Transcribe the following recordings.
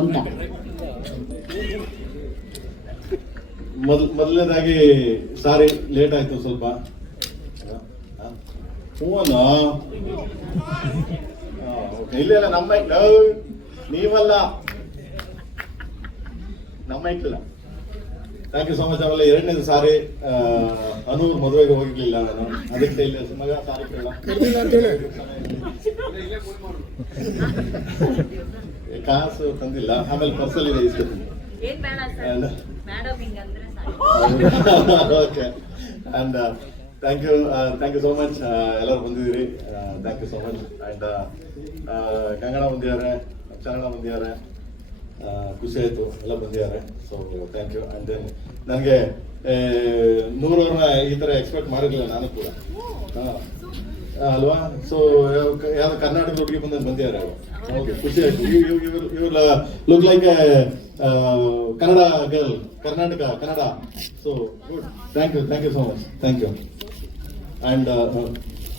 ಅಂತ. ಮೊದಲನೇದಾಗಿ ಸಾರಿ ಲೇಟ್ ಆಯ್ತು ಸ್ವಲ್ಪ. ಹೂವನ ಇಲ್ಲ ನಮ್ಮ ನೀವಲ್ಲ, ನಮ್ಮ ಇಟ್ಟಿಲ್ಲ. Thank you so much. ಆಮೇಲೆ ಎರಡನೇದು ಸಾರಿ ಅನೂರ್ ಮದುವೆಗೆ ಹೋಗಿರ್ಲಿಲ್ಲ ನಾನು, ಅದಕ್ಕೆ ಇಲ್ಲ ಮಗ ಸಾರಿ ಕೇಳ ಕಾಸು ತಂದಿಲ್ಲ. ಆಮೇಲೆ ಪರ್ಸಲ್ ಇದೆ ಇಷ್ಟು. Okay and thank you so much. ಎಲ್ಲರೂ ಬಂದಿದ್ದೀರಿ, thank you so much. And Kangana ಬಂದಿದ್ದಾರೆ, ಚರಣ ಬಂದಿದ್ದಾರೆ, ಖುಷಿ ಆಯ್ತು ಎಲ್ಲ ಬಂದಿದ್ದಾರೆ. So thank you. And then ನನಗೆ 100 ಈ ತರ ಎಕ್ಸ್ಪೆಕ್ಟ್ ಮಾಡಿರ್ಲಿಲ್ಲ ನಾನು ಕೂಡ, ಅಲ್ವಾ? ಸೊ ಯಾವ್ದು ಕರ್ನಾಟಕದ ಹುಡುಗಿ ಬಂದಿದ್ದಾರೆ ಅವರು. ಓಕೆ, ಖುಷಿ ಆಯ್ತು. ಇವ್ರ look like Kannada girl, Kannada. So good, thank you so much, thank you. And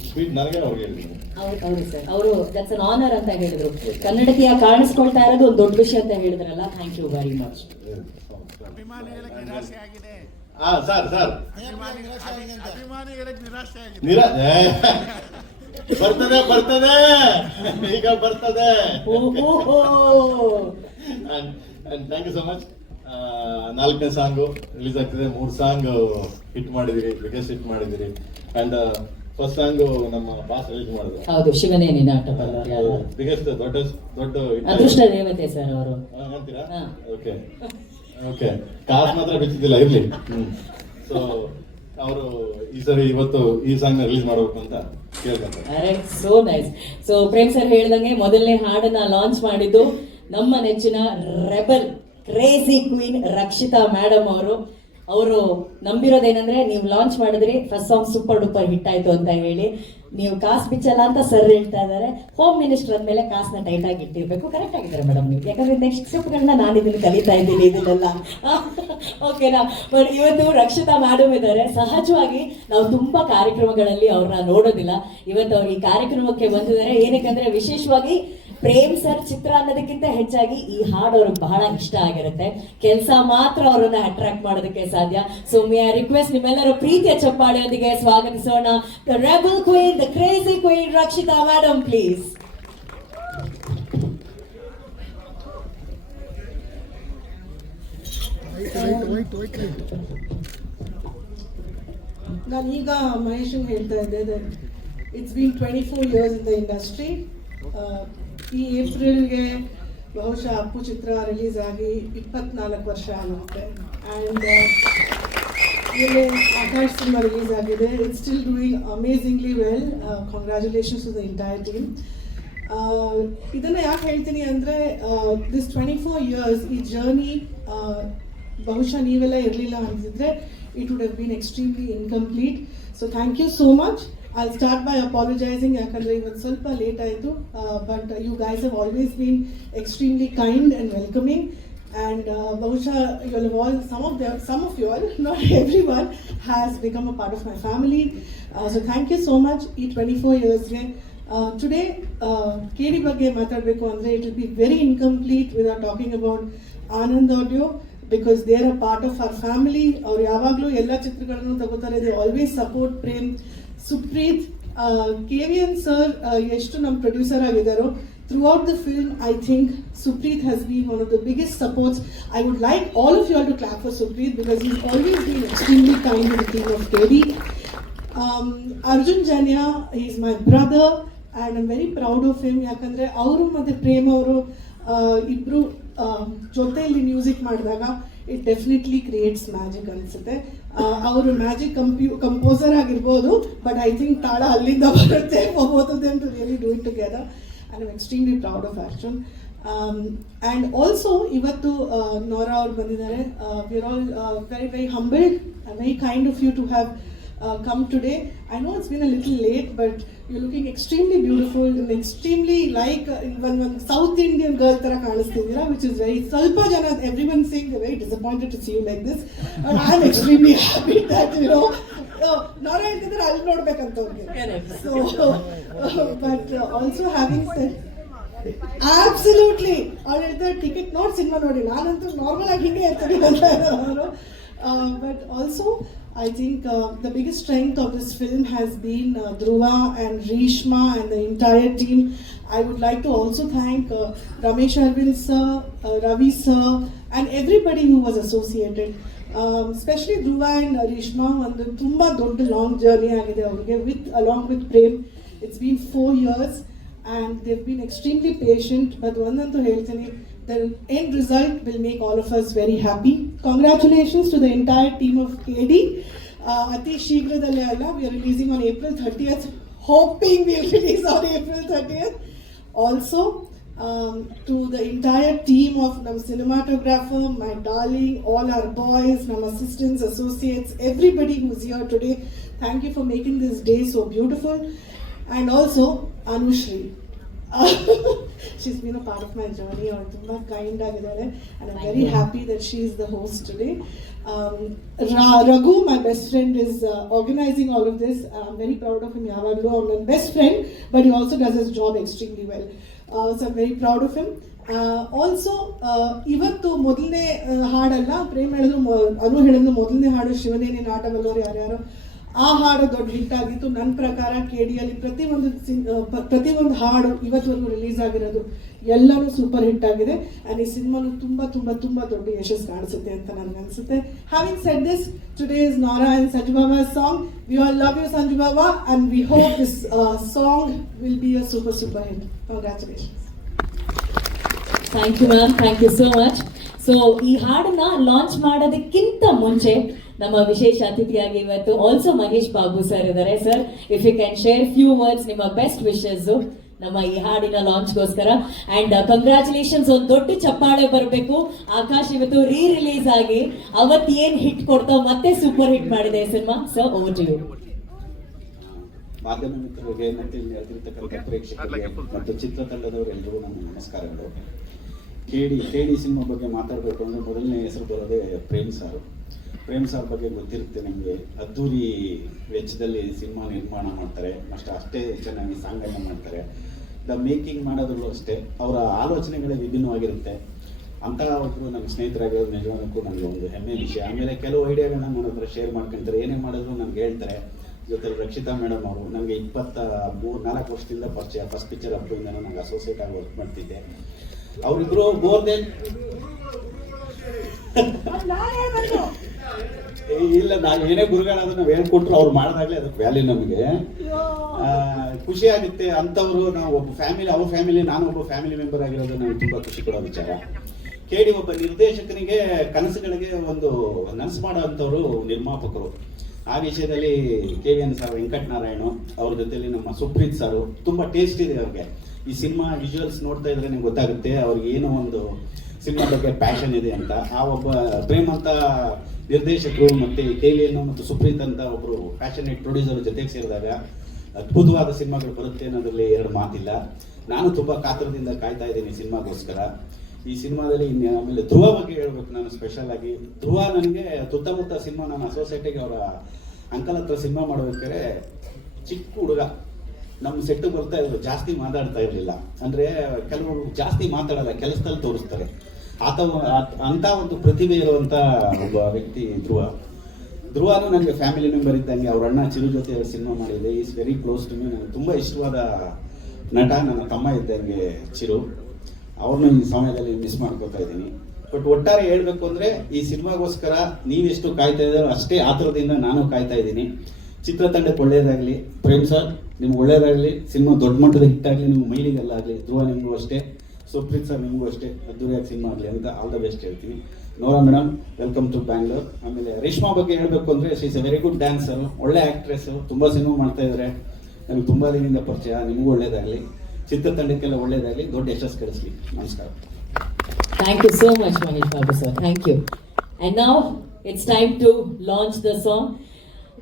sweet ನನಗೆ ಅವ್ರಿಗೆ ಹೇಳಿದ್ರು, ಹೌದು ಸರ್, ಅವರು ದಟ್ಸ್ ಅನ್ ಆನರ್ ಅಂತ ಹೇಳಿದ್ರು. ಕನ್ನಡತಿಯ ಕಾಣಿಸ್ಕೊಳ್ತಾ ಇರೋದು ಒಂದು ದೊಡ್ಡ ವಿಷಯ ಅಂತ ಹೇಳಿದ್ರಲ್ಲ. Thank you very much. Sir ಬರ್ತದೆ ಈಗ ಬರ್ತದೆ. Thank you so much. 4ನೇ ಸಾಂಗು ರಿಲೀಸ್ ಆಗ್ತಿದೆ. 3 ಸಾಂಗ್ ಹಿಟ್ ಮಾಡಿದಿರಿ, ಬಿಗ್ಗೆಸ್ಟ್ ಹಿಟ್ ಮಾಡಿದಿರಿ. ಅಂಡ್ ಫಸ್ಟ್ ಸಾಂಗು ನಮ್ಮ ಬಾಸ್ ರಿಲೀಸ್ ಮಾಡಿದ್ರು. ಹೌದು, ಶಿವನೇ ನಿನ್ನಾಟ. ಬಿಗ್ಗೆಸ್ಟ್ ದೊಡ್ಡ ಅದೃಷ್ಟ ದೇವತೆ ಸರ್ ಅವರು ಅಂತೀರಾ? ಓಕೆ ಕಾಸ್ ಮಾತ್ರ ಬಿಚ್ಚಿದ್ದಿಲ್ಲ, ಇರ್ಲಿ. ಸೊ ಅವರು ಇವತ್ತು ಈ ಸಾಂಗ್ ನ ರಿಲೀಸ್ ಮಾಡಬೇಕು ಅಂತ ಕೇಳ್ತಾರೆ. So nice. So Prem sir ಹೇಳ್ದಂಗೆ ಮೊದಲನೇ ಹಾಡನ್ನ ಲಾಂಚ್ ಮಾಡಿದ್ದು ನಮ್ಮ ನೆಚ್ಚಿನ rebel crazy queen Rakshita madam ಅವರು ನಂಬಿರೋದೇನಂದ್ರೆ, ನೀವು ಲಾಂಚ್ ಮಾಡಿದ್ರಿ, first song super duper hit ಆಯ್ತು ಅಂತ ಹೇಳಿ. ನೀವು ಕಾಸು ಬಿಚ್ಚಲ್ಲ ಅಂತ ಸರ್ ಹೇಳ್ತಾ ಇದ್ದಾರೆ. ಹೋಮ್ ಮಿನಿಸ್ಟರ್ ಅಂದ್ಮೇಲೆ ಕಾಸನ್ನ ಟೈಟ್ ಆಗಿ ಇಟ್ಟಿರ್ಬೇಕು. ಕರೆಕ್ಟ್ ಆಗಿದ್ದಾರೆ ಮೇಡಮ್ ನೀವು, ಯಾಕಂದ್ರೆ ನೆಕ್ಸ್ಟ್ ಸ್ಟೆಪ್ಗಳನ್ನ ನಾನು ಇದನ್ನು ಕಲಿತಾ ಇದ್ದೀನಿ ಇದನ್ನೆಲ್ಲ. ಓಕೆನಾ? ಬಟ್ ಇವತ್ತು ರಕ್ಷಿತಾ ಮೇಡಮ್ ಇದ್ದಾರೆ. ಸಹಜವಾಗಿ ನಾವು ತುಂಬಾ ಕಾರ್ಯಕ್ರಮಗಳಲ್ಲಿ ಅವ್ರನ್ನ ನೋಡೋದಿಲ್ಲ. ಇವತ್ತು ಅವ್ರು ಈ ಕಾರ್ಯಕ್ರಮಕ್ಕೆ ಬಂದಿದ್ದಾರೆ. ಏನಕ್ಕಂದ್ರೆ ವಿಶೇಷವಾಗಿ ಪ್ರೇಮ್ ಸರ್ ಚಿತ್ರ ಅನ್ನೋದಕ್ಕಿಂತ ಹೆಚ್ಚಾಗಿ ಈ ಹಾಡು ಅವ್ರಿಗೆ ಬಹಳ ಇಷ್ಟ ಆಗಿರುತ್ತೆ. ಕೆಲಸ ಮಾತ್ರ ಅವರನ್ನ ಅಟ್ರಾಕ್ಟ್ ಮಾಡೋದಕ್ಕೆ ಸಾಧ್ಯ. ಸೊ ಮೇ ಐ ರಿಕ್ವೆಸ್ಟ್ ನಿಮ್ಮೆಲ್ಲರ ಪ್ರೀತಿಯ ಚಪ್ಪಾಳೆಯೊಂದಿಗೆ ಸ್ವಾಗತಿಸೋಣ the rebel queen, the crazy queen Rakshita madam, please. ನಾನೀಗ ಮಹೇಶ್ ಹೇಳ್ತಾ ಇದ್ದೆ, it's been 24 years in the industry. ಈ ಏಪ್ರಿಲ್ಗೆ ಬಹುಶಃ ಅಪ್ಪು ಚಿತ್ರ ರಿಲೀಸ್ ಆಗಿ 24 ವರ್ಷ ಆಗುತ್ತೆ. ಆ್ಯಂಡ್ ಆಕಾಶ್ ಸಿನಿಮಾ ರಿಲೀಸ್ ಆಗಿದೆ. It's still doing amazingly well. Congratulations to the entire team. ಇದನ್ನು ಯಾಕೆ ಹೇಳ್ತೀನಿ ಅಂದರೆ, ದಿಸ್ 24 years ಈ ಜರ್ನಿ ಬಹುಶಃ ನೀವೆಲ್ಲ ಇರಲಿಲ್ಲ ಅಂತಿದ್ರೆ it would have been extremely incomplete. So thank you so much. I'll start by apologizing yakandre ivattu ಸ್ವಲ್ಪ ಲೇಟ್ ಆಯಿತು. But you guys have always been extremely kind and welcoming. And ಬಹುಶಃ you all, some of you all, not everyone, has become a part of my family. So thank you so much. ಈ 24 years ಗೆ today KD ಬಗ್ಗೆ ಮಾತಾಡಬೇಕು ಅಂದರೆ it will be very incomplete without talking about Anand Audio, because they are a part of our family. ಅವ್ರು ಯಾವಾಗಲೂ ಎಲ್ಲ ಚಿತ್ರಗಳನ್ನು ತಗೋತಾರೆ. they always support Prem. Supreeth, KVN sir ಎಷ್ಟು ನಮ್ಮ producer ಆಗಿದ್ದಾರೋ, throughout the film I think Supreet has been one of the biggest supports. I would like all of you all to clap for Supreet, because he's always been extremely kind to the team of KD. Arjun Janya, he's my brother and I'm very proud of him. ಯಾಕಂದರೆ ಅವರು ಮತ್ತು ಪ್ರೇಮ್ ಅವರು ಇಬ್ಬರು ಜೊತೆಯಲ್ಲಿ music ಮಾಡಿದಾಗ it definitely creates magic ಅನಿಸುತ್ತೆ. ಅವರು magic composer ಆಗಿರ್ಬೋದು, ಬಟ್ ಐ ಥಿಂಕ್ ತಾಳ ಅಲ್ಲಿಂದ ಬರುತ್ತೆ for both of them to really do it together. And I'm extremely proud of Arjun. And also ಇವತ್ತು ನೋರಾ ಅವ್ರು ಬಂದಿದ್ದಾರೆ. We are all very very humbled and very kind of you to have come today. I know it's been a little late, but you're looking extremely beautiful and extremely like one South Indian girl tara kaanistidira, which is very salpa jana, everyone saying they're very disappointed to see you like this, and I'm extremely happy that Nara intidre ಅಲ್ಲಿ ನೋಡಬೇಕಂತ ಅವ್ರಿಗೆ. So but also having said absolutely ಅವ್ಳು ಹೇಳ್ತಾರೆ ticket ನೋಡಿ cinema ನೋಡಿ, ನಾನಂತೂ normal ಆಗಿ ಹಿಂಗೆ ಇರ್ತೀನಿ ಅಂತ ಅವರು. But also I think the biggest strength of this film has been Dhruva and Reshma and the entire team. I would like to also thank Ramesh Arvind sir, Ravi sir, and everybody who was associated. Especially Dhruva and Reshma, ಒಂದು ತುಂಬಾ ದೊಡ್ಡ long journey ಆಗಿದೆ ಅವ್ರಿಗೆ along with Prem. It's been 4 years and they've been extremely patient. But ಒಂದಂತೂ ಹೇಳ್ತೀನಿ, the end result will make all of us very happy. Congratulations to the entire team of KD. Ati Shigradale alla, we are releasing on April 30th. Hoping we'll release on April 30th. Also, to the entire team of Nam cinematographer, my darling, all our boys, Nam assistants, associates, everybody who's here today, thank you for making this day so beautiful. And also, Anushri. She's been a part of my journey. Or tumba kind agidare, and I'm very happy that she is the host today. Raghu, my best friend, is organizing all of this. I'm very proud of him. Yavaglu, I'm my best friend, but he also does his job extremely well. So I'm very proud of him. Also, ಇವತ್ತು ಮೊದಲನೇ ಹಾಡಲ್ಲ, ಪ್ರೇಮ್ ಹೇಳಿದ್ರು, ಅನು ಹೇಳಿದ್ರು ಮೊದಲನೇ ಹಾಡು ಶಿವನೇನೆ ನಾಟವಲ್ಲೋರು ಯಾರ್ಯಾರು, ಆ ಹಾಡು ದೊಡ್ಡ ಹಿಟ್ ಆಗಿತ್ತು. ನನ್ನ ಪ್ರಕಾರ KDಯಲ್ಲಿ ಪ್ರತಿಯೊಂದು ಹಾಡು ಇವತ್ತವರೆಗೂ ರಿಲೀಸ್ ಆಗಿರೋದು ಎಲ್ಲನೂ ಸೂಪರ್ ಹಿಟ್ ಆಗಿದೆ. ಆ್ಯಂಡ್ ಈ ಸಿನಿಮಾನು ತುಂಬ ತುಂಬ ತುಂಬ ದೊಡ್ಡ ಯಶಸ್ಸು ಕಾಣಿಸುತ್ತೆ ಅಂತ ನನಗೆ ಅನಿಸುತ್ತೆ. Having shed this, today is Nora and Sanju Baba's song. We all love you, Sanju Baba, and we hope this song will be a super hit. Congratulations. Thank you ma'am, thank you so much. So ಈ ಹಾಡನ್ನ launch ಮಾಡೋದಕ್ಕಿಂತ ಮುಂಚೆ ನಮ್ಮ ವಿಶೇಷ ಅತಿಥಿಯಾಗಿ ಇವತ್ತು also Mahesh Babu sir ಇದ್ದಾರೆ. Sir, if you can share few words, ನಿಮ್ಮ ಬೆಸ್ಟ್ ವಿಶಸ್ ನಮ್ಮ ಈ ಹಾಡಿನ ಲಾಂಚ್ಗೋಸ್ಕರ. ಅಂಡ್ ಕಂಗ್ರ್ಯಾಚುಲೇಷನ್ಸ್, ಒಂದು ದೊಡ್ಡ ಚಪ್ಪಾಳೆ ಬರಬೇಕು. ಆಕಾಶ್ ಇವತ್ತು ರಿಲೀಸ್ ಆಗಿ ಅವತ್ತು ಏನ್ ಹಿಟ್ ಕೊಡ್ತಾವ ಮತ್ತೆ ಸೂಪರ್ ಹಿಟ್ ಮಾಡಿದೆ cinema. Sir, over to you. ಮಾಧ್ಯಮ ಮಿತ್ರರಿಗೆ ಮತ್ತು ಇಲ್ಲಿ ನೆರೆದಿರ್ತಕ್ಕಂಥ ಪ್ರೇಕ್ಷಕರಿಗೆ ಮತ್ತು ಚಿತ್ರತಂಡದವರೆಲ್ಲರಿಗೂ ನನ್ನ ನಮಸ್ಕಾರಗಳು. KD ಸಿನಿಮಾ ಬಗ್ಗೆ ಮಾತಾಡಬೇಕು ಅಂದರೆ ಮೊದಲನೇ ಹೆಸರು ಬರೋದೇ ಪ್ರೇಮ್ ಸಾರ್ ಬಗ್ಗೆ ಗೊತ್ತಿರುತ್ತೆ ನಿಮಗೆ. ಅದ್ದೂರಿ ವೆಚ್ಚದಲ್ಲಿ ಸಿನಿಮಾ ನಿರ್ಮಾಣ ಮಾಡ್ತಾರೆ, ಅಷ್ಟೇ ಚೆನ್ನಾಗಿ ಸಾಂಗನ್ನು ಮಾಡ್ತಾರೆ. ದ ಮೇಕಿಂಗ್ ಮಾಡೋದ್ರಲ್ಲೂ ಅಷ್ಟೇ ಅವರ ಆಲೋಚನೆಗಳೇ ವಿಭಿನ್ನವಾಗಿರುತ್ತೆ. ಅಂತ ಒಬ್ಬರು ನಮ್ಮ ಸ್ನೇಹಿತರಾಗಿರೋದು ನಿಜವಾಗಕ್ಕೂ ನನಗೆ ಒಂದು ಹೆಮ್ಮೆ ವಿಷಯ. ಆಮೇಲೆ ಕೆಲವು ಐಡಿಯಾಗಳನ್ನ ನನ್ನ ಹತ್ರ ಶೇರ್ ಮಾಡ್ಕೊಳ್ತಾರೆ, ಏನೇ ಮಾಡಿದ್ರು ನನಗೆ ಹೇಳ್ತಾರೆ. ಜೊತೆಲಿ ರಕ್ಷಿತಾ ಮೇಡಮ್ ಅವರು ನನಗೆ 23-24 ವರ್ಷದಿಂದ ಪರಿಚಯ. ಫಸ್ಟ್ ಪಿಕ್ಚರ್ ಅಪ್ಪಿಂದ ನನಗೆ ಅಸೋಸಿಯೇಟ್ ಆಗಿ ವರ್ಕ್ ಮಾಡ್ತಿದ್ದೆ. ಅವರಿಬ್ರು ಮೋರ್ ದೆನ್ ಇಲ್ಲ, ನಾನು ಏನೇ ಗುರುಗಳಾದ್ರೂ ನಾವು ಹೇಳ್ಕೊಟ್ರು ಅವ್ರು ಮಾಡಿದಾಗಲೇ ಅದಕ್ಕೆ ವ್ಯಾಲ್ಯೂ ನಮಗೆ ಖುಷಿ ಆಗುತ್ತೆ. ಅಂಥವ್ರು ನಾವು ಒಬ್ಬ ಫ್ಯಾಮಿಲಿ, ಅವ್ರ ಫ್ಯಾಮಿಲಿ, ನಾನು ಒಬ್ಬ ಫ್ಯಾಮಿಲಿ ಮೆಂಬರ್ ಆಗಿರೋದು ನನಗೆ ತುಂಬ ಖುಷಿ ಕೊಡೋ ವಿಚಾರ. KD ಒಬ್ಬ ನಿರ್ದೇಶಕನಿಗೆ ಕನಸುಗಳಿಗೆ ಒಂದು ನನಸು ಮಾಡೋ ಅಂಥವ್ರು ನಿರ್ಮಾಪಕರು. ಆ ವಿಷಯದಲ್ಲಿ KVN ಸರ್, ವೆಂಕಟನಾರಾಯಣ ಅವ್ರ ಜೊತೆಲಿ ನಮ್ಮ ಸುಪ್ರೀತ್ ಸಾರು ತುಂಬ ಟೇಸ್ಟ್ ಇದೆ ಅವ್ರಿಗೆ. ಈ ಸಿನಿಮಾ ವಿಜುವಲ್ಸ್ ನೋಡ್ತಾ ಇದ್ರೆ ನಿಮ್ಗೆ ಗೊತ್ತಾಗುತ್ತೆ ಅವ್ರಿಗೆ ಏನೋ ಒಂದು ಸಿನಿಮಾ ಬಗ್ಗೆ ಪ್ಯಾಷನ್ ಇದೆ ಅಂತ. ಆ ಒಬ್ಬ ಪ್ರೇಮ್ ಅಂತ ನಿರ್ದೇಶಕರು ಮತ್ತು KVN ಮತ್ತು ಸುಪ್ರೀತ್ ಅಂತ ಒಬ್ಬರು ಪ್ಯಾಷನೇಟ್ ಪ್ರೊಡ್ಯೂಸರ್ ಜೊತೆಗೆ ಸೇರಿದಾಗ ಅದ್ಭುತವಾದ ಸಿನಿಮಾಗಳು ಬರುತ್ತೆ ಅನ್ನೋದ್ರಲ್ಲಿ ಎರಡು ಮಾತಿಲ್ಲ. ನಾನು ತುಂಬ ಕಾತರದಿಂದ ಕಾಯ್ತಾ ಇದ್ದೀನಿ ಸಿನಿಮಾಗೋಸ್ಕರ. ಈ ಸಿನಿಮಾದಲ್ಲಿ ಆಮೇಲೆ ಧ್ರುವ ಬಗ್ಗೆ ಹೇಳ್ಬೇಕು ನಾನು ಸ್ಪೆಷಲ್ ಆಗಿ. ಧ್ರುವ ನನಗೆ ಸುತ್ತಮುತ್ತ ಸಿನಿಮಾ, ನಾನು ಅಸೋಸಿಯೇಟಿಗೆ ಅವರ ಅಂಕಲ್ ಹತ್ರ ಸಿನಿಮಾ ಮಾಡಬೇಕಾದ್ರೆ ಚಿಕ್ಕ ಹುಡುಗ ನಮ್ಮ ಸೆಟ್ಟು ಬರ್ತಾ ಇದ್ರು, ಜಾಸ್ತಿ ಮಾತಾಡ್ತಾ ಇರಲಿಲ್ಲ. ಅಂದರೆ ಕೆಲವರು ಜಾಸ್ತಿ ಮಾತಾಡಲ್ಲ, ಕೆಲಸದಲ್ಲಿ ತೋರಿಸ್ತಾರೆ. ಅಂಥ ಒಂದು ಪ್ರತಿಭೆ ಇರುವಂಥ ಒಬ್ಬ ವ್ಯಕ್ತಿ ಧ್ರುವನು ನನಗೆ ಫ್ಯಾಮಿಲಿ ಮೆಂಬರ್ ಇದ್ದಂಗೆ. ಅವ್ರ ಅಣ್ಣ ಚಿರು ಜೊತೆ ಸಿನಿಮಾ ಮಾಡಿದೆ. Is very close to me. ನನಗೆ ತುಂಬ ಇಷ್ಟವಾದ ನಟ, ನನ್ನ ತಮ್ಮ ಇದ್ದಂಗೆ ಚಿರು. ಅವ್ರನ್ನ ಈ ಸಮಯದಲ್ಲಿ ಮಿಸ್ ಮಾಡ್ಕೊತಾ ಇದ್ದೀನಿ. ಬಟ್ ಒಟ್ಟಾರೆ ಹೇಳಬೇಕು ಅಂದರೆ ಈ ಸಿನಿಮಾಗೋಸ್ಕರ ನೀವೆಷ್ಟು ಕಾಯ್ತಾ ಇದ್ದಾರೋ ಅಷ್ಟೇ ಆತುರದಿಂದ ನಾನು ಕಾಯ್ತಾ ಇದ್ದೀನಿ. ಚಿತ್ರತಂಡಕ್ಕೆ ಒಳ್ಳೆಯದಾಗಲಿ, ಪ್ರೇಮ್ ಸರ್ ನಿಮ್ಗೆ ಒಳ್ಳೆಯದಾಗಲಿ, ಸಿನಿಮಾ ದೊಡ್ಡ ಮಟ್ಟದ ಹಿಟ್ಟಾಗಲಿ, ನಿಮ್ಮ ಮೈಲಿಗೆಲ್ಲ ಆಗಲಿ. ಧ್ರುವ ನಿಮಗೂ ಅಷ್ಟೇ, ಸುಪ್ರೀತ್ ಸರ್ ನಿಮಗೂ ಅಷ್ಟೇ, ಅದ್ದೂರಿಯಾಗಿ ಸಿನಿಮಾ ಆಗಲಿ ಅಂತ ಆಲ್ ದ ಬೆಸ್ಟ್ ಹೇಳ್ತೀನಿ. ನೋರಾ ಮೇಡಮ್, ವೆಲ್ಕಮ್ ಟು ಬ್ಯಾಂಗ್ಳೂರ್. ಆಮೇಲೆ ರೇಷ್ಮಾ ಬಗ್ಗೆ ಹೇಳಬೇಕು ಅಂದರೆ she is A very good dancer, ಒಳ್ಳೆ ಆ್ಯಕ್ಟ್ರೆಸ್ಸು, ತುಂಬ ಸಿನಿಮಾ ಮಾಡ್ತಾ ಇದ್ದಾರೆ. ನನಗೆ ತುಂಬ ದಿನದಿಂದ ಪರಿಚಯ. ನಿಮಗೂ ಒಳ್ಳೆಯದಾಗಲಿ, ಚಿತ್ರತಂಡಕ್ಕೆಲ್ಲ ಒಳ್ಳೆಯದಾಗಲಿ, ದೊಡ್ಡ ಯಶಸ್ಸು ಕಳಿಸ್ಲಿ. ನಮಸ್ಕಾರ. Thank you so much, Mahesh Babu sir. Thank you. And now it's time to launch the song.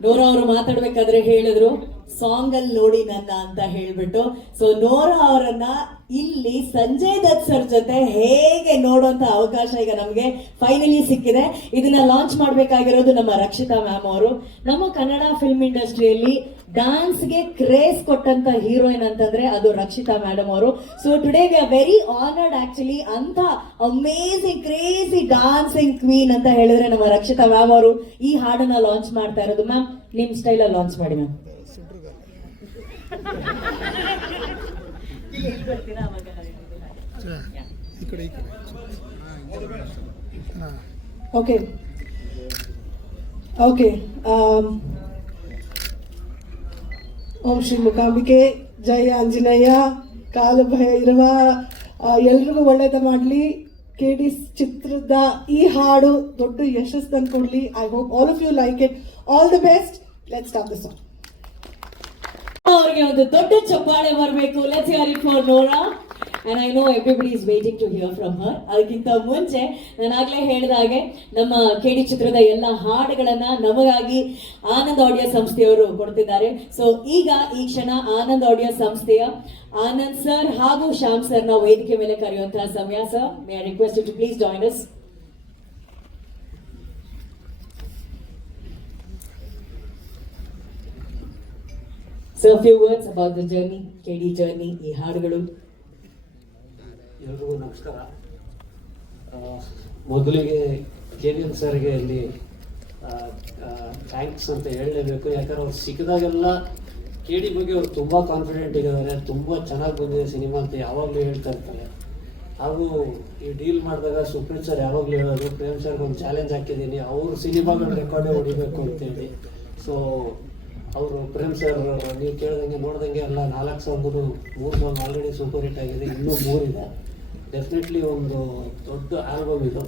ನೋರಾ ಅವರು ಮಾತಾಡ್ಬೇಕಾದ್ರೆ ಹೇಳಿದ್ರು ಸಾಂಗ್ ಅಲ್ಲಿ ನೋಡಿ ನನ್ನ ಅಂತ ಹೇಳ್ಬಿಟ್ಟು. ಸೊ ನೋರಾ ಅವರನ್ನ ಇಲ್ಲಿ ಸಂಜಯ್ ದತ್ ಸರ್ ಜೊತೆ ಹೇಗೆ ನೋಡುವಂತ ಅವಕಾಶ ಈಗ ನಮಗೆ ಫೈನಲಿ ಸಿಕ್ಕಿದೆ. ಇದನ್ನ ಲಾಂಚ್ ಮಾಡ್ಬೇಕಾಗಿರೋದು ನಮ್ಮ ರಕ್ಷಿತಾ ಮ್ಯಾಮ್ ಅವರು. ನಮ್ಮ ಕನ್ನಡ ಫಿಲ್ಮ್ ಇಂಡಸ್ಟ್ರಿಯಲ್ಲಿ ಡಾನ್ಸ್ಗೆ ಕ್ರೇಜ್ ಕೊಟ್ಟಂತ ಹೀರೋಯಿನ್ ಅಂತಂದ್ರೆ ಅದು ರಕ್ಷಿತಾ ಮೇಡಮ್ ಅವರು. So today we are very honoured actually. ಅಂತ ಅಮೇಸಿಂಗ್ ಕ್ರೇಜಿ ಡಾನ್ಸಿಂಗ್ ಕ್ವೀನ್ ಅಂತ ಹೇಳಿದ್ರೆ ನಮ್ಮ ರಕ್ಷಿತಾ ಮ್ಯಾಮ್ ಅವರು ಈ ಹಾಡನ್ನ ಲಾಂಚ್ ಮಾಡ್ತಾ ಇರೋದು. ಮ್ಯಾಮ್ ನಿಮ್ ಸ್ಟೈಲ್ ಅಲ್ಲಿ ಲಾಂಚ್ ಮಾಡಿ ma'am. Okay. Okay. Om Shri Mookambike, ಜಯ ಆಂಜನೇಯ, ಕಾಲು ಭೈರವ, ಎಲ್ರಿಗೂ ಒಳ್ಳೇದ ಮಾಡಲಿ. KD ಚಿತ್ರದ ಈ ಹಾಡು ದೊಡ್ಡ ಯಶಸ್ಸು ತಂದ್ಕೊಡ್ಲಿ. I hope all of you like it. All the best. Let's start the song. ಅವ್ರಿಗೆ ಒಂದು ದೊಡ್ಡ ಚಪ್ಪಾಳೆ ಬರಬೇಕು. Let's hear it for Nora. And I know everybody is waiting to hear from her. ಅದಕ್ಕಿಂತ ಮುಂಚೆ ನಾನಾಗಲೇ ಹೇಳಿದಾಗೆ ನಮ್ಮ KD ಚಿತ್ರದ ಎಲ್ಲ ಹಾಡುಗಳನ್ನ ನಮಗಾಗಿ ಆನಂದ್ ಆಡಿಯೋ ಸಂಸ್ಥೆಯವರು ಕೊಡ್ತಿದ್ದಾರೆ. ಸೊ ಈಗ ಈ ಕ್ಷಣ ಆನಂದ್ ಆಡಿಯೋ ಸಂಸ್ಥೆಯ ಆನಂದ್ ಸರ್ ಹಾಗೂ ಶ್ಯಾಮ್ ಸರ್ ನ ವೇದಿಕೆ ಮೇಲೆ ಕರೆಯುವಂತಹ ಸಮಯ. Sir, may I request you to please join us. So a few words about the journey, KD journey, ಈ ಹಾಡುಗಳು. ಎಲ್ರಿಗೂ ನಮಸ್ಕಾರ. ಮೊದಲಿಗೆ KDM ಸರ್ಗೆ ಇಲ್ಲಿ ಥ್ಯಾಂಕ್ಸ್ ಅಂತ ಹೇಳಲೇಬೇಕು. ಯಾಕಂದ್ರೆ ಅವ್ರು ಸಿಕ್ಕಿದಾಗೆಲ್ಲ KD ಬಗ್ಗೆ ಅವ್ರು ತುಂಬ ಕಾನ್ಫಿಡೆಂಟ್ ಇದ್ದಾರೆ, ತುಂಬ ಚೆನ್ನಾಗಿ ಬಂದಿದೆ ಸಿನಿಮಾ ಅಂತ ಯಾವಾಗಲೂ ಹೇಳ್ತಾ ಇರ್ತಾರೆ. ಹಾಗೂ ಈ ಡೀಲ್ ಮಾಡಿದಾಗ ಸುಪ್ರೀತ್ ಸರ್ ಯಾವಾಗಲೂ ಹೇಳೋದು, ಪ್ರೇಮ್ ಸರ್ಗೆ ಒಂದು ಚಾಲೆಂಜ್ ಹಾಕಿದ್ದೀನಿ, ಅವ್ರ ಸಿನಿಮಾಗಳು ರೆಕಾರ್ಡೇ ಹೊಡಿಬೇಕು ಅಂತೇಳಿ. ಸೊ ಅವರು ಪ್ರೇಮ್ ಸರ್ ನೀವು ಕೇಳ್ದಂಗೆ ನೋಡ್ದಂಗೆ ಎಲ್ಲ 4 song 3 song already super hit ಆಗಿದೆ, ಇನ್ನೂ 3 ಇದೆ. ಡೆಫಿನೆಟ್ಲಿ ಒಂದು ದೊಡ್ಡ ಆಲ್ಬಮ್ ಇದು.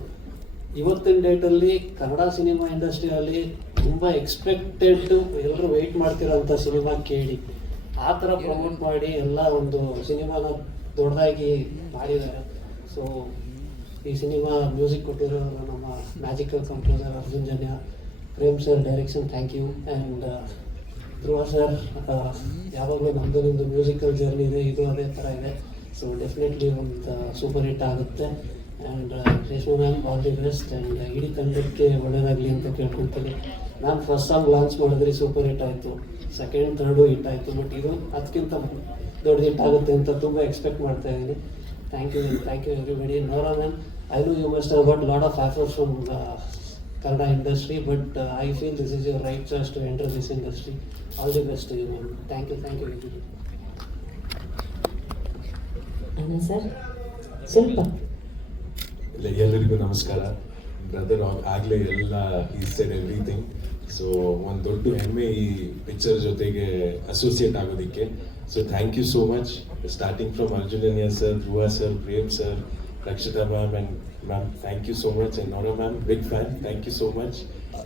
ಇವತ್ತಿನ ಡೇಟಲ್ಲಿ ಕನ್ನಡ ಸಿನಿಮಾ ಇಂಡಸ್ಟ್ರಿಯಲ್ಲಿ ತುಂಬ ಎಕ್ಸ್ಪೆಕ್ಟೆಡ್, ಎಲ್ಲರೂ ವೆಯ್ಟ್ ಮಾಡ್ತಿರೋಂಥ ಸಿನಿಮಾ KD. ಆ ಥರ ಪ್ರಮೋಟ್ ಮಾಡಿ ಎಲ್ಲ ಒಂದು ಸಿನಿಮಾನ ದೊಡ್ಡದಾಗಿ ಮಾಡಿದ್ದಾರೆ. ಸೊ ಈ ಸಿನಿಮಾ ಮ್ಯೂಸಿಕ್ ಕೊಟ್ಟಿರೋ ನಮ್ಮ magical composer Arjun Janya, Prem sir direction thank you, and Dhruva sir ಯಾವಾಗಲೂ ನಮ್ಮದು ನಿಮ್ಮದು ಮ್ಯೂಸಿಕಲ್ ಜರ್ನಿ ಇದೆ, ಇದು ಅದೇ ಥರ ಇದೆ. ಸೊ ಡೆಫಿನೆಟ್ಲಿ ಒಂದು ಸೂಪರ್ ಹಿಟ್ ಆಗುತ್ತೆ. And Reshma ma'am all the best. And ಇಡೀ ತಂಡಕ್ಕೆ ಒಳ್ಳೆಯದಾಗಲಿ ಅಂತ ಕೇಳ್ಕೊಳ್ತೀನಿ. ನಾನು ಫಸ್ಟ್ ಸಾಂಗ್ ಲಾಂಚ್ ಮಾಡಿದ್ರೆ ಸೂಪರ್ ಹಿಟ್ ಆಯಿತು, ಸೆಕೆಂಡ್ ಥರ್ಡು ಹಿಟ್ ಆಯಿತು, ಬಟ್ ಇದು ಅದಕ್ಕಿಂತ ದೊಡ್ಡ ಹಿಟ್ ಆಗುತ್ತೆ ಅಂತ ತುಂಬ ಎಕ್ಸ್ಪೆಕ್ಟ್ ಮಾಡ್ತಾ ಇದ್ದೀನಿ. Thank you everybody. Nora ma'am, I know you must have got lot of offers from Kannada industry, but I feel this is your right choice to enter this industry. All the best to you, ma'am. Thank you everybody. ಅಣ್ಣ sir ಸ್ವಲ್ಪ ಎಲ್ಲರಿಗೂ ನಮಸ್ಕಾರ. Brother ಆಗಲೇ ಎಲ್ಲ ಈ side everything. So ಒಂದು ದೊಡ್ಡ ಹೆಮ್ಮೆ ಈ ಪಿಕ್ಚರ್ ಜೊತೆಗೆ ಅಸೋಸಿಯೇಟ್ ಆಗೋದಕ್ಕೆ. So thank you so much, starting from ಅರ್ಜುನನ್ಯ sir, Dhruva sir, Prem sir, Rakshita ma'am, and ma'am, thank you so much. And Nora ma'am, big fan. Thank you so much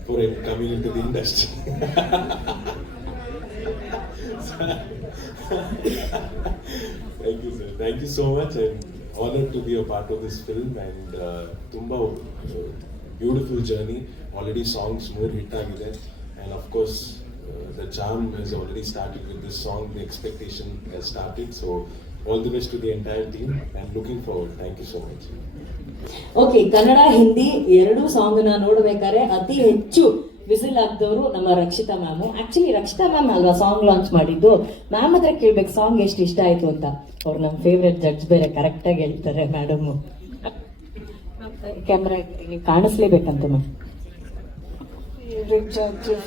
for coming into the industry. Thank you, sir. Thank you so much. I'm honored to be a part of this film, and tumba beautiful journey. Already songs more hit agide, and of course the charm has already started with this song. The expectation has started. So all the best to the entire team and looking forward. Thank you so much. Okay, Kannada Hindi ಎರಡೂ song ನ ನೋಡ್ಬೇಕಾದ್ರೆ ಅತಿ ಹೆಚ್ಚು whistle ಆಗ್ದವರು ನಮ್ಮ Rakshita ma'am. Actually Rakshita ma'am ಅಲ್ವಾ song launch ಮಾಡಿದ್ದು. Ma'am ಹತ್ರ ಕೇಳ್ಬೇಕು ಸಾಂಗ್ ಎಷ್ಟು ಇಷ್ಟ ಆಯ್ತು ಅಂತ. ಅವ್ರು ನಮ್ಮ ಫೇವ್ರೆಟ್ ಜಡ್ಜ್ ಬೇರೆ, ಕರೆಕ್ಟ್ ಆಗಿ ಹೇಳ್ತಾರೆ ಮೇಡಮ್. ಕ್ಯಾಮ್ರಾ ಕಾಣಿಸ್ಲೇಬೇಕಂತ ಮ್ಯಾಮ್.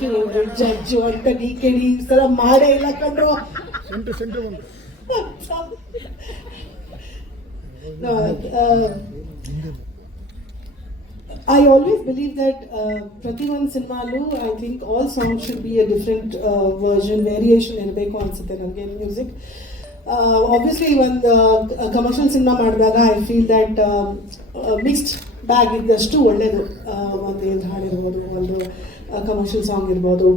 ಫೇವ್ರೆಟ್ ಜಡ್ಜ್ ಅಂತ KD ಸಲ ಮಾಡೇ ಇಲ್ಲ ಕಂಡ್ರು. No, I always believe that Prati one cinemalu, I think all songs should be a different version, variation ಇರಬೇಕು ಅನ್ಸುತ್ತೆ ನನಗೆ ಮ್ಯೂಸಿಕ್. Obviously ಒಂದು ಕಮರ್ಷಿಯಲ್ ಸಿನಿಮಾ ಮಾಡಿದಾಗ I feel that mixed bag ಇದ್ದಷ್ಟು ಒಳ್ಳೆಯದು. ಒಂದು ಏನು ಹಾಡಿರ್ಬೋದು, ಒಂದು ಕಮರ್ಷಿಯಲ್ ಸಾಂಗ್ ಇರ್ಬೋದು,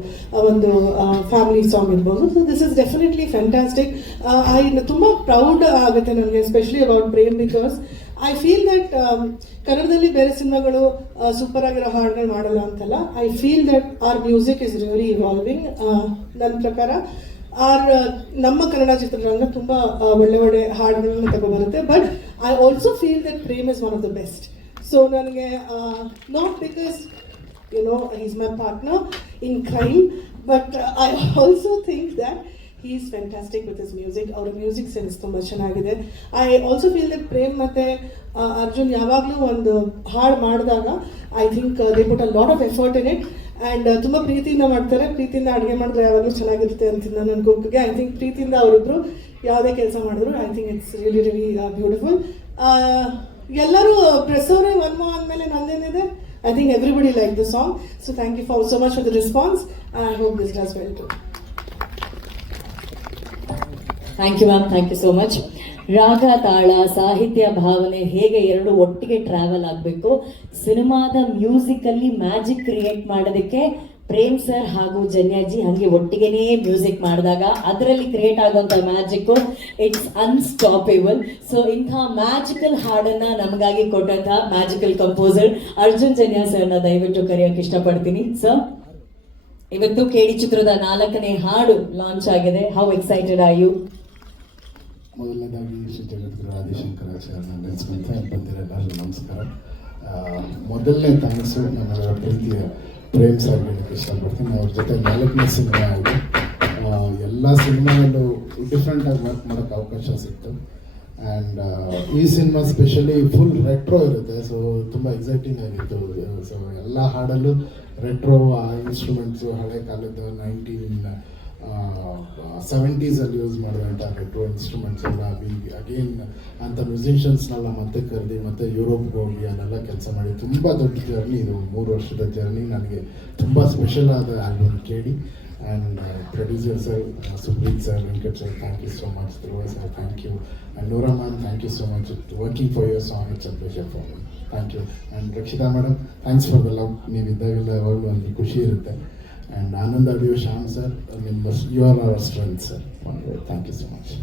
ಒಂದು ಫ್ಯಾಮಿಲಿ ಸಾಂಗ್ ಇರ್ಬೋದು. So this is definitely fantastic. ತುಂಬ ಪ್ರೌಡ್ ಆಗುತ್ತೆ ನನಗೆ, especially about Prem, because I feel that ಕನ್ನಡದಲ್ಲಿ ಬೇರೆ ಸಿನಿಮಾಗಳು ಸೂಪರ್ ಆಗಿರೋ ಹಾಡುಗಳು ಮಾಡಲ್ಲ ಅಂತಲ್ಲ. I feel that our music is really evolving. ನನ್ನ ಪ್ರಕಾರ ನಮ್ಮ ಕನ್ನಡ ಚಿತ್ರರಂಗ ತುಂಬ ಒಳ್ಳೆ ಹಾಡುಗಳನ್ನ ತಗೊಬರುತ್ತೆ. But I also feel that Prem is one of the best. So ನನಗೆ not because he's my partner in crime, but I also think that he is fantastic with his music. Our music sense ತುಂಬ ಚೆನ್ನಾಗಿದೆ. I also feel that Prem ಮತ್ತೆ ಅರ್ಜುನ್ ಯಾವಾಗಲೂ ಒಂದು ಹಾಡು ಮಾಡಿದಾಗ I think they put a lot of effort in it and ತುಂಬ ಪ್ರೀತಿಯಿಂದ ಮಾಡ್ತಾರೆ. ಪ್ರೀತಿಯಿಂದ ಅಡುಗೆ ಮಾಡಿದ್ರೆ ಯಾವಾಗಲೂ ಚೆನ್ನಾಗಿರುತ್ತೆ ಅಂತ ನನ್ನ ಕುಕ್ಗೆ. I think ಪ್ರೀತಿಯಿಂದ ಅವರಿಬ್ರು ಯಾವುದೇ ಕೆಲಸ ಮಾಡಿದ್ರು I think it's really beautiful. ಎಲ್ಲರೂ ಪ್ರೆಸ್ ಅವರೇ ಒನ್ಮೋ ಅಂದಮೇಲೆ ನಂದೇನಿದೆ. I think everybody liked the song. So thank you so much for the response. I hope this does well too. Thank you ma'am, thank you so much. ರಾಗ ತಾಳ ಸಾಹಿತ್ಯ ಭಾವನೆ ಹೇಗೆ ಎರಡು ಒಟ್ಟಿಗೆ ಟ್ರಾವೆಲ್ ಆಗಬೇಕು, ಸಿನಿಮಾದ ಮ್ಯೂಸಿಕಲ್ಲಿ ಮ್ಯಾಜಿಕ್ ಕ್ರಿಯೇಟ್ ಮಾಡೋದಕ್ಕೆ ಪ್ರೇಮ್ ಸರ್ ಹಾಗೂ ಜನ್ಯಾಜಿ ಹಾಗೆ ಒಟ್ಟಿಗೆನೇ ಮ್ಯೂಸಿಕ್ ಮಾಡಿದಾಗ ಅದರಲ್ಲಿ ಕ್ರಿಯೇಟ್ ಆಗುವಂಥ ಮ್ಯಾಜಿಕ್ಕು ಇಟ್ಸ್ ಅನ್ಸ್ಟಾಪೇಬಲ್. ಸೊ ಇಂಥ ಮ್ಯಾಜಿಕಲ್ ಹಾಡನ್ನು ನಮಗಾಗಿ ಕೊಟ್ಟಂಥ ಮ್ಯಾಜಿಕಲ್ ಕಂಪೋಸರ್ ಅರ್ಜುನ್ ಜನ್ಯಾ ಸರ್ನ ದಯವಿಟ್ಟು ಕರೆಯೋಕ್ಕೆ ಇಷ್ಟಪಡ್ತೀನಿ. ಸರ್, ಇವತ್ತು ಕೇಡಿ ಚಿತ್ರದ 4ನೇ ಹಾಡು ಲಾಂಚ್ ಆಗಿದೆ. How excited are you? ಮೊದಲನೇದಾಗಿ ಶ್ರೀ ಜಗದ್ಗುರು ಆದಿಶಂಕರಾಚಾರ್ಯನ ನೆನೆಸ್ಕೊಂತ ಬಂದಿರೋ ಎಲ್ಲರಿಗೂ ನಮಸ್ಕಾರ. ಮೊದಲನೇ ಥ್ಯಾಂಕ್ಸು ನಮ್ಮೆಲ್ಲರ ಪ್ರೀತಿಯ ಪ್ರೇಮ್ ಸರ್ ಹೇಳಕ್ಕೆ ಇಷ್ಟಪಡ್ತೀನಿ. ಅವ್ರ ಜೊತೆ 4ನೇ ಸಿನಿಮಾ ಆಯಿತು. ಎಲ್ಲ ಸಿನಿಮಾದಲ್ಲೂ ಡಿಫ್ರೆಂಟಾಗಿ ವರ್ಕ್ ಮಾಡೋಕ್ಕೆ ಅವಕಾಶ ಸಿಕ್ತು. ಆ್ಯಂಡ್ ಈ ಸಿನಿಮಾ ಸ್ಪೆಷಲಿ ಫುಲ್ ರೆಟ್ರೋ ಇರುತ್ತೆ. ಸೊ ತುಂಬ ಎಕ್ಸೈಟಿಂಗ್ ಆಗಿತ್ತು. ಸೊ ಎಲ್ಲ ಹಾಡಲ್ಲೂ ರೆಟ್ರೋ ಇನ್ಸ್ಟ್ರೂಮೆಂಟ್ಸು ಹಳೆ ಕಾಲದ 1970s ಯೂಸ್ ಮಾಡುವಂಥ ರೆಟ್ರೋ ಇನ್ಸ್ಟ್ರೂಮೆಂಟ್ಸ್ ಎಲ್ಲ ಅಗೇನ್ ಅಂಥ ಮ್ಯೂಸಿಷಿಯನ್ಸ್ನೆಲ್ಲ ಮತ್ತೆ ಕರೆದಿ ಮತ್ತೆ ಯುರೋಪ್ಗೆ ಹೋಗಿ ಅಲ್ಲೆಲ್ಲ ಕೆಲಸ ಮಾಡಿ ತುಂಬ ದೊಡ್ಡ ಜರ್ನಿ ಇದು. 3 ವರ್ಷದ ಜರ್ನಿ ನನಗೆ ತುಂಬ ಸ್ಪೆಷಲ್ ಆದ ಆಲ್ಬಮ್ ಕೇಳಿ. And producer sir Supreeth sir, Venkat sir, thank you so much. Dhruva sir, thank you. And Nora ma'am, thank you so much. Working for your song it's a pleasure for me. Thank you. And Rakshita madam, thanks for the love. ನೀವು ಇದ್ದಾಗೆಲ್ಲ ಯಾವಾಗಲೂ ಒಂದು ಖುಷಿ ಇರುತ್ತೆ. And Anand audio Shyam sir, ನಿಮ್ಮ you are our strength sir. Thank you so much.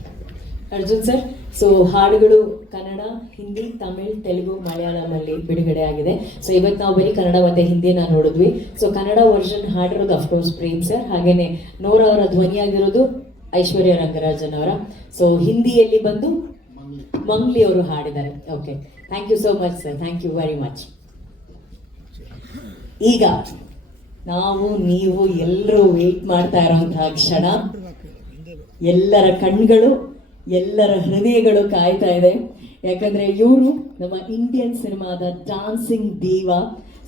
Arjun sir, so ಹಾಡುಗಳು ಕನ್ನಡ, ಹಿಂದಿ, ತಮಿಳ್, ತೆಲುಗು, ಮಲಯಾಳಮಲ್ಲಿ ಬಿಡುಗಡೆ ಆಗಿದೆ. ಸೊ ಇವತ್ತು ನಾವು ಬರೀ ಕನ್ನಡ ಮತ್ತು ಹಿಂದಿನ ನೋಡಿದ್ವಿ. ಸೊ ಕನ್ನಡ ವರ್ಷನ್ ಹಾಡಿರೋದು ಅಫ್ಕೋರ್ಸ್ ಪ್ರೇಮ್ ಸರ್, ಹಾಗೇನೆ ನೋರಾ ಅವರ ಧ್ವನಿಯಾಗಿರೋದು ಐಶ್ವರ್ಯ ರಂಗರಾಜನ್ ಅವರ. ಸೊ ಹಿಂದಿಯಲ್ಲಿ ಬಂದು ಮಂಗ್ಲಿ ಅವರು ಹಾಡಿದ್ದಾರೆ. Okay, thank you so much sir, thank you very much. ಈಗ ನಾವು ನೀವು ಎಲ್ಲರೂ ವೇಟ್ ಮಾಡ್ತಾ ಇರೋಂತಹ ಕ್ಷಣ, ಎಲ್ಲರ ಕಣ್ಗಳು ಎಲ್ಲರ ಹೃದಯಗಳು ಕಾಯ್ತಾ ಇದೆ. ಯಾಕಂದ್ರೆ ಇವರು ನಮ್ಮ ಇಂಡಿಯನ್ ಸಿನಿಮಾದ ಡಾನ್ಸಿಂಗ್ ದೀವ.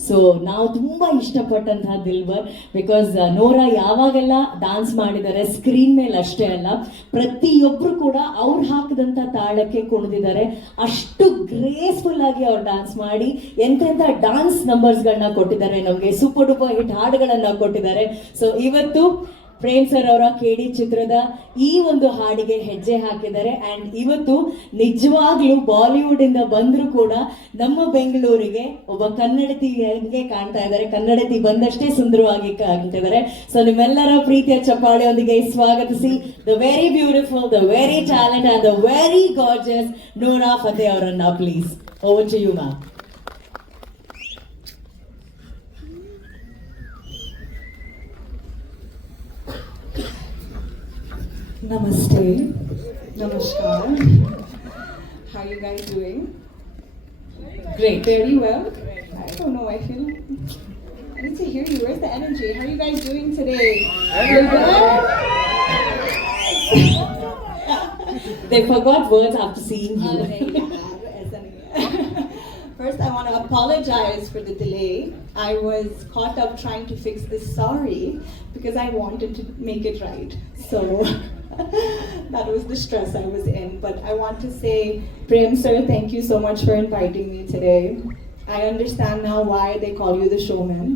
ಸೊ ನಾವು ತುಂಬಾ ಇಷ್ಟಪಟ್ಟಂತಹ ದಿಲ್ಬರ್, ಬಿಕಾಸ್ ನೋರಾ ಯಾವಾಗೆಲ್ಲ ಡಾನ್ಸ್ ಮಾಡಿದ್ದಾರೆ ಸ್ಕ್ರೀನ್ ಮೇಲೆ ಅಷ್ಟೇ ಅಲ್ಲ, ಪ್ರತಿಯೊಬ್ರು ಕೂಡ ಅವ್ರು ಹಾಕಿದಂಥ ತಾಳಕ್ಕೆ ಕುಣಿದಿದ್ದಾರೆ. ಅಷ್ಟು ಗ್ರೇಸ್ಫುಲ್ ಆಗಿ ಅವ್ರು ಡಾನ್ಸ್ ಮಾಡಿ ಎಂತೆಂಥ ಡಾನ್ಸ್ ನಂಬರ್ಸ್ಗಳನ್ನ ಕೊಟ್ಟಿದ್ದಾರೆ, ನಮಗೆ ಸೂಪರ್ ಡೂಪರ್ ಹಿಟ್ ಹಾಡುಗಳನ್ನ ಕೊಟ್ಟಿದ್ದಾರೆ. ಸೊ ಇವತ್ತು ಪ್ರೇಮ್ ಸರ್ ಅವರ ಕೇಡಿ ಚಿತ್ರದ ಈ ಒಂದು ಹಾಡಿಗೆ ಹೆಜ್ಜೆ ಹಾಕಿದ್ದಾರೆ. ಆ್ಯಂಡ್ ಇವತ್ತು ನಿಜವಾಗ್ಲೂ ಬಾಲಿವುಡ್ ಇಂದ ಬಂದರೂ ಕೂಡ ನಮ್ಮ ಬೆಂಗಳೂರಿಗೆ ಒಬ್ಬ ಕನ್ನಡತಿಗೆ ಕಾಣ್ತಾ ಇದ್ದಾರೆ. ಕನ್ನಡತಿ ಬಂದಷ್ಟೇ ಸುಂದರವಾಗಿ ಕಾಣ್ತಿದ್ದಾರೆ. ಸೊ ನಿಮ್ಮೆಲ್ಲರ ಪ್ರೀತಿಯ ಚಪ್ಪಾಳೆಯೊಂದಿಗೆ ಸ್ವಾಗತಿಸಿ the very beautiful, the very talent and the very gorgeous Nora Fatehi ಅವರನ್ನ please. Over to you ma'am. Namaste. Namaskar. How are you guys doing? Great. Very well. I don't know. I feel. I need to hear you. Where's the energy? How are you guys doing today? You're good? They forgot words after seeing you. First, I want to apologize for the delay. I was caught up trying to fix this sari because I wanted to make it right. So that was the stress I was in. But I want to say, Prem sir, thank you so much for inviting me today. I understand now why they call you the showman,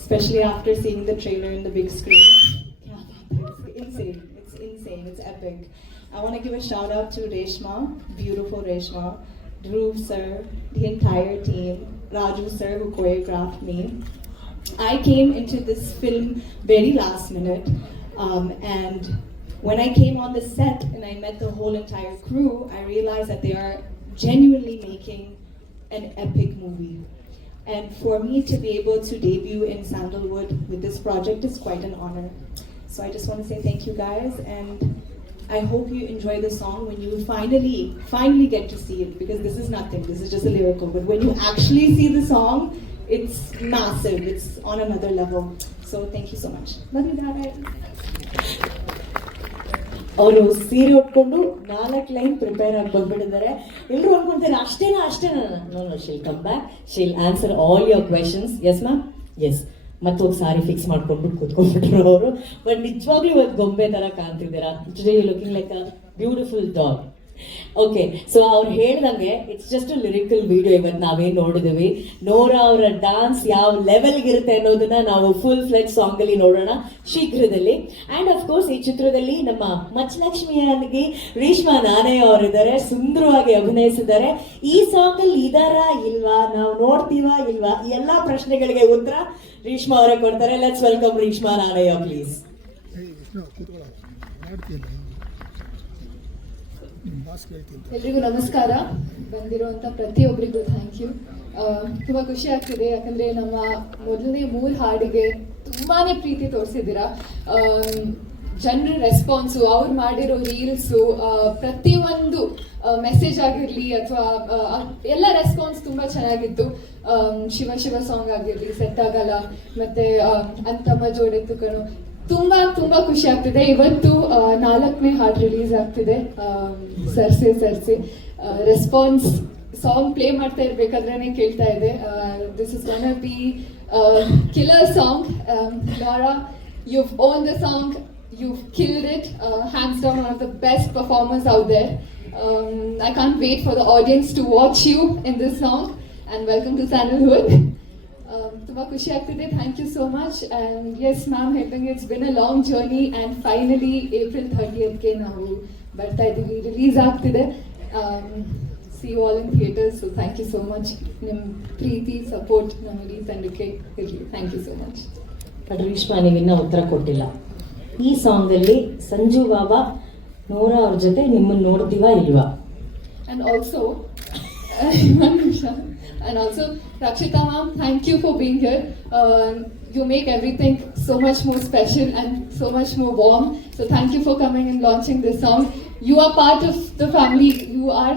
especially after seeing the trailer in the big screen. It's insane. It's insane. It's epic. I want to give a shout out to Reshma, beautiful Reshma, Dhruv sir, the entire team, Raju sir who choreographed me. I came into this film very last minute, and when I came on the set and I met the whole entire crew, I realized that they are genuinely making an epic movie. And for me to be able to debut in Sandalwood with this project is quite an honor. So I just want to say thank you guys, and I hope you enjoy the song when you finally get to see it, because this is nothing, this is just a lyrical, but when you actually see the song, it's massive, it's on another level. So thank you so much. Love you, Dad. ಅವರು ಸೀರೆ ಉಟ್ಕೊಂಡು 4 line prepare ಆಗಿ ಬಂದ್ಬಿಟ್ಟಿದ್ದಾರೆ. ಎಲ್ಲರೂ ಅನ್ಕೊಂತಾರೆ ಅಷ್ಟೇನಾ no shall come back, shall answer all your questions. Yes ma'am, yes. ಮತ್ತೊಂದು ಸಾರಿ fix ಮಾಡ್ಕೊಂಡು ಕೂತ್ಕೊಂಡ್ಬಿಟ್ರು ಅವರು. ಬಟ್ ನಿಜವಾಗ್ಲೂ ಇವತ್ತು ಗೊಂಬೆ ತರ ಕಾಣ್ತಿದ್ದೀರಾ. Today you looking like a beautiful dog. Okay, so ಅವ್ರು ಹೇಳ್ದಂಗೆ ಇಟ್ಸ್ ಜಸ್ಟ್ ಲಿರಿಕಲ್ ವಿಡಿಯೋ ಇವತ್ತು ನಾವೇನು ನೋಡಿದ್ವಿ. ನೋರಾ ಅವರ ಡಾನ್ಸ್ ಯಾವ ಲೆವೆಲ್ಗೆ ಇರುತ್ತೆ ಅನ್ನೋದನ್ನ ನಾವು ಫುಲ್ ಫ್ಲೆಜ್ ಸಾಂಗ್ ಅಲ್ಲಿ ನೋಡೋಣ ಶೀಘ್ರದಲ್ಲಿ. ಅಂಡ್ ಆಫ್ ಕೋರ್ಸ್ ಈ ಚಿತ್ರದಲ್ಲಿ ನಮ್ಮ ಮಚ್ಚಲಕ್ಷ್ಮಿಯಾಗಿ ರೇಷ್ಮಾ ನಾನೇ ಅವರಿದ್ದಾರೆ, ಸುಂದರವಾಗಿ ಅಭಿನಯಿಸಿದ್ದಾರೆ. ಈ ಸಾಂಗ್ ಅಲ್ಲಿ ಇದಾರಾ ಇಲ್ವಾ, ನಾವು ನೋಡ್ತೀವಾ ಇಲ್ವಾ, ಈ ಎಲ್ಲಾ ಪ್ರಶ್ನೆಗಳಿಗೆ ಉತ್ತರ ರೇಷ್ಮಾ ಅವರೇ ಕೊಡ್ತಾರೆ. Let's welcome Reshma Nanaiah please. ಎಲ್ರಿಗೂ ನಮಸ್ಕಾರ. ಬಂದಿರುವಂಥ ಪ್ರತಿಯೊಬ್ಬರಿಗೂ ಥ್ಯಾಂಕ್ ಯು. ತುಂಬ ಖುಷಿ ಆಗ್ತಿದೆ, ಯಾಕಂದರೆ ನಮ್ಮ ಮೊದಲನೇ 3 ಹಾಡಿಗೆ ತುಂಬಾ ಪ್ರೀತಿ ತೋರಿಸಿದ್ದೀರಾ. ಜನರ ರೆಸ್ಪಾನ್ಸು, ಅವ್ರು ಮಾಡಿರೋ ರೀಲ್ಸು, ಪ್ರತಿಯೊಂದು ಮೆಸೇಜ್ ಆಗಿರಲಿ ಅಥವಾ ಎಲ್ಲ ರೆಸ್ಪಾನ್ಸ್ ತುಂಬ ಚೆನ್ನಾಗಿತ್ತು. ಶಿವ ಶಿವ ಸಾಂಗ್ ಆಗಿರಲಿ, ಸೆಟ್ ಆಗಲ್ಲ, ಮತ್ತು ಅಂತಮ್ಮ ಜೋಡೆತ್ತು ಕಣು, ತುಂಬ ಖುಷಿ ಆಗ್ತಿದೆ. ಇವತ್ತು 4ನೇ ಹಾಡು ರಿಲೀಸ್ ಆಗ್ತಿದೆ, ಸರ್ಸೆ. ರೆಸ್ಪಾನ್ಸ್ ಸಾಂಗ್ ಪ್ಲೇ ಮಾಡ್ತಾ ಇರ್ಬೇಕಾದ್ರೆ ಕೇಳ್ತಾ ಇದೆ, this is one of the killer song. Nora, you've owned the song, you've killed it, hands down one of the best performers out there. I can't wait for the audience to watch you in this song, and welcome to Sandalwood. ತುಂಬ ಖುಷಿ ಆಗ್ತಿದೆ. Thank you so much. And yes ma'am ಹೇಳ್ದಂಗೆ it's been a long journey, and finally April 30th ನಾವು ಬರ್ತಾ ಇದ್ದೀವಿ, release ಆಗ್ತಿದೆ. See you all in theatres. So thank you so much. ನಿಮ್ಮ ಪ್ರೀತಿ ಸಪೋರ್ಟ್ ನಮ್ಮ ಇಡೀ ತಂಡಕ್ಕೆ ಇರಲಿ. Thank you so much. Reshma, ನೀವಿನ್ನ ಉತ್ತರ ಕೊಟ್ಟಿಲ್ಲ. ಈ ಸಾಂಗಲ್ಲಿ ಸಂಜು ಬಾಬಾ ನೋರಾ ಅವ್ರ ಜೊತೆ ನಿಮ್ಮನ್ನು ನೋಡ್ತೀವಾ ಇಲ್ವಾ? And also, and also, Rakshita ma'am, thank you for being here. You make everything so much more special and so much more warm. So thank you for coming and launching this song. You are part of the family. You are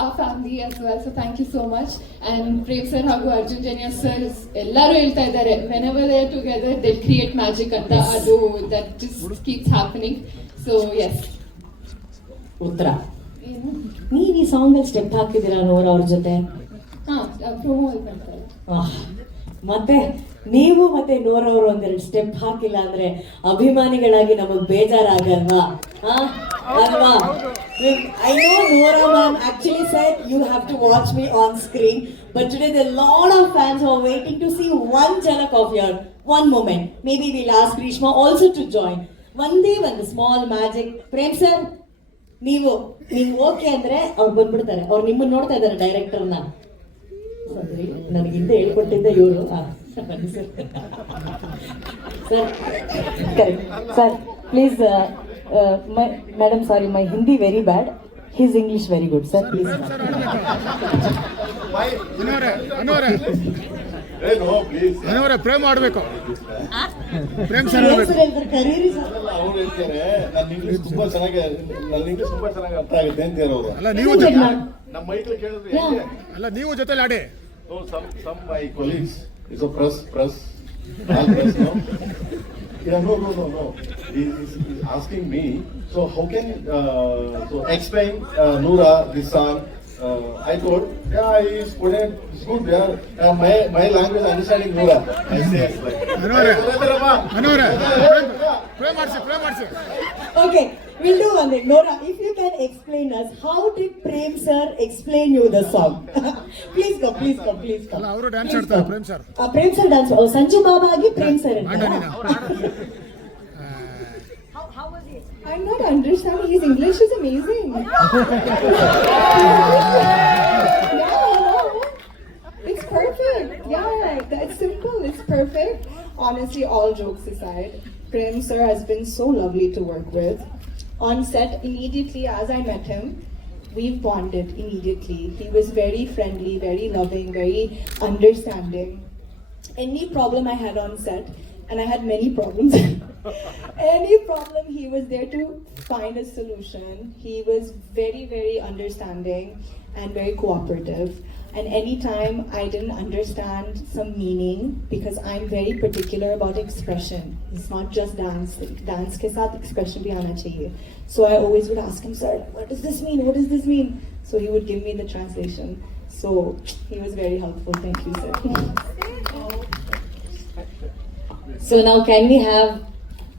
our family as well. So thank you so much. And Prem sir ಹಾಗೂ Arjun Janya sir ಎಲ್ಲರೂ ಹೇಳ್ತಾ ಇದ್ದಾರೆ, whenever they are together, they create magic ಅಂತ. ಅದು that just keeps happening. So yes. ಉತ್ತರ ನೀವು ಈ song ಅಲ್ಲಿ ಸ್ಟೆಪ್ ಹಾಕಿದ್ದೀರಾ ನೋರಾ ಅವ್ರ ಜೊತೆ? ಪ್ರೊಮೋ ಅಲ್ಲಿ ಬರ್ತಾರೆ. ಮತ್ತೆ ನೀವು ಮತ್ತೆ ನೋರಾ ಅವರು ಒಂದೆರಡು ಸ್ಟೆಪ್ ಹಾಕಿಲ್ಲ ಅಂದ್ರೆ ಅಭಿಮಾನಿಗಳಾಗಿ ನಮಗ್ ಬೇಜಾರಾಗಲ್ವಾ? ಅಲ್ವಾ? I know Nora ma'am actually said you have to watch me on screen, but today there are a lot of fans who are waiting to see one jhalak of your one moment. Maybe we'll ask Reshma also to join. ಒಂದೇ ಒಂದು small magic. Prem sir, ನೀವು okay ಅಂದ್ರೆ ಅವ್ರು ಬಂದ್ಬಿಡ್ತಾರೆ. ಅವ್ರು ನಿಮ್ಮನ್ನ ನೋಡ್ತಾ ಇದ್ದಾರೆ, ಡೈರೆಕ್ಟರ್ನ. ನನಗಿಂತ ಹೇಳ್ಕೊಟ್ಟಿದ್ದ ಇವರು. Sir please madam, sorry my Hindi very bad, his English very good. Sir please. Prem ಮಾಡಬೇಕು. ಕರೀರಿ ಸರ್. ಅವ್ರು ಹೇಳ್ತಾರೆ ನನ್ನ ಇಂಗ್ಲಿಷ್ ತುಂಬಾ ಚೆನ್ನಾಗಿ ಅರ್ಥ ಆಗುತ್ತೆ ಅಂತಾರೆ ಅವರು. ಅಲ್ಲ ನೀವು ನಮ್ಮ ಮೈಕಲ್ ಕೇಳಿದ್ರೆ ಅಲ್ಲ ನೀವು ಜೊತೆಲಿ ಆಡಿ. Some my colleagues is a press. All press, no? Yeah, no. He's asking me. So how can so explain Noora this song? I told, he's put it. It's good. Yeah, my language understanding Noora. I say it's like. Anora. Pray marchi. Okay, we'll do one thing. Nora, if you can explain us, how did Prem sir explain you the song? Please go. ಅಲ್ಲ ಅವರು dance ಆಡ್ತಾರೆ Prem sir. Prem sir dance. Sanju Baba ಆಗಿ Prem sir ಅಂತ. I'm not understanding. His English is amazing. It's perfect. Yeah, that's simple. It's perfect. Honestly, all jokes aside, Prem sir has been so lovely to work with. On set, immediately as I met him, we've bonded immediately. He was very friendly, very loving, very understanding. Any problem I had on set, and I had many problems. Any problem, he was there to find a solution. He was very, very understanding and very cooperative. And anytime I didn't understand some meaning, because I'm very particular about expression. It's not just dance. Dance ke saath expression bhi aana chahiye. So I always would ask him, sir, what does this mean? What does this mean? So he would give me the translation. So he was very helpful. Thank you, sir. So now can we have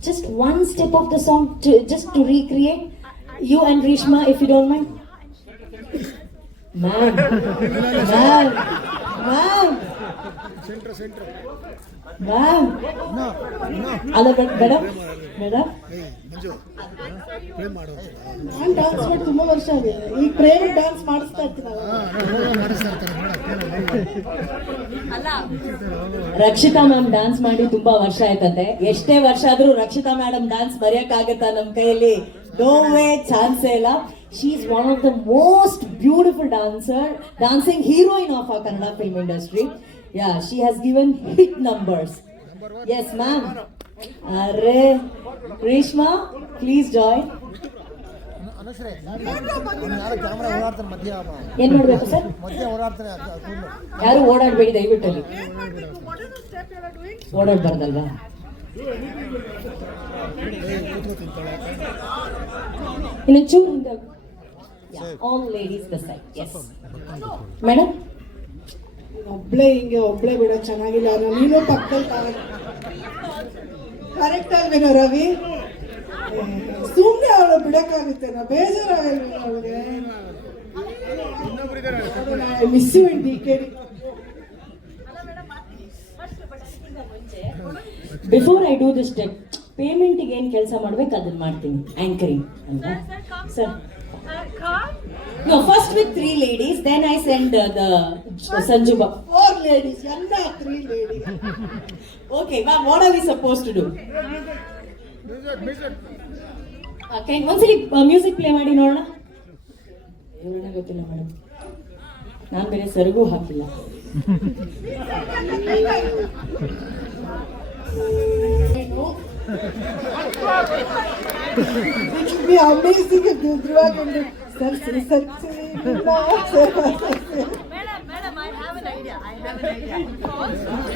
just one step of the song just to recreate? You and Reshma, if you don't mind. Ma'am. ಅಲ್ಲ madam ನಾನು dance ಮಾಡಿ ತುಂಬಾ ವರ್ಷ ಆಗಿದೆ. ಈಗ Prem dance ಮಾಡಿಸ್ತಾ ಇರ್ತೀನಲ್ಲ. Rakshita ma'am dance ಮಾಡಿ ತುಂಬಾ ವರ್ಷ ಆಯ್ತಂತೆ. ಎಷ್ಟೇ ವರ್ಷ ಆದ್ರೂ ರಕ್ಷಿತಾ ಮೇಡಮ್ ಡ್ಯಾನ್ಸ್ ಮರೆಯಕ್ಕಾಗತ್ತಾ ನಮ್ ಕೈಯಲ್ಲಿ? ನೋ ವೇ, ಚಾನ್ಸೇ ಇಲ್ಲ. She is one of the most beautiful dancing heroine of our Kannada film industry. Yeah, she has given hit numbers. Yes, ma'am. Arre, Reshma, please join. ಏನ್ ಮಾಡ್ಬೇಕು ಸರ್? ಯಾರು ಓಡಾಡ್ಬೇಡಿ ದಯವಿಟ್ಟು. ಅಲ್ಲಿ ಓಡಾಡ್ಬಾರ್ದಲ್ವಾ? ಇನ್ನು ಚೂರಿಂದ all ladies the side. Yes madam. ಒಬ್ಳೆ ಹಿಂಗೆ ಒಬ್ಳೆ ಬಿಡ ಚೆನ್ನಾಗಿಲ್ಲ. ನೀನು ಪಕ್ಕದಲ್ಲಿ ಕರೆಕ್ಟ್ ಅಲ್ವೇನೋ ರವಿ? ಸುಮ್ಮನೆ ಅವಳು ಬಿಡಕ್ಕಾಗುತ್ತೆ? ನಾ ಬೇಜಾರಾಗಲ್ಲ ಅವಳಿಗೆ. Miss you in DKD. Before I do this step, ಪೇಮೆಂಟಿಗೆ ಏನು ಕೆಲಸ ಮಾಡ್ಬೇಕು ಅದನ್ನ ಮಾಡ್ತೀನಿ. ಆಂಕರಿಂಗ್ ಅಲ್ವಾ sir? No, first with 3 ladies, then I send the Sanju Baba. 4 ladies, ಎಲ್ಲ 3 ladies. Okay, ma'am, what are we supposed to do? Okay, ಒಂದ್ಸಲಿ music play ಮಾಡಿ ನೋಡೋಣ. ಏನೋ ಗೊತ್ತಿಲ್ಲ ಮೇಡಮ್, ನಾನು ಬೇರೆ ಸರಿಗೂ ಹಾಕಿಲ್ಲ. It would be amazing if Dhruva can do sir.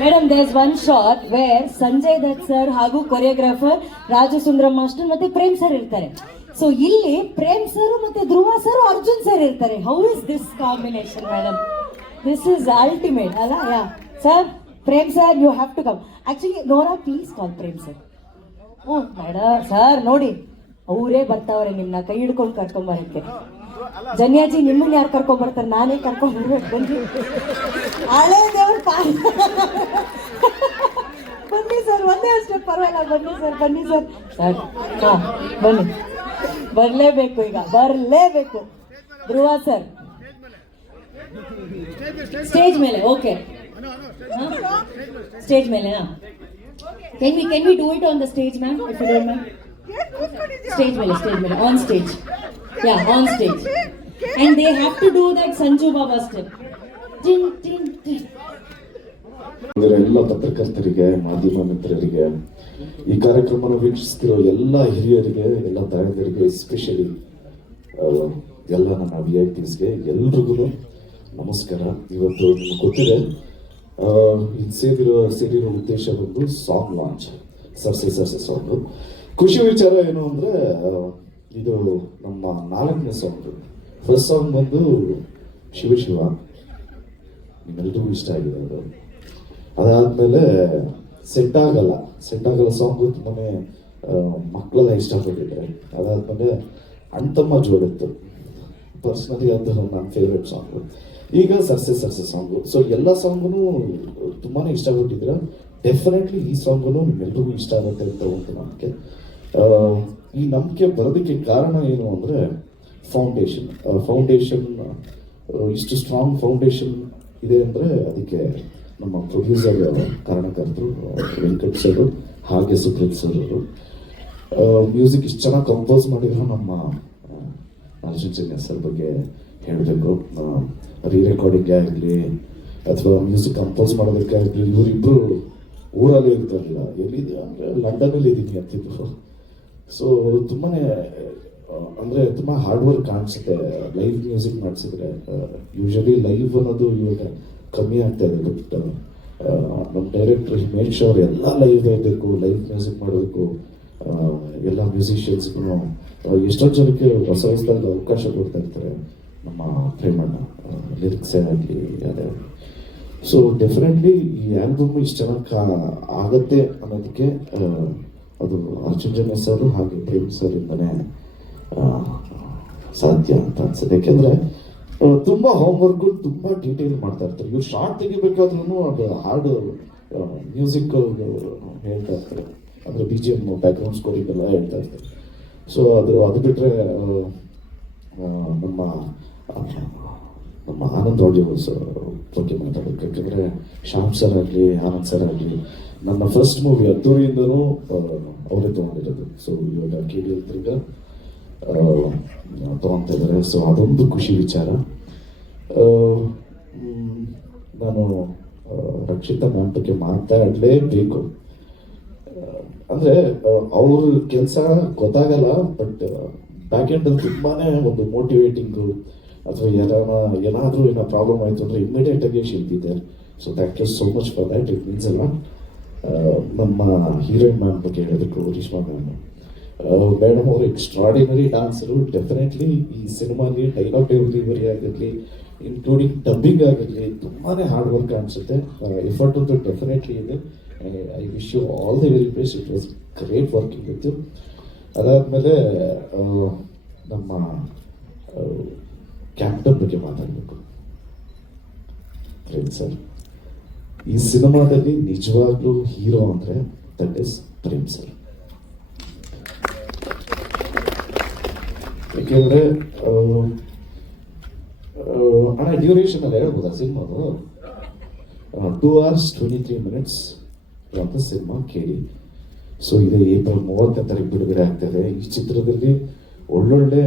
Madam, there's one shot where Sanjay Dutt sir ಹಾಗೂ ಕೊರಿಯೋಗ್ರಾಫರ್ ರಾಜು ಸುಂದರಂ ಮಾಸ್ಟರ್ ಮತ್ತೆ ಪ್ರೇಮ್ ಸರ್ ಇರ್ತಾರೆ. ಸೊ ಇಲ್ಲಿ ಪ್ರೇಮ್ ಸರ್ ಮತ್ತೆ ಧ್ರುವ ಸರ್, ಅರ್ಜುನ್ ಸರ್ ಇರ್ತಾರೆ. How is this combination madam? This is ultimate ಅಲ್ಲ? Ya sir, Prem sir, you have to come. Actually Nora, please call Prem sir. Oh madam, sir ನೋಡಿ ಅವರೇ ಬರ್ತಾವ್ರೆ ನಿಮ್ಮನ್ನ ಕೈ ಹಿಡ್ಕೊಂಡು ಕರ್ಕೊಂಬರಕ್ಕೆ. ಜನ್ಯಾಜಿ ನಿಮ್ಮನ್ನ ಯಾರು ಕರ್ಕೊಂಡ್ ಬರ್ತಾರೆ? ನಾನೇ ಕರ್ಕೊಂಡ್ ಬರ್ಬೇಕು. ಬನ್ನಿ, ಹಳೆ ದೇವ್ರ ಬನ್ನಿ ಸರ್, ಒಂದೇ ಅಷ್ಟೇ ಪರವಾಗಿಲ್ಲ. ಬನ್ನಿ ಸರ್, ಬನ್ನಿ ಸರ್. ಸರ್ ಹಾ ಬನ್ನಿ, ಬರ್ಲೇಬೇಕು, ಈಗ ಬರ್ಲೇಬೇಕು. ಧ್ರುವ ಸರ್ ಸ್ಟೇಜ್ ಮೇಲೆ. ಓಕೆ, ಸ್ಟೇಜ್ ಮೇಲೆನಾ? Can we do it on the stage, ma'am, if you don't mind? Stage ಮೇಲೆ, on stage. Yeah, on stage. And they have to do that Sanju Baba step. Tin tin tin. ಎಲ್ಲ ಪತ್ರಕರ್ತರಿಗೆ, ಮಾಧ್ಯಮ ಮಿತ್ರರಿಗೆ, ಈ ಕಾರ್ಯಕ್ರಮನ ವೀಕ್ಷಿಸ್ತಿರೋ ಎಲ್ಲ ಹಿರಿಯರಿಗೆ, ಎಲ್ಲ ತಾಯಂದಿರಿಗೆ, ಎಸ್ಪೆಷಲಿ ಎಲ್ಲ ನನ್ನ VIPsಗೆ ಎಲ್ರಿಗೂ ನಮಸ್ಕಾರ. ಇವತ್ತು ನಿಮ್ಗೆ ಗೊತ್ತಿದೆ, ಇದು ಸೇರಿರೋ ಉದ್ದೇಶ ಬಂದು ಸಾಂಗ್ ಲಾಂಚ್, ಸರ್ಸೆ ಸಾಂಗು. ಖುಷಿ ವಿಚಾರ ಏನು ಅಂದರೆ, ಇದು ನಮ್ಮ 4ನೇ ಸಾಂಗು. ಫಸ್ಟ್ ಸಾಂಗ್ ಬಂದು ಶಿವ ಶಿವ, ನಿಮ್ಮೆಲ್ರಿಗೂ ಇಷ್ಟ ಆಗಿದೆ ಅದು. ಅದಾದಮೇಲೆ ಸೆಟ್ ಆಗಲ್ಲ ಸಾಂಗು ತುಂಬಾ ಮಕ್ಕಳೆಲ್ಲ ಇಷ್ಟಪಟ್ಟಿದ್ದಾರೆ. ಅದಾದಮೇಲೆ ಅಣ್ತಮ್ಮ ಜೋಡಿತ್ತು, ಪರ್ಸ್ನಲಿ ಅದು ನನ್ನ ಫೇವ್ರೆಟ್ ಸಾಂಗು. ಈಗ ಸರ್ಸೆ ಸಾಂಗು. ಸೊ ಎಲ್ಲ ಸಾಂಗು ತುಂಬಾ ಇಷ್ಟಪಟ್ಟಿದ್ದೀರ. ಡೆಫಿನೆಟ್ಲಿ ಈ ಸಾಂಗು ನಿಮ್ಮೆಲ್ರಿಗೂ ಇಷ್ಟ ಆಗುತ್ತೆ ಅಂತ ಒಂದು ನಂಬಿಕೆ. ಈ ನಂಬಿಕೆ ಬರೋದಕ್ಕೆ ಕಾರಣ ಏನು ಅಂದರೆ ಫೌಂಡೇಶನ್ ಇಷ್ಟು ಸ್ಟ್ರಾಂಗ್ ಫೌಂಡೇಶನ್ ಇದೆ ಅಂದರೆ ಅದಕ್ಕೆ ನಮ್ಮ ಪ್ರೊಡ್ಯೂಸರ್ ಕಾರಣಕರ್ತರು ವೆಂಕಟ್ ಸರ್ ಹಾಗೆ ಸುಪ್ರೀತ್ ಸರ್ ಅವರು. ಮ್ಯೂಸಿಕ್ ಇಷ್ಟು ಚೆನ್ನಾಗಿ ಕಂಪೋಸ್ ಮಾಡಿದ್ರು ನಮ್ಮ ಅರ್ಜುನ್ ಜನ್ಯ ಸರ್ ಬಗ್ಗೆ ಹೇಳಬೇಕು. ರೀರೆಕಾರ್ಡಿಂಗ್ ಆಗಲಿ ಅಥವಾ ಮ್ಯೂಸಿಕ್ ಕಂಪೋಸ್ ಮಾಡೋದಕ್ಕಾಗಲಿ, ಇವರಿಬ್ಬರು ಊರಲ್ಲಿ ಇರ್ತಾರಿಲ್ಲ, ಎಲ್ಲಿದೆ ಅಂದರೆ ಲಂಡನಲ್ಲಿ ಇದ್ದೀನಿ ಅಂತಿದ್ರು. ಸೊ ತುಂಬಾ ಅಂದರೆ ತುಂಬ ಹಾರ್ಡ್ ವರ್ಕ್ ಕಾಣಿಸುತ್ತೆ ಲೈವ್ ಮ್ಯೂಸಿಕ್ ಮಾಡಿಸಿದ್ರೆ. ಯೂಶಲಿ ಲೈವ್ ಅನ್ನೋದು ಇವಾಗ ಕಮ್ಮಿ ಆಗ್ತಾ ಇದೆ. ಬಟ್ ನಮ್ಮ ಡೈರೆಕ್ಟರ್ ಹಿಮೇಶ್ ಅವ್ರು ಎಲ್ಲ ಲೈವ್ ಇರಬೇಕು, ಲೈವ್ ಮ್ಯೂಸಿಕ್ ಮಾಡಬೇಕು. ಎಲ್ಲ ಮ್ಯೂಸಿಷಿಯನ್ಸ್ಗೂ ಎಷ್ಟೊಂದು ಜನಕ್ಕೆ ಹೊಸ ಹೊಸದಾಗಿ ಅವಕಾಶ ಕೊಡ್ತಾ ಇರ್ತಾರೆ ನಮ್ಮ ಪ್ರೇಮಣ್ಣ, ಲಿರಿಕ್ಸೇ ಆಗಲಿ ಅದೇ. ಸೊ ಡೆಫಿನೆಟ್ಲಿ ಈ ಆಲ್ಬಮ್ ಇಷ್ಟು ಚೆನ್ನಾಗಿ ಆಗತ್ತೆ ಅನ್ನೋದಕ್ಕೆ ಅದು ಅರ್ಜುನ್ ಜನ್ಯ ಸರ್ ಹಾಗೆ ಪ್ರೇಮ್ ಸರ್ ಇಂದನೇ ಸಾಧ್ಯ ಅಂತ ಅನ್ಸುತ್ತೆ. ಯಾಕೆಂದರೆ ತುಂಬ ಹೋಮ್ವರ್ಕ್ಗಳು ತುಂಬ ಡೀಟೇಲ್ ಮಾಡ್ತಾ ಇರ್ತಾರೆ. ಇವ್ರು ಶಾರ್ಟ್ ತೆಗಿಬೇಕಾದ್ರೂ ಅದು ಹಾಡು ಮ್ಯೂಸಿಕ್ ಹೇಳ್ತಾ ಇರ್ತಾರೆ, ಅಂದರೆ B G M background scoring ಎಲ್ಲ ಹೇಳ್ತಾ ಇರ್ತಾರೆ. ಸೊ ಅದು ಬಿಟ್ಟರೆ ನಮ್ಮ ಆನಂದ್ ಆಡಿಯೋಸ್ ಬಗ್ಗೆ ಮಾತಾಡಬೇಕು. ಯಾಕೆಂದರೆ ಶ್ಯಾಮ್ ಸರ್ ಆಗಲಿ ಆನಂದ್ ಸರ್ ಆಗಲಿ ನನ್ನ ಫಸ್ಟ್ ಮೂವಿ ಅದ್ದೂರಿಯಿಂದನೂ ಅವರೇ ತೊಗೊಂಡಿರೋದು. ಸೊ ಇವಾಗ KD ಈಗ ತೊಗೊತಾ ಇದ್ದಾರೆ. ಸೊ ಅದೊಂದು ಖುಷಿ ವಿಚಾರ. ನಾನು ರಕ್ಷಿತಾ ಮ್ಯಾಮ್ ಬಗ್ಗೆ ಮಾತಾಡಲೇಬೇಕು. ಅಂದರೆ ಅವ್ರ ಕೆಲಸ ಗೊತ್ತಾಗಲ್ಲ, ಬಟ್ ಬ್ಯಾಕ್ ಎಂಡಲ್ಲಿ ತುಂಬಾ ಒಂದು ಮೋಟಿವೇಟಿಂಗು, ಅಥವಾ ಏನಾದರೂ ಏನೋ ಪ್ರಾಬ್ಲಮ್ ಆಯಿತು ಅಂದರೆ ಇಮಿಡಿಯೇಟಾಗಿ ಶಿಲ್ಪಿದೆ. So thank you so much for that. It means ಅಲ್ಲ. ನಮ್ಮ ಹೀರೋಯಿನ್ ಮ್ಯಾಮ್ ಬಗ್ಗೆ ಹೇಳಬೇಕು, ರಿಶ್ಮಾ ಮ್ಯಾಮ್. ಮೇಡಮ್ ಅವರು ಎಕ್ಸ್ಟ್ರಾಡಿನರಿ ಡಾನ್ಸರು. ಡೆಫಿನೆಟ್ಲಿ ಈ ಸಿನಿಮಾಲಿ ಡೈಲಾಗ್ ಡೆಲಿವರಿ ಆಗಿರಲಿ, ಇನ್ಕ್ಲೂಡಿಂಗ್ ಡಬ್ಬಿಂಗ್ ಆಗಿರಲಿ, ತುಂಬಾ ಹಾರ್ಡ್ ವರ್ಕ್ ಅನಿಸುತ್ತೆ. ಎಫರ್ಟ್ ಅಂತೂ ಡೆಫಿನೆಟ್ಲಿ ಇದೆ. I wish you all the very best. It was great working with you. ಅದಾದಮೇಲೆ ನಮ್ಮ ಕ್ಯಾಪ್ಟನ್ ಬಗ್ಗೆ ಮಾತಾಡಬೇಕು. ಪ್ರೇಮ್ ಸರ್ ಈ ಸಿನಿಮಾದಲ್ಲಿ ನಿಜವಾಗ್ಲೂ ಹೀರೋ ಅಂದರೆ ದಟ್ ಇಸ್ ಪ್ರೇಮ್ ಸರ್. ಯಾಕೆಂದರೆ ಅಣ್ಣ ಡ್ಯೂರೇಷನ್ ಅಲ್ಲಿ ಹೇಳ್ಬೋದಾ ಸಿನಿಮಾದು? 2 hours 23 minutes ಅಂತ ಸಿನಿಮಾ KD. ಸೊ ಇದು ಏಪ್ರಿಲ್ 30ನೇ ತಾರೀಕು ಬಿಡುಗಡೆ ಆಗ್ತದೆ. ಈ ಚಿತ್ರದಲ್ಲಿ ಒಳ್ಳೊಳ್ಳೆ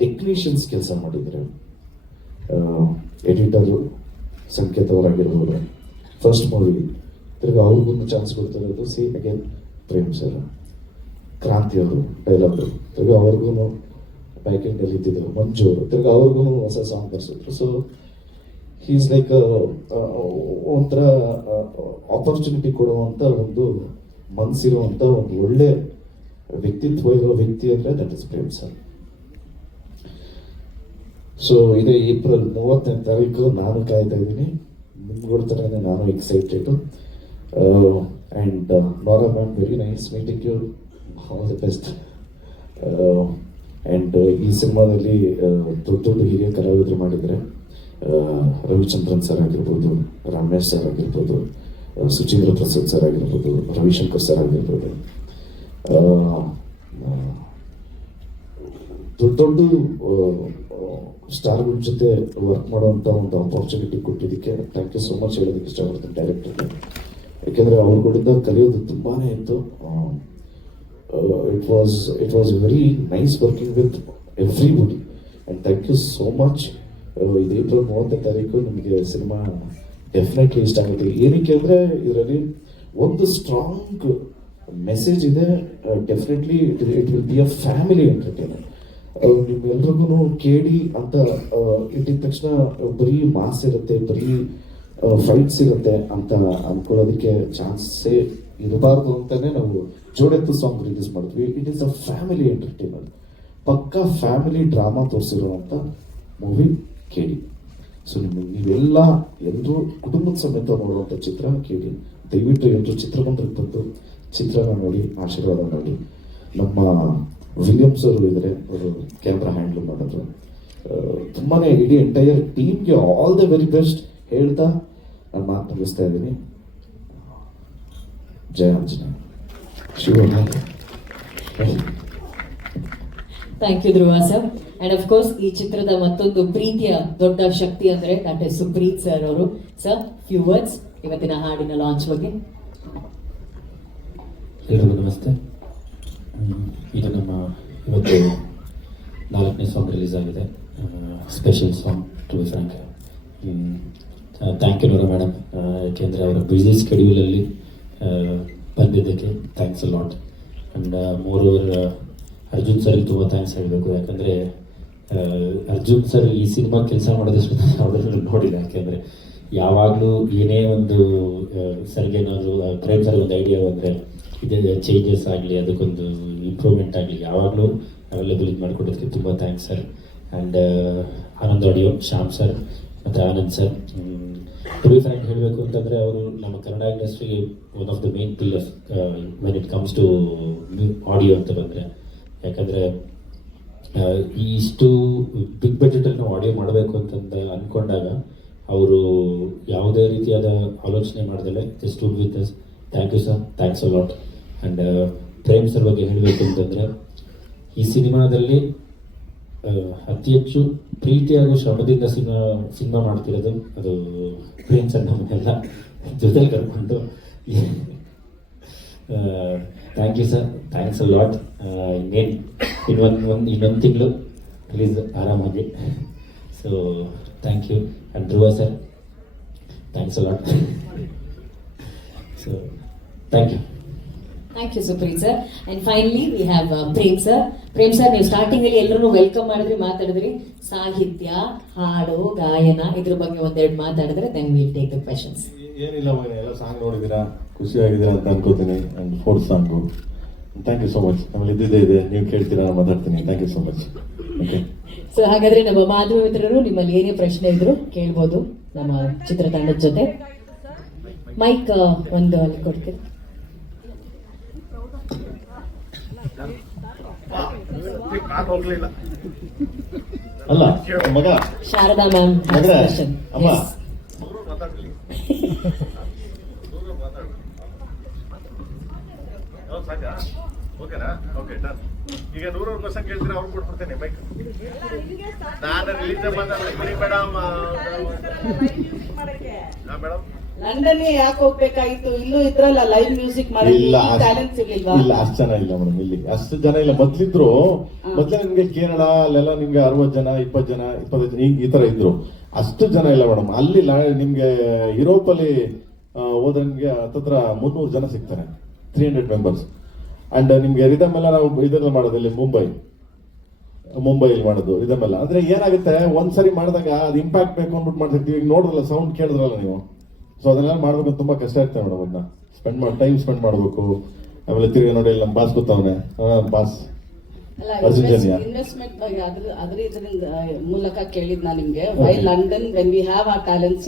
ಟೆಕ್ನಿಷಿಯನ್ಸ್ ಕೆಲಸ ಮಾಡಿದ್ದಾರೆ. ಎಡಿಟರು ಸಂಕೇತ್ ಅವರಾಗಿರ್ಬೋದು, ಫಸ್ಟ್ ಮೂವಿ ತಿರ್ಗಿ ಅವ್ರಿಗೊಂದು ಚಾನ್ಸ್ ಕೊಡ್ತಿರೋದು ಅಗೇನ್ ಪ್ರೇಮ್ ಸರ್. ಕ್ರಾಂತಿ ಅವರು ಡೈಲಾಗು, ತಿರ್ಗಿ ಅವ್ರಿಗೂ ಬ್ಯಾಕ್ ಎಂಡಲ್ಲಿ ಇದ್ದಿದ್ರು ಮಂಜು, ತಿರ್ಗಿ ಅವ್ರಿಗೂ ಹೊಸ ಸಾಂಗ್ ಬರ್ಸಿದ್ರು. ಸೊ ಹೀಸ್ ಲೈಕ್ ಒಂಥರ ಆಪರ್ಚುನಿಟಿ ಕೊಡುವಂಥ ಒಂದು ಮನಸ್ಸಿರುವಂಥ ಒಂದು ಒಳ್ಳೆ ವ್ಯಕ್ತಿತ್ವ ಇರೋ ವ್ಯಕ್ತಿ ಅಂದರೆ that is Prem sir. So ಇದೇ ಏಪ್ರಿಲ್ 30ನೇ ತಾರೀಕು ನಾನು ಕಾಯ್ತಾ ಇದ್ದೀನಿ. ನಿಮ್ಗೊಡ್ತಾನೆ ನಾನು excited. And Nora ma'am, very nice meeting you, all the best. And ಈ ಸಿನಿಮಾದಲ್ಲಿ ದೊಡ್ಡ ಹಿರಿಯ ಕಲಾವಿದರು ಮಾಡಿದರೆ ರವಿಚಂದ್ರನ್ ಸರ್ ಆಗಿರ್ಬೋದು, ರಮೇಶ್ ಸರ್ ಆಗಿರ್ಬೋದು, ಸುಚೀಂದ್ರ ಪ್ರಸಾದ್ ಸರ್ ಆಗಿರ್ಬೋದು, ರವಿಶಂಕರ್ ಸರ್ ಆಗಿರ್ಬೋದು, ದೊಡ್ಡ ಸ್ಟಾರ್ಗಳ ಜೊತೆ ವರ್ಕ್ ಮಾಡುವಂಥ ಒಂದು ಆಪರ್ಚುನಿಟಿ ಕೊಟ್ಟಿದ್ದಕ್ಕೆ ಥ್ಯಾಂಕ್ ಯು ಸೋ ಮಚ್ ಹೇಳೋದಕ್ಕೆ ಇಷ್ಟಪಡ್ತೀನಿ ಡೈರೆಕ್ಟರ್ಗೆ. ಯಾಕೆಂದರೆ ಅವ್ರುಗಳಿಂದ ಕಲಿಯೋದು ತುಂಬಾ ಇತ್ತು. It was very nice working with everybody and thank you so much. ಇದು ಏಪ್ರಿಲ್ 30ನೇ ತಾರೀಕು ನಿಮಗೆ ಸಿನಿಮಾ ಡೆಫಿನೆಟ್ಲಿ ಇಷ್ಟ ಆಗುತ್ತೆ. ಏನಕ್ಕೆ ಅಂದರೆ ಇದರಲ್ಲಿ ಒಂದು ಸ್ಟ್ರಾಂಗ್ ಮೆಸೇಜ್ ಇದೆ. Definitely it will be a family entertainer. ನಿಮ್ಮೆಲ್ರಿಗೂ KD ಅಂತ ಇಟ್ಟಿದ ತಕ್ಷಣ ಬರೀ ಮಾಸ್ ಇರುತ್ತೆ, ಬರೀ ಫೈಟ್ಸ್ ಇರುತ್ತೆ ಅಂತ ಅನ್ಕೊಳ್ಳೋದಕ್ಕೆ ಚಾನ್ಸೇ ಇರಬಾರ್ದು ಅಂತಲೇ ನಾವು ಜೋಡೆತ್ತು ಸಾಂಗ್ ರಿಲೀಸ್ ಮಾಡಿದ್ವಿ. It is a family entertainer, ಪಕ್ಕಾ ಫ್ಯಾಮಿಲಿ ಡ್ರಾಮಾ ತೋರಿಸಿರುವಂಥ ಮೂವಿ KD. ಸೊ ನೀವೆಲ್ಲ ಎಲ್ಲರೂ ಕುಟುಂಬದ ಸಮೇತ ನೋಡುವಂಥ ಚಿತ್ರ KD. ದಯವಿಟ್ಟು ಎಲ್ಲರೂ ಚಿತ್ರಮಂದಿರಕ್ಕೆ ಬಂದು ಚಿತ್ರನ ನೋಡಿ ಆಶೀರ್ವಾದ ಮಾಡಿ. ನಮ್ಮ ವಿಲಿಯಮ್ಸ್ ಅವರು ಇದ್ದಾರೆ, ಅವರು ಕ್ಯಾಮ್ರಾ ಹ್ಯಾಂಡಲ್ ಮಾಡೋದು. ತುಂಬಾ ಇಡೀ ಎಂಟೈರ್ ಟೀಮ್ಗೆ ಆಲ್ ದ ವೆರಿ ಬೆಸ್ಟ್ ಹೇಳ್ತಾ ನಾನು ಮಾತು ಮುಗಿಸ್ತಾ ಇದ್ದೀನಿ. ಜಯ Anjaneya. Thank you Dhruva sir. And of course ಈ ಚಿತ್ರದ ಮತ್ತೊಂದು ಪ್ರೀತಿಯ ದೊಡ್ಡ ಶಕ್ತಿ ಅಂದರೆ ದಟ್ ಇಸ್ ಸುಪ್ರೀತ್ ಸರ್ ಅವರು. ಸರ್, ಫ್ಯೂ ವರ್ಡ್ಸ್ ಇವತ್ತಿನ ಹಾಡಿನ ಲಾಂಚ್ ಬಗ್ಗೆ. ಎಲ್ರಿಗೂ ನಮಸ್ತೆ. ಇದು ನಮ್ಮ ಇವತ್ತು 4ನೇ ಸಾಂಗ್ ರಿಲೀಸ್ ಆಗಿದೆ, special song to be frank. Thank you Nora madam, ಯಾಕೆಂದರೆ ಅವರ ಬ್ಯುಸಿ ಸ್ಕೆಡ್ಯೂಲಲ್ಲಿ ಬಂದಿದ್ದಕ್ಕೆ thanks a lot. And more over Arjun ಸರ್ಗೆ ತುಂಬ ಥ್ಯಾಂಕ್ಸ್ ಹೇಳಬೇಕು. ಯಾಕಂದರೆ ಅರ್ಜುನ್ ಸರ್ ಈ ಸಿನಿಮಾ ಕೆಲಸ ಮಾಡೋದಷ್ಟು ನಾನು ಯಾವುದಾದ್ರೂ ನೋಡಿಲ್ಲ. ಯಾಕೆಂದರೆ ಯಾವಾಗಲೂ ಏನೇ ಒಂದು ಸರ್ಗೆ ಏನಾದರೂ ಪ್ರೇಮ್ ಸರ್ ಒಂದು ಐಡಿಯಾ ಬಂದರೆ ಇದು ಚೇಂಜಸ್ ಆಗಲಿ, ಅದಕ್ಕೊಂದು ಇಂಪ್ರೂವ್ಮೆಂಟ್ ಆಗಲಿ, ಯಾವಾಗಲೂ ಅವೈಲೇಬಲ್ ಇದು ಮಾಡಿಕೊಡೋದಕ್ಕೆ ತುಂಬ thanks sir. And Anand audio, Shyam sir ಮತ್ತು Anand sir. To be frank ಹೇಳಬೇಕು ಅಂತಂದರೆ ಅವರು ನಮ್ಮ ಕನ್ನಡ ಇಂಡಸ್ಟ್ರಿಗೆ one of the main pillars when it comes to audio ಅಂತ ಬಂದರೆ. ಯಾಕಂದರೆ ಇಷ್ಟು ಬಿಗ್ ಬಜೆಟಲ್ಲಿ ನಾವು ಆಡಿಯೋ ಮಾಡಬೇಕು ಅಂತಂದು ಅಂದ್ಕೊಂಡಾಗ ಅವರು ಯಾವುದೇ ರೀತಿಯಾದ ಆಲೋಚನೆ ಮಾಡ್ದಲೆ just to with us. Thank you sir, thanks a lot. And Prem sir ಬಗ್ಗೆ ಹೇಳಬೇಕು ಅಂತಂದರೆ ಈ ಸಿನಿಮಾದಲ್ಲಿ ಅತಿ ಹೆಚ್ಚು ಪ್ರೀತಿ ಹಾಗೂ ಶ್ರಮದಿಂದ ಸಿನಿಮಾ ಮಾಡ್ತಿರೋದು ಅದು ಪ್ರೇಮ್ ಸರ್. ನಮ್ಮನ್ನೆಲ್ಲ ಜೊತೆಲಿ ಕರ್ಕೊಂಡು thank you sir, thanks a lot. ಇನ್ನೊಂದು ತಿಂಗಳು ಪ್ಲೀಸ್ ಆರಾಮಾಗಿ. So thank you. And Dhruva sir, thanks a lot. So thank you. Thank you Supreeth sir. And finally we have Prem sir. Prem sir, ನೀವು ಸ್ಟಾರ್ಟಿಂಗ್ ಅಲ್ಲಿ ಎಲ್ಲರೂ ವೆಲ್ಕಮ್ ಮಾಡಿದ್ರಿ, ಮಾತಾಡಿದ್ರಿ. ಸಾಹಿತ್ಯ, ಹಾಡು, ಗಾಯನ ಇದ್ರ ಬಗ್ಗೆ ಒಂದೆರಡು ಮಾತಾಡಿದ್ರೆ then will take the questions. ಏನಿಲ್ಲ ಮಗನೇ, ಎಲ್ಲ ಸಾಂಗ್ ನೋಡಿದ್ದೀರಾ, ಖುಷಿಯಾಗಿದ್ದೀರಾ ಅಂತ ಅನ್ಕೋತೀನಿ. And 4th song thank you so much. ಆಮೇಲೆ ಇದ್ದಿದ್ದೇ ಇದೆ, ನೀವು ಕೇಳ್ತೀರಾ, ಮಾತಾಡ್ತೀನಿ. Thank you so much. Okay. So ಹಾಗಾದ್ರೆ ನಮ್ಮ ಮಾಧ್ಯಮ ಮಿತ್ರರು ನಿಮ್ಮಲ್ಲಿ ಏನೇ ಪ್ರಶ್ನೆ ಇದ್ರು ಕೇಳ್ಬೋದು ನಮ್ಮ ಚಿತ್ರತಂಡದ ಜೊತೆ. ಮೈಕ್ ಒಂದು ಅಲ್ಲಿ ಕೊಡ್ತೀನಿ. ಅಲ್ಲ ಮಗ, ಶಾರದಾ ಮ್ಯಾಮ್ ಅಮ್ಮ ಓಕೆನಾ? Okay done. ಈಗ 100 ಕ್ವಶನ್ ಕೇಳ್ತೀರಾ, ಅವ್ರು ಕೊಟ್ಬಿಡ್ತೇನೆ ಬೈಕ್. ನಾನು ರಿಲೀಸ್ ಮಾತಾಡ್ತೀನಿ ಮೇಡಮ್. ಮೇಡಮ್ ಲಂಡನ್ ಯಾಕೆ ಹೋಗ್ಬೇಕಾಗಿತ್ತು? ಇಲ್ಲೂ ಇದ್ರಲ್ಲ ಲೈವ್ ಮ್ಯೂಸಿಕ್ ಇಲ್ಲ, ಟ್ಯಾಲೆಂಟ್ ಸಿಗ್ಲಿಲ್ವಾ? ಇಲ್ಲ, ಅಷ್ಟು ಜನ ಇಲ್ಲ ಮೇಡಮ್. ಇಲ್ಲಿ ಅಷ್ಟು ಜನ ಇಲ್ಲ. ಮೊದ್ಲಿದ್ರು, ಮೊದ್ಲೇ ನಿಮ್ಗೆ ಕೇರಳ ಅಲ್ಲೆಲ್ಲ ನಿಮ್ಗೆ 60 ಜನ, 20 ಜನ, 25 ಜನ ಈ ತರ ಇದ್ರು. ಅಷ್ಟು ಜನ ಇಲ್ಲ ಮೇಡಮ್. ಅಲ್ಲಿ ನಿಮ್ಗೆ ಯುರೋಪ್ ಅಲ್ಲಿ ಹೋದ್ರೆ ನಿಮ್ಗೆ ಹತ್ತತ್ರ 300 ಜನ ಸಿಗ್ತಾರೆ, 300 ಮೆಂಬರ್ಸ್. ಅಂಡ್ ನಿಮ್ಗೆ ರಿದಮ್ ಎಲ್ಲ ನಾವು ಇದೆಲ್ಲ ಮಾಡೋದು ಇಲ್ಲಿ ಮುಂಬೈಲಿ ಮಾಡೋದು ರಿದಮ್ ಎಲ್ಲ. ಅಂದ್ರೆ ಏನಾಗುತ್ತೆ, ಒಂದ್ಸರಿ ಮಾಡಿದಾಗ ಅದು ಇಂಪ್ಯಾಕ್ಟ್ ಬೇಕು ಅಂದ್ಬಿಟ್ಟು ಮಾಡ್ತಿರ್ತೀವಿ. ಈಗ ನೋಡಿದ್ರಲ್ಲ, ಸೌಂಡ್ ಕೇಳಿದ್ರಲ್ಲ ನೀವು. ಸೊ ಅದನ್ನೆಲ್ಲ ಮಾಡ್ಬೇಕು ತುಂಬಾ ಕಷ್ಟ ಇರ್ತದೆ ಮೇಡಮ್. ಅದನ್ನ ಟೈಮ್ ಸ್ಪೆಂಡ್ ಮಾಡ್ಬೇಕು. ಆಮೇಲೆ ತಿರುಗಿ ನೋಡಿ, ನಮ್ಮ ಬಾಸ್ ಗೊತ್ತವನೆ, ಬಾಸ್ ಇನ್ವೆಸ್ಟ್ಮೆಂಟ್ ಬಗ್ಗೆ ಅದ್ರ ಇದರಿಂದ ಮೂಲಕ ಕೇಳಿದ್ ನಾನು ನಿಮ್ಗೆ. Why London when we have the talents?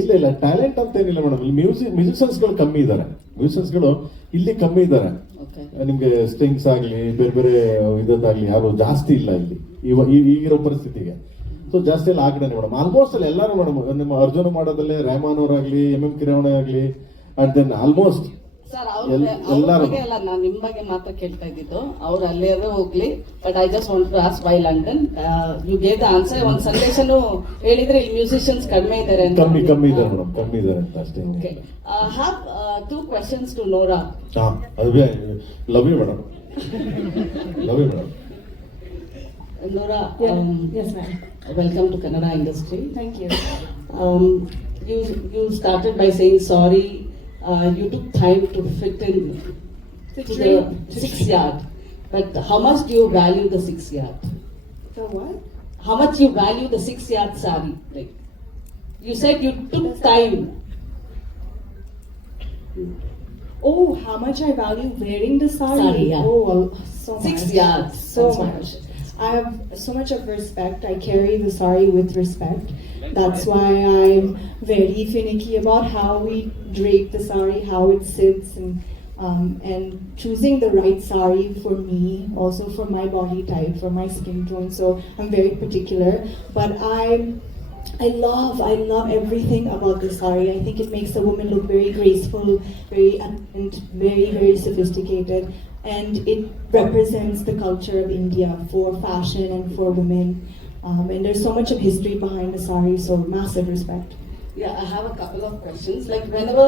ಇಲ್ಲ ಟ್ಯಾಲೆಂಟ್ ಅಂತ ಏನಿಲ್ಲ ಮೇಡಮ್. ಇಲ್ಲಿ ಮ್ಯೂಸಿಷಿಯನ್ಸ್ಗಳು ಕಮ್ಮಿ ಇದ್ದಾರೆ. ಮ್ಯೂಸಿಷಿಯನ್ಸ್ಗಳು ಇಲ್ಲಿ ಕಮ್ಮಿ ಇದ್ದಾರೆ. ನಿಮ್ಗೆ ಸ್ಟ್ರಿಂಗ್ಸ್ ಆಗ್ಲಿ, ಬೇರೆ ಬೇರೆ ಇದಾಗ್ಲಿ ಯಾರು ಜಾಸ್ತಿ ಇಲ್ಲ ಇಲ್ಲಿ ಈಗಿರೋ ಪರಿಸ್ಥಿತಿಗೆ. ಸೊ ಜಾಸ್ತಿ ಎಲ್ಲ ಆ ಕಡೆ ಮೇಡಮ್. ಆಲ್ಮೋಸ್ಟ್ ಅಲ್ಲಿ ಎಲ್ಲರೂ ಮೇಡಮ್, ನಿಮ್ಮ ಅರ್ಜುನ ಮಾಡೋದಲ್ಲೇ ರೆಹಮಾನ್ ಅವರಾಗ್ಲಿ, MM ಕಿರವಾಣಿ ಆಗ್ಲಿ, ಅಂಡ್ ದೆನ್ ಆಲ್ಮೋಸ್ಟ್ ಸರ್ ಅಲ್ಲ, ನಾನು ನಿಮ್ ಬಗ್ಗೆ ಮಾತ್ರ ಕೇಳ್ತಾ ಇದ್ದಿದ್ದು. ಅವ್ರು ಅಲ್ಲೇ ಹೋಗ್ಲಿ, but I just want to ask why London. You gave the answer. ಒಂದು ಸಂದೇಶನು ಹೇಳಿದ್ರೆ ಇಲ್ಲಿ ಮ್ಯೂಸಿಷಿಯನ್ಸ್ ಕಡಿಮೆ ಇದ್ದಾರೆ ಅಂತ. ಕಮ್ಮಿ ಇದ್ದಾರೆ ಮೇಡಮ್, ಕಮ್ಮಿ ಇದ್ದಾರೆ ಅಂತ ಅಷ್ಟೇ. Okay. Have 2 questions to Nora. Love you madam. Love you madam. Nora, yes ma'am. Welcome to Kannada industry. Thank you. You started by saying sorry. You took time to fit in to the 6 yard. But how much do you value the 6 yard? The what? How much you value the 6 yard sari? Like you said, you took time. Oh, how much I value wearing the sari? Sari, yeah. Oh, well, so 6 much. yards. So That's my much. question. I have so much of respect. I carry the sari with respect. That's why I'm very finicky about how we drape the sari, how it sits, and choosing the right sari for me, also for my body type, for my skin tone. So I'm very particular. But I love everything about the sari. I think it makes a woman look very graceful, very and very, very sophisticated. And it represents the culture of India for fashion and for women. And there's so much of history behind the sari, so massive respect. Yeah, I have a couple of questions. Like whenever,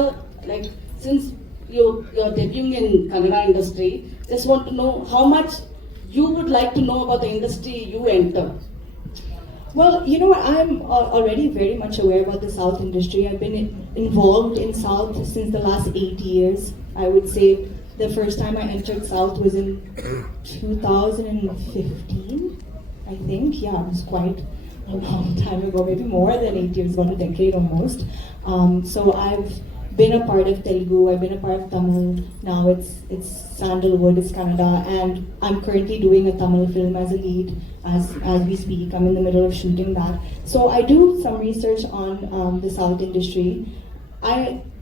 like since you're debuting in Kannada industry, just want to know how much you would like to know about the industry you enter. Well, you know what, I'm already very much aware about the South industry. I've been involved in South since the last 8 years. I would say The first time I entered South was in 2015, I think. Yeah, it was quite a long time ago, maybe more than 8 years, about a decade almost. So I've been a part of Telugu, I've been a part of Tamil. Now it's Sandalwood, it's Kannada, and I'm currently doing a Tamil film as a lead as we speak. I'm in the middle of shooting that. So I do some research on the South industry.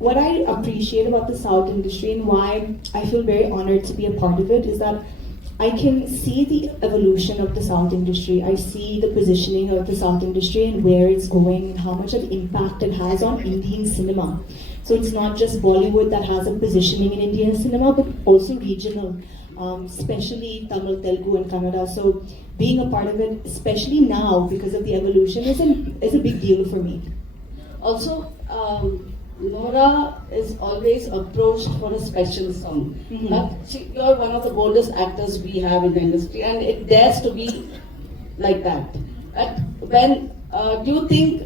What I appreciate about the South industry and why I feel very honored to be a part of it is that I can see the evolution of the South industry. I see the positioning of the South industry and where it's going and how much of impact it has on Indian cinema. So it's not just Bollywood that has a positioning in Indian cinema, but also regional, especially Tamil, Telugu, and Kannada. So being a part of it, especially now because of the evolution, is a big deal for me. Also, Nora is always approached for a special song. Mm-hmm. You're one of the boldest actors we have in the industry, and it dares to be like that. When do you think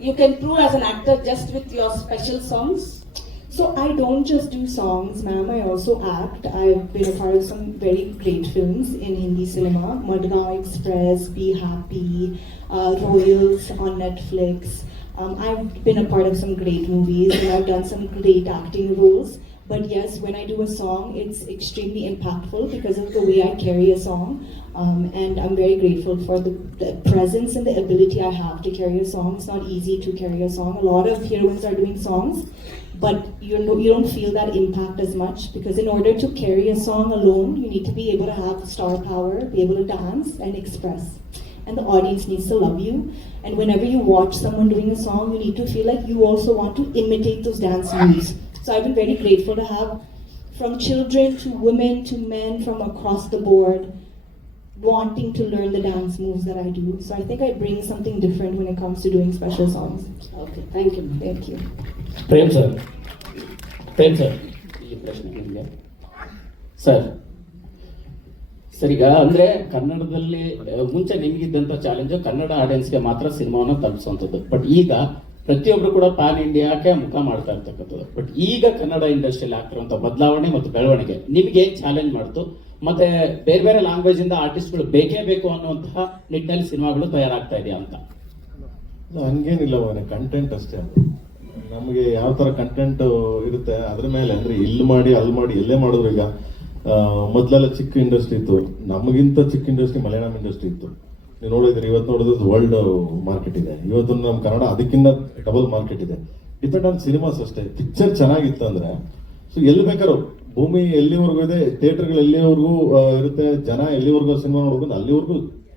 you can prove as an actor just with your special songs? So I don't just do songs, ma'am. I also act. I've been a part of some very great films in Hindi cinema: Madgaon Express, Be Happy, Royals on Netflix. I've been a part of some great movies and I've done some great acting roles. But yes, when I do a song, it's extremely impactful because of the way I carry a song. And I'm very grateful for the presence and the ability I have to carry a song. It's not easy to carry a song. A lot of heroines are doing songs, but you don't feel that impact as much because in order to carry a song alone, you need to be able to have star power, be able to dance and express. And the audience needs to love you. And whenever you watch someone doing a song, you need to feel like you also want to imitate those dance moves. So I've been very grateful to have from children to women to men from across the board wanting to learn the dance moves that I do. So I think I bring something different when it comes to doing special songs. Okay, thank you. Thank you. Prem sir ಈ ಪ್ರಶ್ನೆ ನಿಮಗೆ sir ಈಗ ಅಂದ್ರೆ ಕನ್ನಡದಲ್ಲಿ ಮುಂಚೆ ನಿಮಗಿದ್ದಂಥ challenge Kannada ಆಡಿಯನ್ಸ್ಗೆ ಮಾತ್ರ ಸಿನಿಮಾವನ್ನು ತಲುಪಿಸುವಂಥದ್ದು. But ಈಗ ಪ್ರತಿಯೊಬ್ರು ಕೂಡ ಪ್ಯಾನ್ ಇಂಡಿಯಾಕ್ಕೆ ಮುಖ ಮಾಡ್ತಾ ಇರ್ತಕ್ಕಂಥದ್ದು. ಬಟ್ ಈಗ ಕನ್ನಡ ಇಂಡಸ್ಟ್ರಿಯಲ್ಲಿ ಆಗ್ತಿರುವಂಥ ಬದಲಾವಣೆ ಮತ್ತು ಬೆಳವಣಿಗೆ ನಿಮ್ಗೆ ಏನ್ ಚಾಲೆಂಜ್ ಮಾಡ್ತು? ಮತ್ತೆ ಬೇರೆ ಬೇರೆ ಲ್ಯಾಂಗ್ವೇಜ್ ಇಂದ ಆರ್ಟಿಸ್ಟ್ಗಳು ಬೇಕೇ ಬೇಕು ಅನ್ನುವಂತಹ ನಿಟ್ಟಿನಲ್ಲಿ ಸಿನಿಮಾಗಳು ತಯಾರಾಗ್ತಾ ಇದೆಯಾ ಅಂತ? ಹಂಗೇನಿಲ್ಲ, ಕಂಟೆಂಟ್ ಅಷ್ಟೇ. ನಮಗೆ ಯಾವ ತರ ಕಂಟೆಂಟ್ ಇರುತ್ತೆ ಅದ್ರ ಮೇಲೆ, ಅಂದ್ರೆ ಇಲ್ಲಿ ಮಾಡಿ ಅಲ್ಲಿ ಮಾಡಿ ಎಲ್ಲೇ ಮಾಡಿದ್ರು. ಈಗ ಮೊದಲೆಲ್ಲ ಚಿಕ್ಕ ಇಂಡಸ್ಟ್ರಿ ಇತ್ತು, ನಮಗಿಂತ ಚಿಕ್ಕ ಇಂಡಸ್ಟ್ರಿ ಮಲಯಾಳಂ ಇಂಡಸ್ಟ್ರಿ ಇತ್ತು. ನೀವು ನೋಡಿದ್ರೆ ಇವತ್ತು ನೋಡಿದ್ರೆ ವರ್ಲ್ಡ್ ಮಾರ್ಕೆಟ್ ಇದೆ. ಇವತ್ತು ನಮ್ಮ ಕನ್ನಡ ಅದಕ್ಕಿಂತ ಡಬಲ್ ಮಾರ್ಕೆಟ್ ಇದೆ. ಡಿಪೆಂಡ್ ಆನ್ ಸಿನಿಮಾಸ್ ಅಷ್ಟೇ. ಪಿಕ್ಚರ್ ಚೆನ್ನಾಗಿತ್ತು ಅಂದ್ರೆ ಸೊ ಎಲ್ಲಿ ಬೇಕಾದ್ರೂ ಭೂಮಿ ಎಲ್ಲಿವರೆಗೂ ಇದೆ, ಥಿಯೇಟರ್ಗಳು ಎಲ್ಲಿವರೆಗೂ ಇರುತ್ತೆ, ಜನ ಎಲ್ಲಿವರೆಗೂ ಸಿನಿಮಾ ನೋಡ್ಕೊಂಡು ಅಲ್ಲಿವರೆಗೂ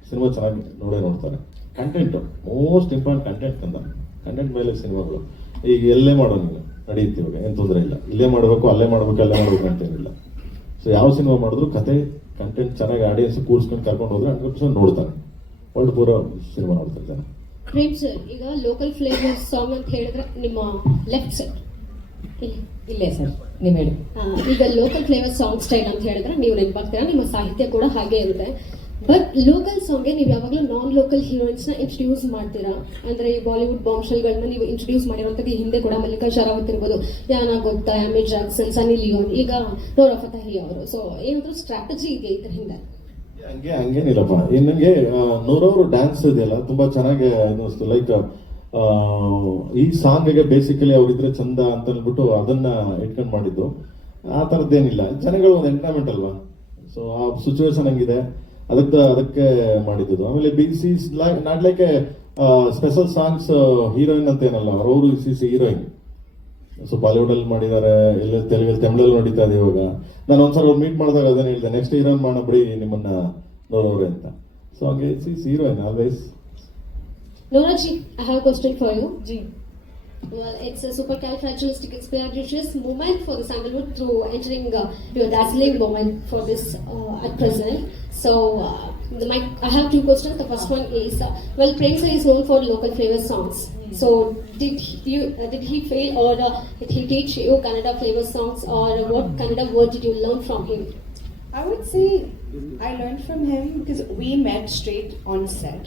ಸಿನಿಮಾ ಚೆನ್ನಾಗಿ ನೋಡ್ತಾರೆ. Content most important. ಕಂಟೆಂಟ್ ಮೇಲೆ ಸಿನಿಮಾಗಳು ಈಗ ಎಲ್ಲೇ ಮಾಡೋ ನೀವು ನಡೆಯುತ್ತೆ. ಇವಾಗ ಏನು ತೊಂದರೆ ಇಲ್ಲ, ಇಲ್ಲೇ ಮಾಡಬೇಕು ಅಲ್ಲೇ ಮಾಡಬೇಕು ಅಂತೇನಿಲ್ಲ. ಸೊ ಯಾವ ಸಿನಿಮಾ ಮಾಡಿದ್ರು ಕತೆ ಕಂಟೆಂಟ್ ಚೆನ್ನಾಗಿ ಆಡಿಯನ್ಸ್ ಕೂರ್ಸ್ಕೊಂಡು ಕರ್ಕೊಂಡು ಹೋದ್ರೆ 100% ನೋಡ್ತಾರೆ. ವರ್ಲ್ಡ್ ಪೂರ ಸಿನಿಮಾ ನೋಡ್ತಾರೆ ಜನ. ಪ್ರೇಮ್ ಸರ್, ಈಗ ಲೋಕಲ್ ಫ್ಲೇವರ್ ಸಾಂಗ್ ಅಂತ ಹೇಳಿದ್ರೆ ನಿಮ್ಮ ಲೆಫ್ಟ್ ಸೈಡ್ ಇಲ್ಲೇ ಸರ್ ನೀವು ಹೇಳಿ. ಈಗ ಲೋಕಲ್ ಫ್ಲೇವರ್ ಸಾಂಗ್ ಸ್ಟೈಲ್ ಅಂತ ಹೇಳಿದ್ರೆ ನೀವು ನೆನಪಾಗ್ತೀರಾ, ನಿಮ್ಮ ಸಾಹಿತ್ಯ ಕೂಡ ಹಾಗೆ ಇರುತ್ತೆ. ಬಟ್ ಲೋಕಲ್ ಸಾಂಗ್ಗೆ ನೀವು ಯಾವಾಗಲೂ ನಾನ್ ಲೋಕಲ್ ಹೀರೋಯಿನ್ಸ್ನ ಇಂಟ್ರಡ್ಯೂಸ್ ಮಾಡ್ತೀರಾ? ಅಂದರೆ ಈ ಬಾಲಿವುಡ್ ಬಾಂಬ್ಶೆಲ್ಗಳನ್ನ ನೀವು ಇಂಟ್ರಡ್ಯೂಸ್ ಮಾಡಿರುವಂಥದ್ದು ಈ ಹಿಂದೆ ಕೂಡ ಮಲ್ಲಿಕಾ ಶರಾವತ್ ಇರ್ಬೋದು, ಯಾನಾ ಗುಪ್ತಾ, ಅಮಿ ಜಾಕ್ಸನ್, ಸನ್ನಿ ಲಿಯೋನ್, ಈಗ ನೋರಾ ಫತಹಿ ಅವರು. ಸೊ ಏನಾದರೂ ಸ್ಟ್ರಾಟಜಿ ಇದೆ ಇದ್ರ ಹಿಂದೆ? ಹಂಗೇನಿಲ್ಲಪ್ಪ. ನನಗೆ ನೂರವರು ಡ್ಯಾನ್ಸ್ ಇದೆಯಲ್ಲ ತುಂಬಾ ಚೆನ್ನಾಗಿ ಅನ್ನಿಸ್ತು. ಲೈಕ್ ಈ ಸಾಂಗ್ಗೆ ಬೇಸಿಕಲಿ ಅವರಿದ್ರೆ ಚಂದ ಅಂತ ಅಂದ್ಬಿಟ್ಟು ಅದನ್ನ ಇಟ್ಕೊಂಡು ಮಾಡಿದ್ದು. ಆ ಥರದ್ದೇನಿಲ್ಲ, ಜನಗಳು ಒಂದು ಎಂಟರ್ಟೈನ್ಮೆಂಟ್ ಅಲ್ವಾ. ಸೊ ಆ ಸಿಚುವೇಶನ್ ಹಂಗಿದೆ, ಅದಕ್ಕೆ ಮಾಡಿದ್ದು. ಆಮೇಲೆ BC not like special songs heroine ಅಂತ ಏನಲ್ಲ, ಅವರು ಹೀರೋಯಿನ್. ಸೊ ಬಾಲಿವುಡ್ ಅಲ್ಲಿ ಮಾಡಿದ್ದಾರೆ, ಎಲ್ಲ ತಮಿಳಲ್ಲಿ ನಡೀತಾ ಇದೆ ಇವಾಗ. ನಾನು ಒಂದ್ಸಲ ಅವ್ರು ಮೀಟ್ ಮಾಡಿದಾಗ ಅದನ್ನ ಹೇಳಿದೆ, ನೆಕ್ಸ್ಟ್ ಹೀರೋಯಿನ್ ಮಾಡಬಿಡಿ ನಿಮ್ಮನ್ನ ನೋಡೋರೆ ಅಂತ. ಸೊ ಹಂಗೆ heroine always. Nora ji, I have a question for you. Ji. Well, it's a supercalifragilisticexpialidocious moment for the Sandalwood through entering your dazzling moment for this at present. So, I have two questions. The first one is, well, Prem sir is known for local flavor songs. So, did he fail or did he teach you Kannada flavor songs, or what Kannada word did you learn from him? I would say I learned from him because we met straight on set.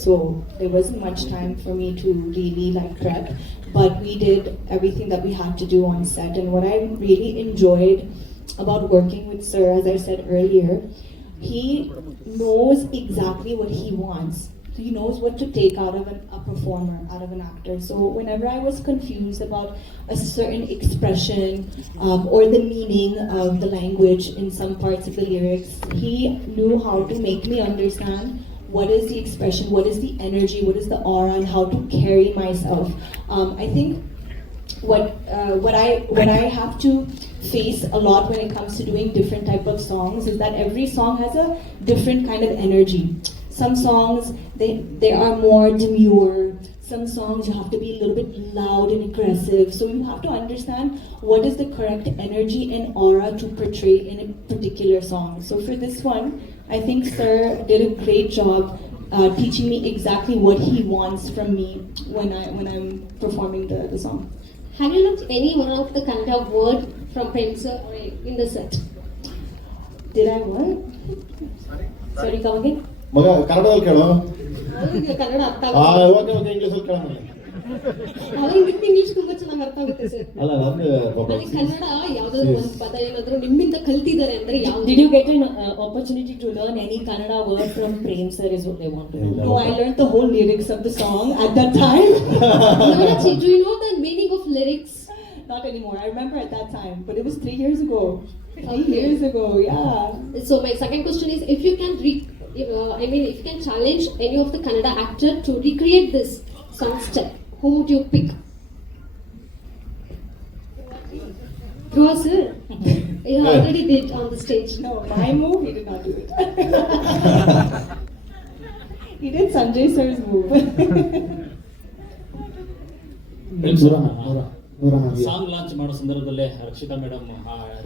So there wasn't much time for me to really prep, but we did everything that we had to do on set. And what I really enjoyed about working with Sir, as I said earlier. He knows exactly what he wants. He knows what to take out of a performer, out of an actor. So whenever I was confused about a certain expression or the meaning of the language in some parts of the lyrics, he knew how to make me understand what is the expression, what is the energy, what is the aura, and how to carry myself. I think what I have to face a lot when it comes to doing different type of songs is that every song has a different kind of energy. Some songs, they are more demure. Some songs you have to be a little bit loud and aggressive. So you have to understand what is the correct energy and aura to portray in a particular song. So for this one, I think Sir did a great job teaching me exactly what he wants from me when I'm performing the song. Have you learned any one of the Kannada word from Prem sir in the set? Did I what? Sorry, come again? ಮಗ ಕನ್ನಡದಲ್ಲಿ ಕೇಳು. ಅವ್ರಿಗೆ ಕನ್ನಡ ಅರ್ಥ okay ಇಂಗ್ಲೀಷಲ್ಲಿ ಕೇಳೋಣ. ಅವ್ರಿಗೆ English ತುಂಬಾ ಚೆನ್ನಾಗಿ ಅರ್ಥ ಆಗುತ್ತೆ ಸರ್. ಅಲ್ಲ ನನಗೆ ಕನ್ನಡ ಯಾವ್ದಾದ್ರು ಒಂದು ಪದ ಏನಾದ್ರು ನಿಮ್ಮಿಂದ ಕಲ್ತಿದ್ದಾರೆ ಅಂದ್ರೆ ಯಾವ್ದು? Did you get an opportunity to learn any Kannada word from Prem sir is what they want to know? No, I learned the whole lyrics of the song at that time. Navarachi, do you know the meaning of lyrics? Not anymore. I remember at that time, but it was 3 years ago. 3 years ago, yeah. So my second question is, if you can if you can challenge any of the Kannada actor to recreate this song step, who would you pick? Dhruva sir, you already did on the stage. No, my move, he did not do it. He did Sanjay sir's move. Song launch ಮಾಡೋ ಸಂದರ್ಭದಲ್ಲೇ Rakshita madam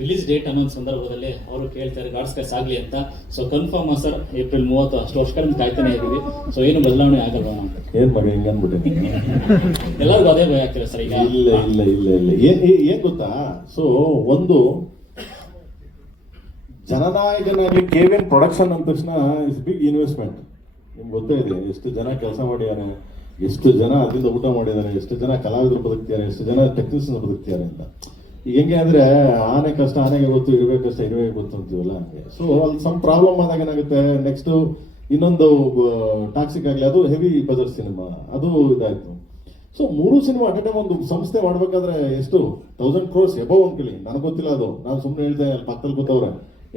release date ಅನ್ನೋ ಸಂದರ್ಭದಲ್ಲಿ ಅವರು ಕೇಳ್ತಾರೆ God's ಕೈಸ್ ಆಗ್ಲಿ ಅಂತ. So confirm sir April 30 ಅಷ್ಟು ವರ್ಷಗಳಿಂದ ಕಾಯ್ತಾನೆ ಇದೀವಿ. ಸೊ ಏನು ಬದಲಾವಣೆ ಆಗಲ್ವಾ? ಏನ್ ಮಗ ಹಿಂಗ ಅನ್ಬಿಟ್ಟೆ? ಎಲ್ಲರಿಗೂ ಅದೇ ಭಯ ಆಗ್ತಿದೆ ಸರ್ ಈಗ. ಇಲ್ಲ ಏನ್ ಗೊತ್ತಾ, ಸೊ ಒಂದು ಜನನಾಯಕನಾಗಿ KVN ಪ್ರೊಡಕ್ಷನ್ ಅಂದ ತಕ್ಷಣ ಇಸ್ ಬಿಗ್ ಇನ್ವೆಸ್ಟ್ಮೆಂಟ್. ನಿಮ್ಗೆ ಗೊತ್ತೇ ಇದೆ ಎಷ್ಟು ಜನ ಕೆಲಸ ಮಾಡಿದಾರೆ, ಎಷ್ಟು ಜನ ಅದರಿಂದ ಊಟ ಮಾಡಿದ್ದಾರೆ, ಎಷ್ಟು ಜನ ಕಲಾವಿದರು ಬದುಕ್ತಿದ್ದಾರೆ, ಎಷ್ಟು ಜನ ಟೆಕ್ನಿಷಿಯನ್ ಬದುಕ್ತಿದ್ದಾರೆ ಅಂತ. ಈಗ ಹೆಂಗೆ ಅಂದ್ರೆ ಆನೆ ಕಷ್ಟ ಆನೆಗೆ ಗೊತ್ತು, ಇರುವೆ ಕಷ್ಟ ಇರುವೆ ಗೊತ್ತು ಅಂತೀವಲ್ಲ ಹಂಗೆ. ಸೊ ಅಲ್ಲಿ ಸಮ್ ಪ್ರಾಬ್ಲಮ್ ಆದಾಗ ಏನಾಗುತ್ತೆ, ನೆಕ್ಸ್ಟ್ ಇನ್ನೊಂದು ಟಾಕ್ಸಿಕ್ ಆಗಲಿ, ಅದು ಹೆವಿ ಬಜೆಟ್ ಸಿನಿಮಾ, ಅದು ಇದಾಯ್ತು. So 3 cinema at A time ಒಂದು ಸಂಸ್ಥೆ ಮಾಡ್ಬೇಕಾದ್ರೆ ಎಷ್ಟು 1000 crores ಎಬವ್ ಅನ್ಕೊಳ್ಳಿ. ನನಗೆ ಗೊತ್ತಿಲ್ಲ ಅದು, ನಾನು ಸುಮ್ಮನೆ ಹೇಳ್ದೆ, ಅಲ್ಲಿ ಪಕ್ಕದಲ್ಲಿ ಕೂತವ್ರೆ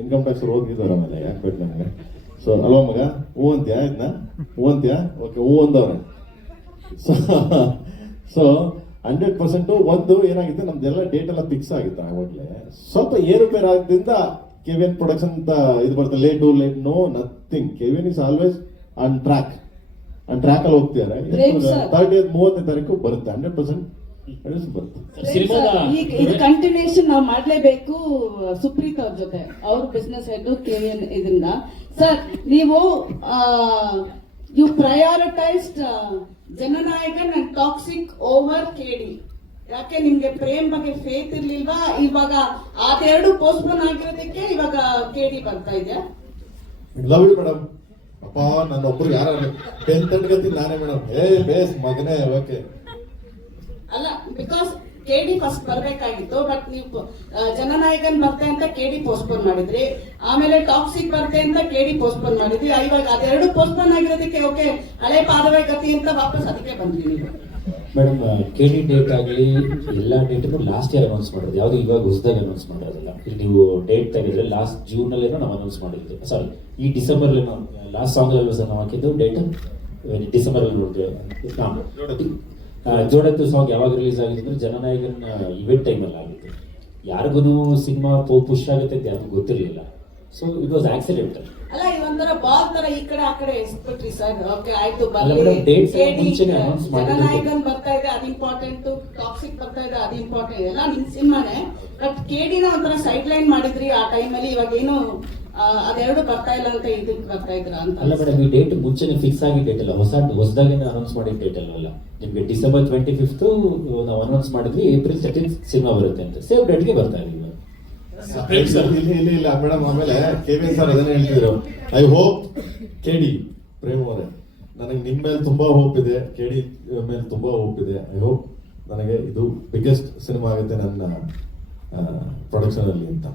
ಇನ್ಕಮ್ ಟ್ಯಾಕ್ಸ್ ಹೋಗಿದ್ದಾರೆ ಆಮೇಲೆ ಯಾಕೆ ಬೇಕು ನನಗೆ. ಸೊ ಅಲ್ವಾ ಮಗ, ಹೂ ಅಂತ್ಯಾ ಇದನ್ನ, ಹೂ ಅಂತ್ಯಾ, ಓಕೆ ಹೂ ಅಂದವ್ರೆ. ಸೊ 100% ಒಂದು ಏನಾಗಿದೆ, ನಮ್ದೆಲ್ಲ ಡೇಟ್ ಎಲ್ಲ ಫಿಕ್ಸ್ ಆಗಿತ್ತು ಆವಾಗಲೇ. ಸ್ವಲ್ಪ ಏರುಪೇರು ಆದ್ರಿಂದ KVN ಪ್ರೊಡಕ್ಷನ್ ಅಂತ ಇದು ಬರುತ್ತೆ, late no nothing. KVN is always on track ಅಲ್ಲಿ ಹೋಗ್ತಿದ್ದಾರೆ. 30ನೇ ತಾರೀಕು ಬರುತ್ತೆ, 100% ಈಗ ಇದು ಕಂಟಿನ್ಯೂಷನ್ ನಾವು ಮಾಡ್ಲೇಬೇಕು ಸುಪ್ರೀತ್ ಅವ್ರ ಜೊತೆ, ಅವ್ರ ಬಿಸ್ನೆಸ್ ಹೆಡ್ KVN ಇದರಿಂದ. ಸರ್ ನೀವು you prioritized Jananayakan and toxic over KD. ಯಾಕೆ ನಿಮ್ಗೆ ಪ್ರೇಮ್ ಬಗ್ಗೆ ಫೇತ್ ಇರ್ಲಿಲ್ವಾ? ಇವಾಗ ಅದೆರಡು ಪೋಸ್ಟ್ಪೋನ್ ಆಗಿರೋದಕ್ಕೆ ಇವಾಗ KD ಬರ್ತಾ ಇದೆಯಾ? Love you madam. ಅಪ್ಪ ನನ್ನ ಒಬ್ರು ಯಾರು ಪೆನ್ ತಡ್ಕತ್ತೀನಿ ನಾನೇ ಮೇಡಮ್. ಬೇಸ್ ಮಗನೇ, ಓಕೆ. ಅಲ್ಲ, ಬಿಕಾಸ್ KD ಫಸ್ಟ್ ಬರ್ಬೇಕಾಗಿತ್ತು, ಬಟ್ ನೀವು ಜನನಾಯಕನ್ ಬರ್ತೆ ಅಂತ KD ಪೋಸ್ಟ್ಪೋನ್ ಮಾಡಿದ್ರಿ, ಆಮೇಲೆ ಟಾಕ್ಸಿಕ್ ಬರ್ತೆ ಅಂತ KD ಪೋಸ್ಟ್ಪೋನ್ ಮಾಡಿದ್ರಿ. ಇವಾಗ ಅದೆರಡು ಪೋಸ್ಟ್ಪೋನ್ ಆಗಿರೋದಕ್ಕೆ ಓಕೆ ಹಳೆ ಪಾದವೇ ಗತಿ ಅಂತ ವಾಪಸ್ ಅದಕ್ಕೆ ಬಂದ್ರಿ ನೀವು. ಮೇಡಮ್ KD ಡೇಟ್ ಆಗಲಿ ಎಲ್ಲ ಡೇಟನ್ನು ಲಾಸ್ಟ್ ಇಯರ್ ಅನೌನ್ಸ್ ಮಾಡಿರೋದು, ಯಾವುದು ಇವಾಗ ಹೊಸದಾಗಿ ಅನೌನ್ಸ್ ಮಾಡಿರೋದಿಲ್ಲ. ಇಲ್ಲಿ ನೀವು ಡೇಟ್ ತೆಗೆದ್ರೆ ಲಾಸ್ಟ್ ಜೂನಲ್ಲೇನೋ ನಾವು ಅನೌನ್ಸ್ ಮಾಡಿದ್ದು, ಸಾರಿ ಈ ಡಿಸೆಂಬರ್ಲೇನೋ ಲಾಸ್ಟ್ ಸಾಂಗ್ ನಾವು ಹಾಕಿದ್ದು ಡೇಟ್ ಡಿಸೆಂಬರಲ್ಲಿ ನೋಡಿದ್ವಿ. ಜೋಡತ್ತು ಸಾಂಗ್ ಯಾವಾಗ ರಿಲೀಸ್ ಆಗಿದೆ ಅಂದ್ರೆ ಜನನಾಯಕನ್ ಇವೆಂಟ್ ಟೈಮಲ್ಲಿ ಆಗಿತ್ತು. ಯಾರಿಗೂ ಸಿನಿಮಾ ಪುಷ್ ಆಗುತ್ತೆ ಅಂತ ಯಾರಿಗೂ ಗೊತ್ತಿರಲಿಲ್ಲ. So it was accidental. ಅಲ್ಲ, ಇದೊಂಥರ ಬಾಲ್ ತರ ಈ ಕಡೆ ಆ ಕಡೆ ಎಸ್ಬಿಟ್ರಿ ಸರ್. ಓಕೆ ಆಯ್ತು, ಜನನಾಯಕನ್ ಬರ್ತಾ ಇದೆ ಅದು ಇಂಪಾರ್ಟೆಂಟ್, ಟಾಕ್ಸಿಕ್ ಬರ್ತಾ ಇದೆ ಅದು ಇಂಪಾರ್ಟೆಂಟ್, ಎಲ್ಲ ನಿಮ್ ಸಿನಿಮಾನೇ. ಬಟ್ KDನ ಒಂಥರ ಸೈಡ್ ಲೈನ್ ಮಾಡಿದ್ರಿ ಆ ಟೈಮಲ್ಲಿ. ಇವಾಗ ಏನು ಅದೆರಡು ಬರ್ತಾ ಇಲ್ಲ ಅಂತ ಇದಕ್ಕೆ ಬರ್ತಾ ಇದ್ರ ಅಂತ? ಅಲ್ಲ ಮೇಡಮ್, ಈ ಡೇಟ್ ಮುಂಚೆನೆ ಫಿಕ್ಸ್ ಆಗಿ ಡೇಟ್ ಅಲ್ಲ, ಹೊಸದಾಗಿ ಅನೌನ್ಸ್ ಮಾಡಿದ ಡೇಟ್ ಅಲ್ಲ. ನಿಮ್ಗೆ ಡಿಸೆಂಬರ್ 25th ನಾವು ಅನೌನ್ಸ್ ಮಾಡಿದ್ವಿ, ಏಪ್ರಿಲ್ 13th ಸಿನಿಮಾ ಬರುತ್ತೆ ಅಂತ. ಸೇಮ್ ಡೇಟ್ಗೆ ಬರ್ತಾ ಇದೀವಿ. ಇಲ್ಲ ಮೇಡಮ್, ಆಮೇಲೆ KVN ಸರ್ ಅದನ್ನೇ ಹೇಳ್ತಿದ್ರು, ಐ ಹೋಪ್ KD ಪ್ರೇಮ್ ಅವರೇ, ನನಗೆ ನಿಮ್ಮ ಮೇಲೆ ತುಂಬಾ ಹೋಪ್ ಇದೆ, KD ಮೇಲೆ ತುಂಬಾ ಹೋಪ್ ಇದೆ. ಐ ಹೋಪ್ ನನಗೆ ಇದು ಬಿಗ್ಗೆಸ್ಟ್ ಸಿನಿಮಾ ಆಗುತ್ತೆ ನನ್ನ ಪ್ರೊಡಕ್ಷನ್ ಅಲ್ಲಿ ಅಂತ.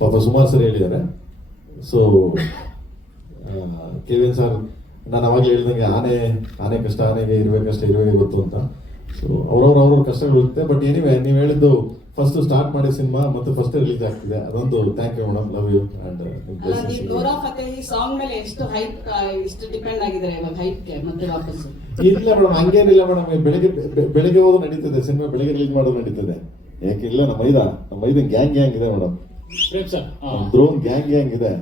ಪಾಪ ಸುಮಾರು ಸರಿ ಹೇಳಿದ್ದಾರೆ. ಸೊ KVN ಸರ್, ನಾನು ಅವಾಗಲೇ ಹೇಳಿದಂಗೆ ಆನೆ ಕಷ್ಟ ಆನೆಗೆ ಇರುವೆ ಗೊತ್ತು ಅಂತ. ಸೊ ಅವ್ರವ್ರ ಕಷ್ಟಗಳು ಇರುತ್ತೆ. ಬಟ್ ಎನಿವೆ, ನೀವು ಹೇಳಿದ್ದು ಫಸ್ಟ್ ಸ್ಟಾರ್ಟ್ ಮಾಡಿ ಸಿನಿಮಾ ಮತ್ತು ಫಸ್ಟ್ ರಿಲೀಸ್ ಆಗ್ತಿದೆ, ಅದೊಂದು thank you madam, love you and Nora Fatehi song ಮೇಲೆ ಎಷ್ಟು ಹೈಪ್ ಇಷ್ಟು ಡಿಪೆಂಡ್ ಆಗಿದ್ದಾರೆ ಇವಾಗ ಹೈಪ್ಗೆ ಮತ್ತೆ ವಾಪಸ್? ಇಲ್ಲ ಮೇಡಮ್, ಹಂಗೇನಿಲ್ಲ ಮೇಡಮ್. ಬೆಳಿಗ್ಗೆ ಹೋಗೋದು ನಡೀತದೆ, ಸಿನಿಮಾ ಬೆಳಿಗ್ಗೆ ರಿಲೀಸ್ ಮಾಡೋದು ನಡೀತದೆ. ಯಾಕಿಲ್ಲ, ನಮ್ಮ ಐದು ಗ್ಯಾಂಗ್ ಇದೆ ಮೇಡಮ್, ದ್ರೋನ್ ಗ್ಯಾಂಗ್ ಇದೆ.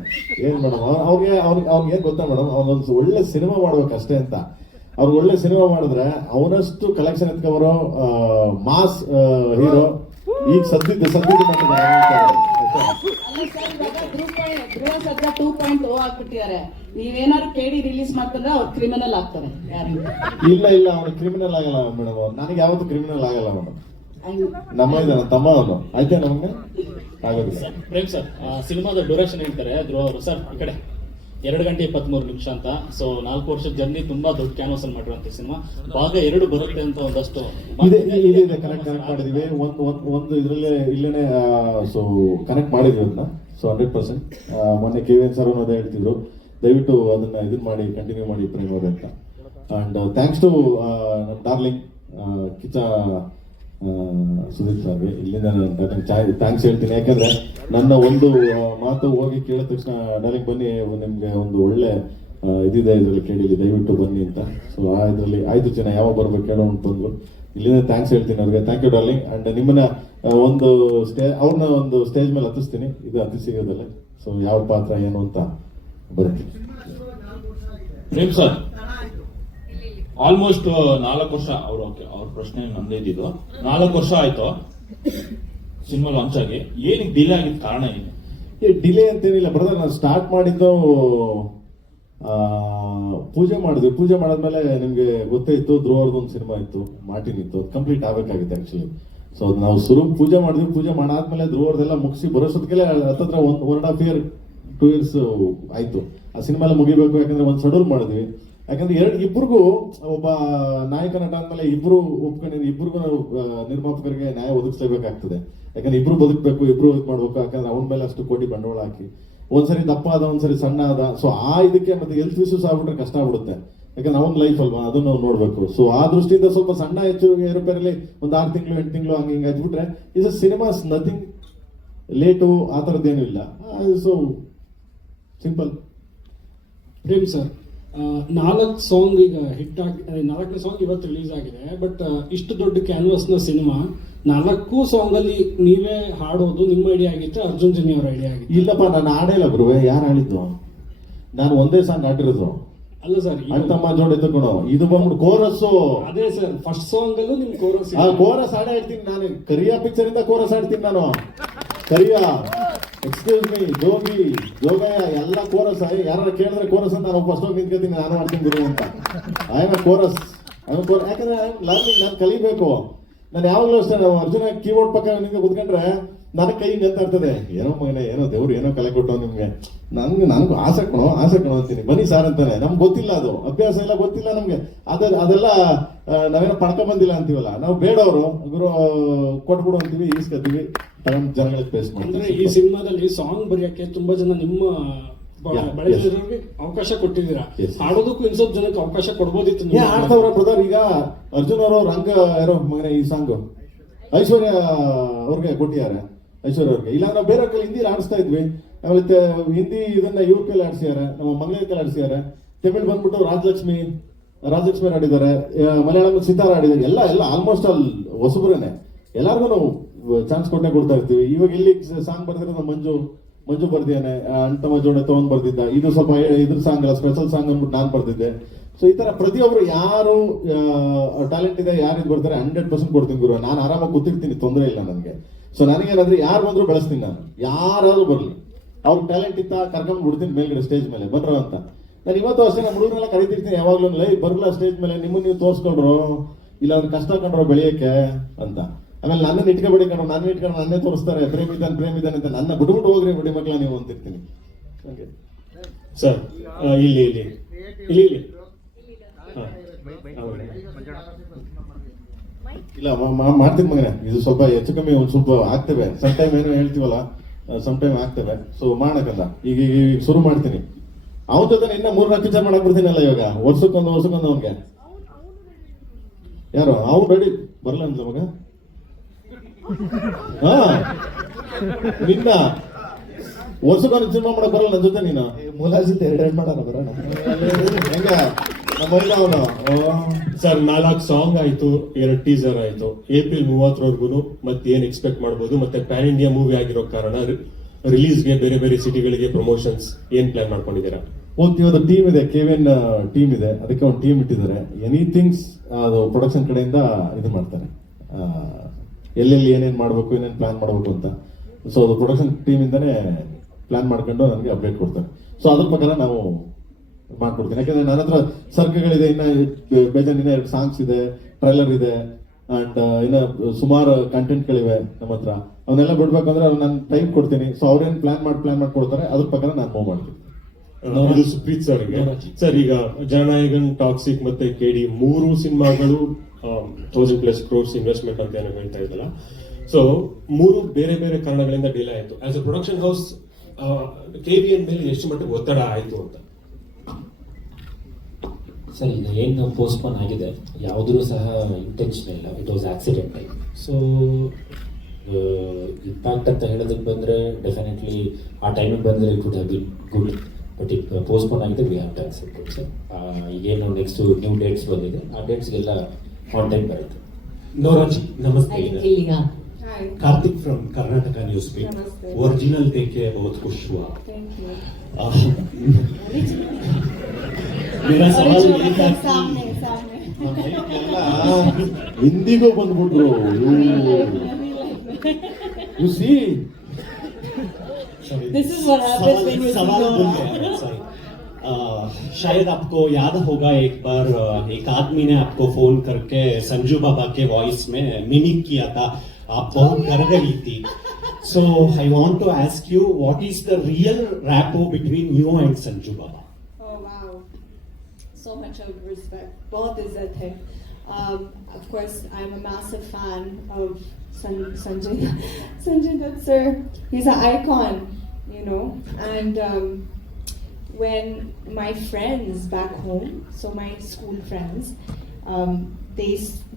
ಏನ್ ಮೇಡಮ್, ಅವ್ರಿಗೆ ಏನ್ ಗೊತ್ತಾ ಮೇಡಮ್, ಅವ್ನೊಂದು ಒಳ್ಳೆ ಸಿನಿಮಾ ಮಾಡ್ಬೇಕಷ್ಟೇ ಅಂತ. ಅವ್ರಿಗೆ ಒಳ್ಳೆ ಸಿನಿಮಾ ಮಾಡಿದ್ರೆ ಅವನಷ್ಟು ಕಲೆಕ್ಷನ್ ಎತ್ಕೊಬರೋ ಮಾಸ್ ಹೀರೋ ಈಗ ಸದ್ಯದ್ದು ಮಾಡಿದ್ದಾರೆ. ಧ್ರುವ ಸದ್ಯ 2.0 ಆಗ್ಬಿಟ್ಟಿದ್ದಾರೆ. ನೀವೇನಾದ್ರು ಕೇಳಿ ರಿಲೀಸ್ ಮಾಡ್ತಾರೆ ಅವ್ರು ಕ್ರಿಮಿನಲ್ ಆಗ್ತಾರೆ. ಯಾರು ಇಲ್ಲ ಅವ್ನು ಕ್ರಿಮಿನಲ್ ಆಗಲ್ಲ ಮೇಡಮ್, ನನಗೆ ಯಾವತ್ತೂ ಕ್ರಿಮಿನಲ್ ಆಗಲ್ಲ ಮೇಡಮ್. ನಮ್ಮ ತಮ್ಮ ಅವನು, ಆಯ್ತಾ ನಮ್ಗೆ ಆಗೋದಿಲ್ಲ. ಪ್ರೇಮ್ ಸರ್, ಸಿನಿಮಾದ ಡ್ಯೂರೇಷನ್ ಹೇಳ್ತಾರೆ ಧ್ರುವ ಅವರು ಸರ್ ಈ ಕಡೆ 2 ಗಂಟೆ 23 ನಿಮಿಷ ಅಂತ. ಸೊ 4 ವರ್ಷದ ಜರ್ನಿ, ತುಂಬಾ ದೊಡ್ಡ ಕ್ಯಾನ್ವಸ್ ಅಲ್ಲಿ ಮಾಡಿರುವಂತ ಸಿನಿಮಾ. ಭಾಗ 2 ಬರುತ್ತೆ ಅಂತ ಒಂದಷ್ಟು ಇದೆ ಕನೆಕ್ಟ್ ಮಾಡಿದೀವಿ. ಒಂದು ಇದರಲ್ಲೇ ಇಲ್ಲೇನೆ ಸೊ ಕನೆಕ್ಟ್ ಮಾಡಿದ್ವಿ ಅದನ್ನ. ಸೊ 100% ಮೊನ್ನೆ KVN ಸರ್ ಅದೇ ಹೇಳ್ತಿದ್ರು, ದಯವಿಟ್ಟು ಅದನ್ನ ಇದನ್ನ ಮಾಡಿ ಕಂಟಿನ್ಯೂ ಮಾಡಿ ಪ್ರೇಮ್ ಅವ್ರೆ ಅಂತ. ಅಂಡ್ ಥ್ಯಾಂಕ್ಸ್ ಟು ನಮ್ಮ ಡಾರ್ಲಿಂಗ್ ಕಿಚ್ಚ ಸುದೀಪ್ ಸರ್ಗೆ ಇಲ್ಲಿಂದ ಥ್ಯಾಂಕ್ಸ್ ಹೇಳ್ತೀನಿ. ಯಾಕಂದ್ರೆ ನನ್ನ ಒಂದು ಮಾತು ಹೋಗಿ ಕೇಳಿದ ತಕ್ಷಣ ಡೈರೆಕ್ಟ್ ಬನ್ನಿ, ನಿಮ್ಗೆ ಒಂದು ಒಳ್ಳೆ ಇದಿದೆ ಇದರಲ್ಲಿ ಕೇಳಿಲಿ, ದಯವಿಟ್ಟು ಬನ್ನಿ ಅಂತ. ಸೊ ಇದರಲ್ಲಿ 5 ಜನ ಯಾವಾಗ ಬರ್ಬೇಕು ಹೇಳೋ ಅಂತ ಬಂದ್ರು. ಇಲ್ಲಿಂದ ಥ್ಯಾಂಕ್ಸ್ ಹೇಳ್ತೀನಿ ಅವ್ರಿಗೆ. Thank you darling. ಅಂಡ್ ನಿಮ್ಮನ್ನ ಒಂದು ಅವ್ರನ್ನ ಒಂದು ಸ್ಟೇಜ್ ಮೇಲೆ ಹತ್ತಿಸ್ತೀನಿ, ಇದು ಹತ್ತಿ ಸಿಗೋದಲ್ಲ. ಸೊ ಯಾವ ಪಾತ್ರ ಏನು ಅಂತ ಬರ್ತೀನಿ. ಪ್ರೇಮ್ ಸರ್, ಆಲ್ಮೋಸ್ಟ್ 4 ವರ್ಷ ಅವ್ರ ಪ್ರಶ್ನೆ ನಂದೇ ಇದ್ದಿದ್ದು. 4 ವರ್ಷ ಆಯ್ತು ಸಿನಿಮಾ ಲಾಂಚ್ ಆಗಿ, ಏನಕ್ಕೆ ಡಿಲೇ ಆಗಿದ್ದ ಕಾರಣ ಏನು? ಡಿಲೇ ಅಂತೇನಿಲ್ಲ ಬ್ರದರ್, ನಾನು ಸ್ಟಾರ್ಟ್ ಮಾಡಿದ್ದು ಪೂಜೆ ಮಾಡಿದ್ವಿ. ಪೂಜೆ ಮಾಡಾದ್ಮೇಲೆ ನಿಮ್ಗೆ ಗೊತ್ತೇ ಇತ್ತು, ಧ್ರುವ ಅವ್ರದ್ದು ಒಂದು ಸಿನಿಮಾ ಇತ್ತು, ಮಾರ್ಟಿನ್ ಇತ್ತು, ಅದು ಕಂಪ್ಲೀಟ್ ಆಗಬೇಕಾಗಿತ್ತು ಆಕ್ಚುಲಿ. ಸೊ ಅದು ನಾವು ಪೂಜೆ ಮಾಡಿದ್ವಿ. ಪೂಜೆ ಮಾಡಾದ್ಮೇಲೆ ಧ್ರುವ ಅವ್ರದೆಲ್ಲ ಮುಗಿಸಿ ಬರೋಷ್ಟೊತ್ತಿಗೆಲ್ಲ ಹತ್ತತ್ರ 1.5 year 2 years ಆಯ್ತು. ಆ ಸಿನಿಮಾ ಎಲ್ಲ ಮುಗಿಬೇಕು, ಯಾಕಂದ್ರೆ ಒಂದು ಶೆಡ್ಯೂಲ್ ಮಾಡಿದ್ವಿ. ಯಾಕಂದ್ರೆ ಇಬ್ಬರಿಗೂ ಒಬ್ಬ ನಾಯಕ ನಟ ಅಂದ್ಮೇಲೆ ಇಬ್ರು ಒಪ್ಕೊಂಡಿದ್ರೆ ಇಬ್ರಿಗೂ ನಿರ್ಮಾಪಕರಿಗೆ ನ್ಯಾಯ ಒದಗಿಸಲೇಬೇಕಾಗ್ತದೆ. ಯಾಕಂದ್ರೆ ಇಬ್ರು ಬದುಕಬೇಕು, ಇಬ್ರು ಇದು ಮಾಡ್ಬೇಕು. ಯಾಕಂದ್ರೆ ಅವನ ಮೇಲೆ ಅಷ್ಟು ಕೋಟಿ ಬಂಡವಾಳ ಹಾಕಿ ಒಂದ್ಸರಿ ದಪ್ಪ ಆದ, ಒಂದ್ಸರಿ ಸಣ್ಣ ಆದ. ಸೊ ಇದಕ್ಕೆ ಮತ್ತೆ ಹೆಲ್ತ್ ಇಶ್ಯೂಸ್ ಆಗ್ಬಿಟ್ರೆ ಕಷ್ಟ ಆಗ್ಬಿಡುತ್ತೆ. ಯಾಕಂದ್ರೆ ಅವನ ಲೈಫ್ ಅಲ್ವಾ, ಅದನ್ನು ನೋಡ್ಬೇಕು. ಸೊ ಆ ದೃಷ್ಟಿಯಿಂದ ಸ್ವಲ್ಪ ಸಣ್ಣ ಹೆಚ್ಚು ಏರುಪೇರಲ್ಲಿ ಒಂದು 6 ತಿಂಗಳು 8 ತಿಂಗಳು ಹಿಂಗೆ ಹಚ್ಬಿಟ್ರೆ ಇಸ್ ಸಿನಿಮಾಸ್ ನಥಿಂಗ್ ಲೇಟು ಆ ಥರದ್ದೇನು ಇಲ್ಲ. So simple. Prem sir, 4 song ಈಗ ಹಿಟ್ ಆಗಿ 4ನೇ ಸಾಂಗ್ ಇವತ್ತು ರಿಲೀಸ್ ಆಗಿದೆ. ಬಟ್ ಇಷ್ಟು ದೊಡ್ಡ ಕ್ಯಾನ್ವಸ್ನ ಸಿನಿಮಾ 4 ಸಾಂಗ್ ಅಲ್ಲಿ ನೀವೇ ಹಾಡೋದು ನಿಮ್ಮ ಐಡಿಯಾ ಆಗಿತ್ತು, ಅರ್ಜುನ್ ಜನಿ ಅವರ ಐಡಿಯಾ ಆಗಿತ್ತು? ಇಲ್ಲಪ್ಪ, ನಾನು ಹಾಡಿಲ್ಲ ಗುರುವೆ. ಯಾರು ಹಾಡಿದ್ದು? ನಾನು ಒಂದೇ ಸಾಂಗ್ ಹಾಡಿರೋದು. ಅಲ್ಲ ಸರ್, ಅಣ್ತಮ್ಮ ಜೋಡಿ ತಗೊಂಡು ಇದು ಬಂದ್ಬಿಟ್ಟು ಕೋರಸ್. ಅದೇ ಸರ್, ಫಸ್ಟ್ ಸಾಂಗ್ ಅಲ್ಲೂ ನಿಮ್ ಕೋರಸ್ ಹಾಡೇ ಹೇಳ್ತೀನಿ ನಾನು. ಕರಿಯಾ ಪಿಕ್ಚರ್ ಇಂದ ಕೋರಸ್ ಹಾಡ್ತೀನಿ ನಾನು. ಕರಿಯಾ, ಎಕ್ಸ್ಕ್ಯೂಸ್ ಮೀ, ಜೋಗಯ್ಯ ಎಲ್ಲ ಕೋರಸ್. ಯಾರು ಕೇಳಿದ್ರೆ ಕೋರಸ್ ಅಂತ ನಾನು ಫಸ್ಟ್ ಹೋಗಿ ನಿಂತ್ಕೊತೀನಿ, ನಾನು ಮಾಡ್ತೀನಿ ಗುರು ಅಂತ. I am chorus. ಯಾಕಂದ್ರೆ ಲರ್ನಿಂಗ್, ನಾನು ಕಲಿಬೇಕು. ನಾನು ಯಾವಾಗಲೂ ಅಷ್ಟೇ, ನಾವು ಅರ್ಜುನ ಕೀಬೋರ್ಡ್ ಪಕ್ಕ ನಿಂಗೆ ಕುತ್ಕೊಂಡ್ರೆ ನನಗೆ ಕೈ ಹಿಂಗೆ ಅಂತ ಇರ್ತದೆ, ಏನೋ ಮಗನೇ, ಏನೋ ದೇವ್ರು ಏನೋ ಕಲೆ ಕೊಟ್ಟು ನಿಮ್ಗೆ. ನನಗೂ ಆಸೆ ಕಣೋ ಅಂತೀನಿ. ಬನ್ನಿ ಸಾರ್ ಅಂತಾನೆ. ನಮ್ಗೆ ಗೊತ್ತಿಲ್ಲ, ಅದು ಅಭ್ಯಾಸ ಎಲ್ಲ ಗೊತ್ತಿಲ್ಲ ನಮ್ಗೆ. ಅದೆಲ್ಲ ನಾವೇನೋ ಪಡ್ಕ ಬಂದಿಲ್ಲ ಅಂತೀವಲ್ಲ, ನಾವು ಬೇಡವರು ಗುರು ಕೊಟ್ಬಿಡು ಅಂತೀವಿ, ಈಸ್ಕೊತೀವಿ, ತಗೊಂಡು ಜನಗಳಿಗೆ ಫೇಸ್ ಮಾಡ್ತೀವಿ. ಈ ಸಿನಿಮಾದಲ್ಲಿ ಸಾಂಗ್ ಬರೆಯಕ್ಕೆ ತುಂಬಾ ಜನ ನಿಮ್ಮ ಬಳಸಿರೋರಿಗೆ ಅವಕಾಶ ಕೊಟ್ಟಿದ್ದೀರಾ. ಹಾಡೋದಕ್ಕೂ ಇನ್ ಸ್ವಲ್ಪ ಜನಕ್ಕೆ ಅವಕಾಶ ಕೊಡ್ಬೋದಿತ್ತು. ಆಡ್ತಾವ್ರ ಬ್ರದರ್. ಈಗ ಅರ್ಜುನ್ ಅವರು ರಂಗ ಯಾರೋ ಮಗನೇ ಈ ಸಾಂಗ್ ಐಶ್ವರ್ಯ ಅವ್ರಿಗೆ ಕೊಟ್ಟಿದ್ದಾರೆ, ಐಶ್ವರ್ಯ ಅವ್ರಿಗೆ. ಇಲ್ಲ ನಾವು ಬೇರೆ ಕಡೆ ಹಿಂದಿ ಆಡಿಸ್ತಾ ಇದ್ವಿ. ಆಮೇಲೆ ಹಿಂದಿ ಇದನ್ನ ಇವ್ರ ಕೈಲಿ ಆಡಿಸಿದ್ದಾರೆ, ನಮ್ಮ ಮಂಗಳೂರು ಕೈಲಿ ಆಡಿಸಿದ್ದಾರೆ. ತಮಿಳ್ ಬಂದ್ಬಿಟ್ಟು ರಾಜಲಕ್ಷ್ಮಿ ಆಡಿದ್ದಾರೆ, ಮಲಯಾಳಂ ಸಿತಾರ ಆಡಿದ್ದಾರೆ. ಎಲ್ಲ ಆಲ್ಮೋಸ್ಟ್ ಆಲ್ ಹೊಸಬ್ರೇನೆ. ಎಲ್ಲಾರ್ಗು ನಾವು ಚಾನ್ಸ್ ಕೊಡ್ತಾ ಇರ್ತೀವಿ. ಇವಾಗ ಇಲ್ಲಿ ಸಾಂಗ್ ಬರ್ದಿರೋದು ಮಂಜು ಬರ್ದಿದ್ದಾನೆ, ಅಣ್ತಮ್ಮ ಜೋಡೆ ತಗೊಂಡ್ ಬರ್ದಿದ್ದ. ಇದು ಸ್ವಲ್ಪ ಇದ್ರ ಸಾಂಗ್ ಅಲ್ಲ, ಸ್ಪೆಷಲ್ ಸಾಂಗ್ ಅಂದ್ಬಿಟ್ಟು ನಾನು ಬರ್ದಿದ್ದೆ. ಸೊ ಈ ತರ ಪ್ರತಿಯೊಬ್ರು ಯಾರು ಟ್ಯಾಲೆಂಟ್ ಇದೆ, ಯಾರು ಇದು ಬರ್ತಾರೆ 100% ಕೊಡ್ತೀನಿ ಗುರು. ನಾನು ಆರಾಮಾಗಿ ಕೂತಿರ್ತೀನಿ, ತೊಂದರೆ ಇಲ್ಲ ನನಗೆ. ಸೊ ನನಗೇನಾದ್ರೆ ಯಾರು ಬಂದ್ರು ಬೆಳೆಸ್ತೀನಿ ನಾನು. ಯಾರಾದ್ರೂ ಬರ್ಲಿ, ಅವ್ರಿಗೆ ಟ್ಯಾಲೆಂಟ್ ಇತ್ತ ಕರ್ಕೊಂಡ್ ಬಿಡ್ತೀನಿ ಮೇಲ್ಗಡೆ ಸ್ಟೇಜ್ ಮೇಲೆ ಬನ್ರೋ ಅಂತ. ನಾನು ಇವತ್ತು ಅಷ್ಟೇ ನಮ್ಮ ಹುಡುಗರೆಲ್ಲ ಕರಿತಿರ್ತೀನಿ ಯಾವಾಗ್ಲೂ, ಬರ್ಲ ಸ್ಟೇಜ್ ಮೇಲೆ, ನಿಮ್ಮನ್ನು ನೀವು ತೋರಿಸ್ಕೊಂಡ್ರು, ಇಲ್ಲ ಅವ್ರು ಕಷ್ಟ ಕಂಡ್ರು ಬೆಳೆಯಕ್ಕೆ ಅಂತ. ಆಮೇಲೆ ನನ್ನನ್ನು ಇಟ್ಕೊಬೇಡಿ ಕಣೋ, ನನ್ನ ಇಟ್ಕೊಂಡು ನನ್ನೇ ತೋರಿಸ್ತಾರೆ, ಪ್ರೇಮಿದಾನೆ ಅಂತ. ನನ್ನ ಬಿಟ್ಬಿಟ್ಟು ಹೋಗ್ರಿ ಬಿಡಿ ಮಕ್ಕಳ ನೀವು ಅಂತಿರ್ತೀನಿ. ಸರ್ ಇಲ್ಲಿ ಇಲ್ಲ ಮಾಡ್ತೀನಿ ಮಗನೇ. ಇದು ಸ್ವಲ್ಪ ಹೆಚ್ಚು ಕಮ್ಮಿ ಒಂದ್ ಸ್ವಲ್ಪ ಆಗ್ತೇವೆ. ಸಮ್ ಟೈಮ್ ಏನೋ ಹೇಳ್ತೀವಲ್ಲ, ಸಮ್ ಟೈಮ್ ಆಗ್ತವೆ. ಸೊ ಮಾಡೋಕ್ಕಲ್ಲ, ಈಗ ಶುರು ಮಾಡ್ತೀನಿ. ಅವನ ಜೊತೆ ಇನ್ನ 3-4 ಪಿಕ್ಚರ್ ಮಾಡಕ್ ಬಿಡ್ತೀನಲ್ಲ ಇವಾಗ, ವರ್ಷಕ್ಕೊಂದು ಅವ್ನಿಗೆ. ಯಾರು ಅವ್ನು ರೆಡಿ ಬರಲ್ಲ ಅಂತ ಮಗ? ಹಾ, ನಿನ್ನ ವರ್ಷಕ್ಕೊಂದು ಸಿನಿಮಾ ಮಾಡಕ್ ಬರಲ್ಲ ನನ್ನ ಜೊತೆ ನೀನು? ಮುಲಾಜಿತ್ 2 ಮಾಡೋಣ ಬರೋಣ. ಹೆಂಗ ಅವನು ಸರ್ 4 ಸಾಂಗ್ ಆಯ್ತು, 2 ಟೀಸರ್ ಆಯ್ತು. ಏಪ್ರಿಲ್ 30 ಮತ್ತೆ ಏನ್ ಎಕ್ಸ್ಪೆಕ್ಟ್ ಮಾಡ್ಬೋದು? ಮತ್ತೆ ಪ್ಯಾನ್ ಇಂಡಿಯಾ ಮೂವಿ ಆಗಿರೋ ಕಾರಣ ರಿಲೀಸ್ಗೆ ಬೇರೆ ಬೇರೆ ಸಿಟಿಗಳಿಗೆ ಪ್ರಮೋಷನ್ಸ್ ಏನ್ ಪ್ಲಾನ್ ಮಾಡ್ಕೊಂಡಿದ್ದೀರಾ? ಇವತ್ತು ಟೀಮ್ ಇದೆ, ಕೆವಿಎನ್ ಟೀಮ್ ಇದೆ, ಅದಕ್ಕೆ ಒಂದು ಟೀಮ್ ಇಟ್ಟಿದ್ದಾರೆ. ಎನಿಥಿಂಗ್ಸ್ ಅದು ಪ್ರೊಡಕ್ಷನ್ ಕಡೆಯಿಂದ ಇದು ಮಾಡ್ತಾರೆ, ಎಲ್ಲೆಲ್ಲಿ ಏನೇನು ಮಾಡಬೇಕು, ಏನೇನು ಪ್ಲಾನ್ ಮಾಡಬೇಕು ಅಂತ. ಸೊ ಅದು ಪ್ರೊಡಕ್ಷನ್ ಟೀಮಿಂದನೇ ಪ್ಲಾನ್ ಮಾಡ್ಕೊಂಡು ನನಗೆ ಅಪ್ಡೇಟ್ ಕೊಡ್ತಾರೆ. ಸೊ ಅದ್ರ ಪ್ರಕಾರ ನಾವು ಮಾಡ್ಕೊಡ್ತೀನಿ. ಯಾಕಂದ್ರೆ ನನ್ನ ಹತ್ರ ಸರ್ಕಗಳಿದೆ, ಇನ್ನ ಬೇಜಾನ್ ಇನ್ನ 2 ಸಾಂಗ್ಸ್ ಇದೆ, ಟ್ರೈಲರ್ ಇದೆ, ಅಂಡ್ ಇನ್ನ ಸುಮಾರು ಕಂಟೆಂಟ್ಗಳಿವೆ ನಮ್ಮ ಹತ್ರ. ಅವನ್ನೆಲ್ಲ ಬಿಡ್ಬೇಕಂದ್ರೆ ನಾನು ಟೈಮ್ ಕೊಡ್ತೀನಿ. ಸೊ ಅವ್ರೇನು ಪ್ಲಾನ್ ಮಾಡ್ಕೊಡ್ತಾರೆ, ಅದ್ರ ಪ್ರಕಾರ ನಾನು ಮೂವ್ ಮಾಡ್ತೀನಿ. ಇದು ಸುಪ್ರೀತ್ ಸರ್ಗೆ. ಸರ್, ಈಗ ಜನನಾಯಕನ್, ಟಾಕ್ಸಿಕ್ ಮತ್ತೆ KD 3 ಸಿನಿಮಾಗಳು 1000+ crores ಇನ್ವೆಸ್ಟ್ಮೆಂಟ್ ಅಂತ ಏನೋ ಹೇಳ್ತಾ ಇದ್ದಲ್ಲ. ಸೊ 3 ಬೇರೆ ಬೇರೆ ಕಾರಣಗಳಿಂದ ಡಿಲೇ ಆಯ್ತು. As A production house KVN ಮೇಲೆ ಎಷ್ಟು ಮಟ್ಟಿಗೆ ಒತ್ತಡ ಆಯ್ತು ಅಂತ? ಸರ್, ಈಗ ಏನು ಪೋಸ್ಟ್ಪೋನ್ ಆಗಿದೆ ಯಾವುದೂ ಸಹ ಇಂಟೆನ್ಷನ್ ಇಲ್ಲ, it was accident. So impact ಅಂತ ಹೇಳೋದಕ್ಕೆ ಬಂದರೆ ಡೆಫಿನೆಟ್ಲಿ ಆ ಟೈಮಿಗೆ ಬಂದರೆ it would have been good, but ಈಗ ಪೋಸ್ಟ್ಪೋನ್ ಆಗಿದೆ, we have to accept it sir. ಈಗೇನು ನೆಕ್ಸ್ಟ್ ನ್ಯೂ ಡೇಟ್ಸ್ ಬಂದಿದೆ, ಆ ಡೇಟ್ಸ್ಗೆಲ್ಲ ಆನ್ ಟೈಮ್ ಬರುತ್ತೆ. नोराजी नमस्ते। Hi. Kartik from Karnataka news पे नमस्ते। ओरिजिनल देख के बहुत खुश हुआ। Thank you. मेरा सवाल ये था कि सामने ಹಿಂದಿಗೂ ಬಂದ್ಬಿಟ್ರು. You see, This is what happens when you सवाल भूल गया, सॉरी। शायद आपको याद होगा एक बार एक आदमी ने आपको फोन करके संजू बाबा के वॉइस में मिमिक किया था, आप बहुत डर गई थी। So I want to ask you, what is the real rapport between you and Sanju Baba? Oh wow, so much of respect. बहुत इज्जत है. Of course, I'm a massive fan of Sanjay Dutt sir. He's an icon, you know. And when my friends back home, so my school friends,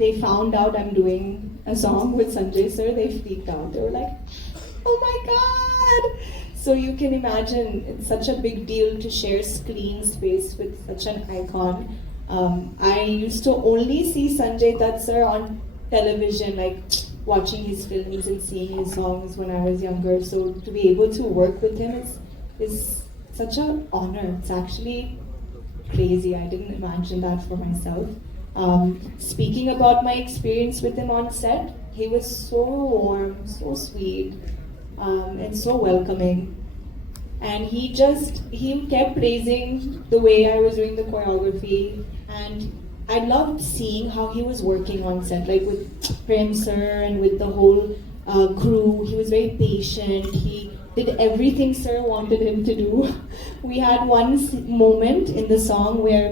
they found out I'm doing a song with Sanjay sir, they freaked out. They were like, "Oh my God!" So you can imagine, it's such a big deal to share screen space with such an icon. I used to only see Sanjay Dutt sir on television, like watching his films and seeing his songs when I was younger. So to be able to work with him is such an honor. It's actually crazy. I didn't imagine that for myself. Speaking about my experience with him on set, he was so warm, so sweet, and so welcoming. And he kept praising the way I was doing the choreography, and I loved seeing how he was working on set, like with Prem sir and with the whole crew. He was very patient. He did everything sir wanted him to do. We had one moment in the song where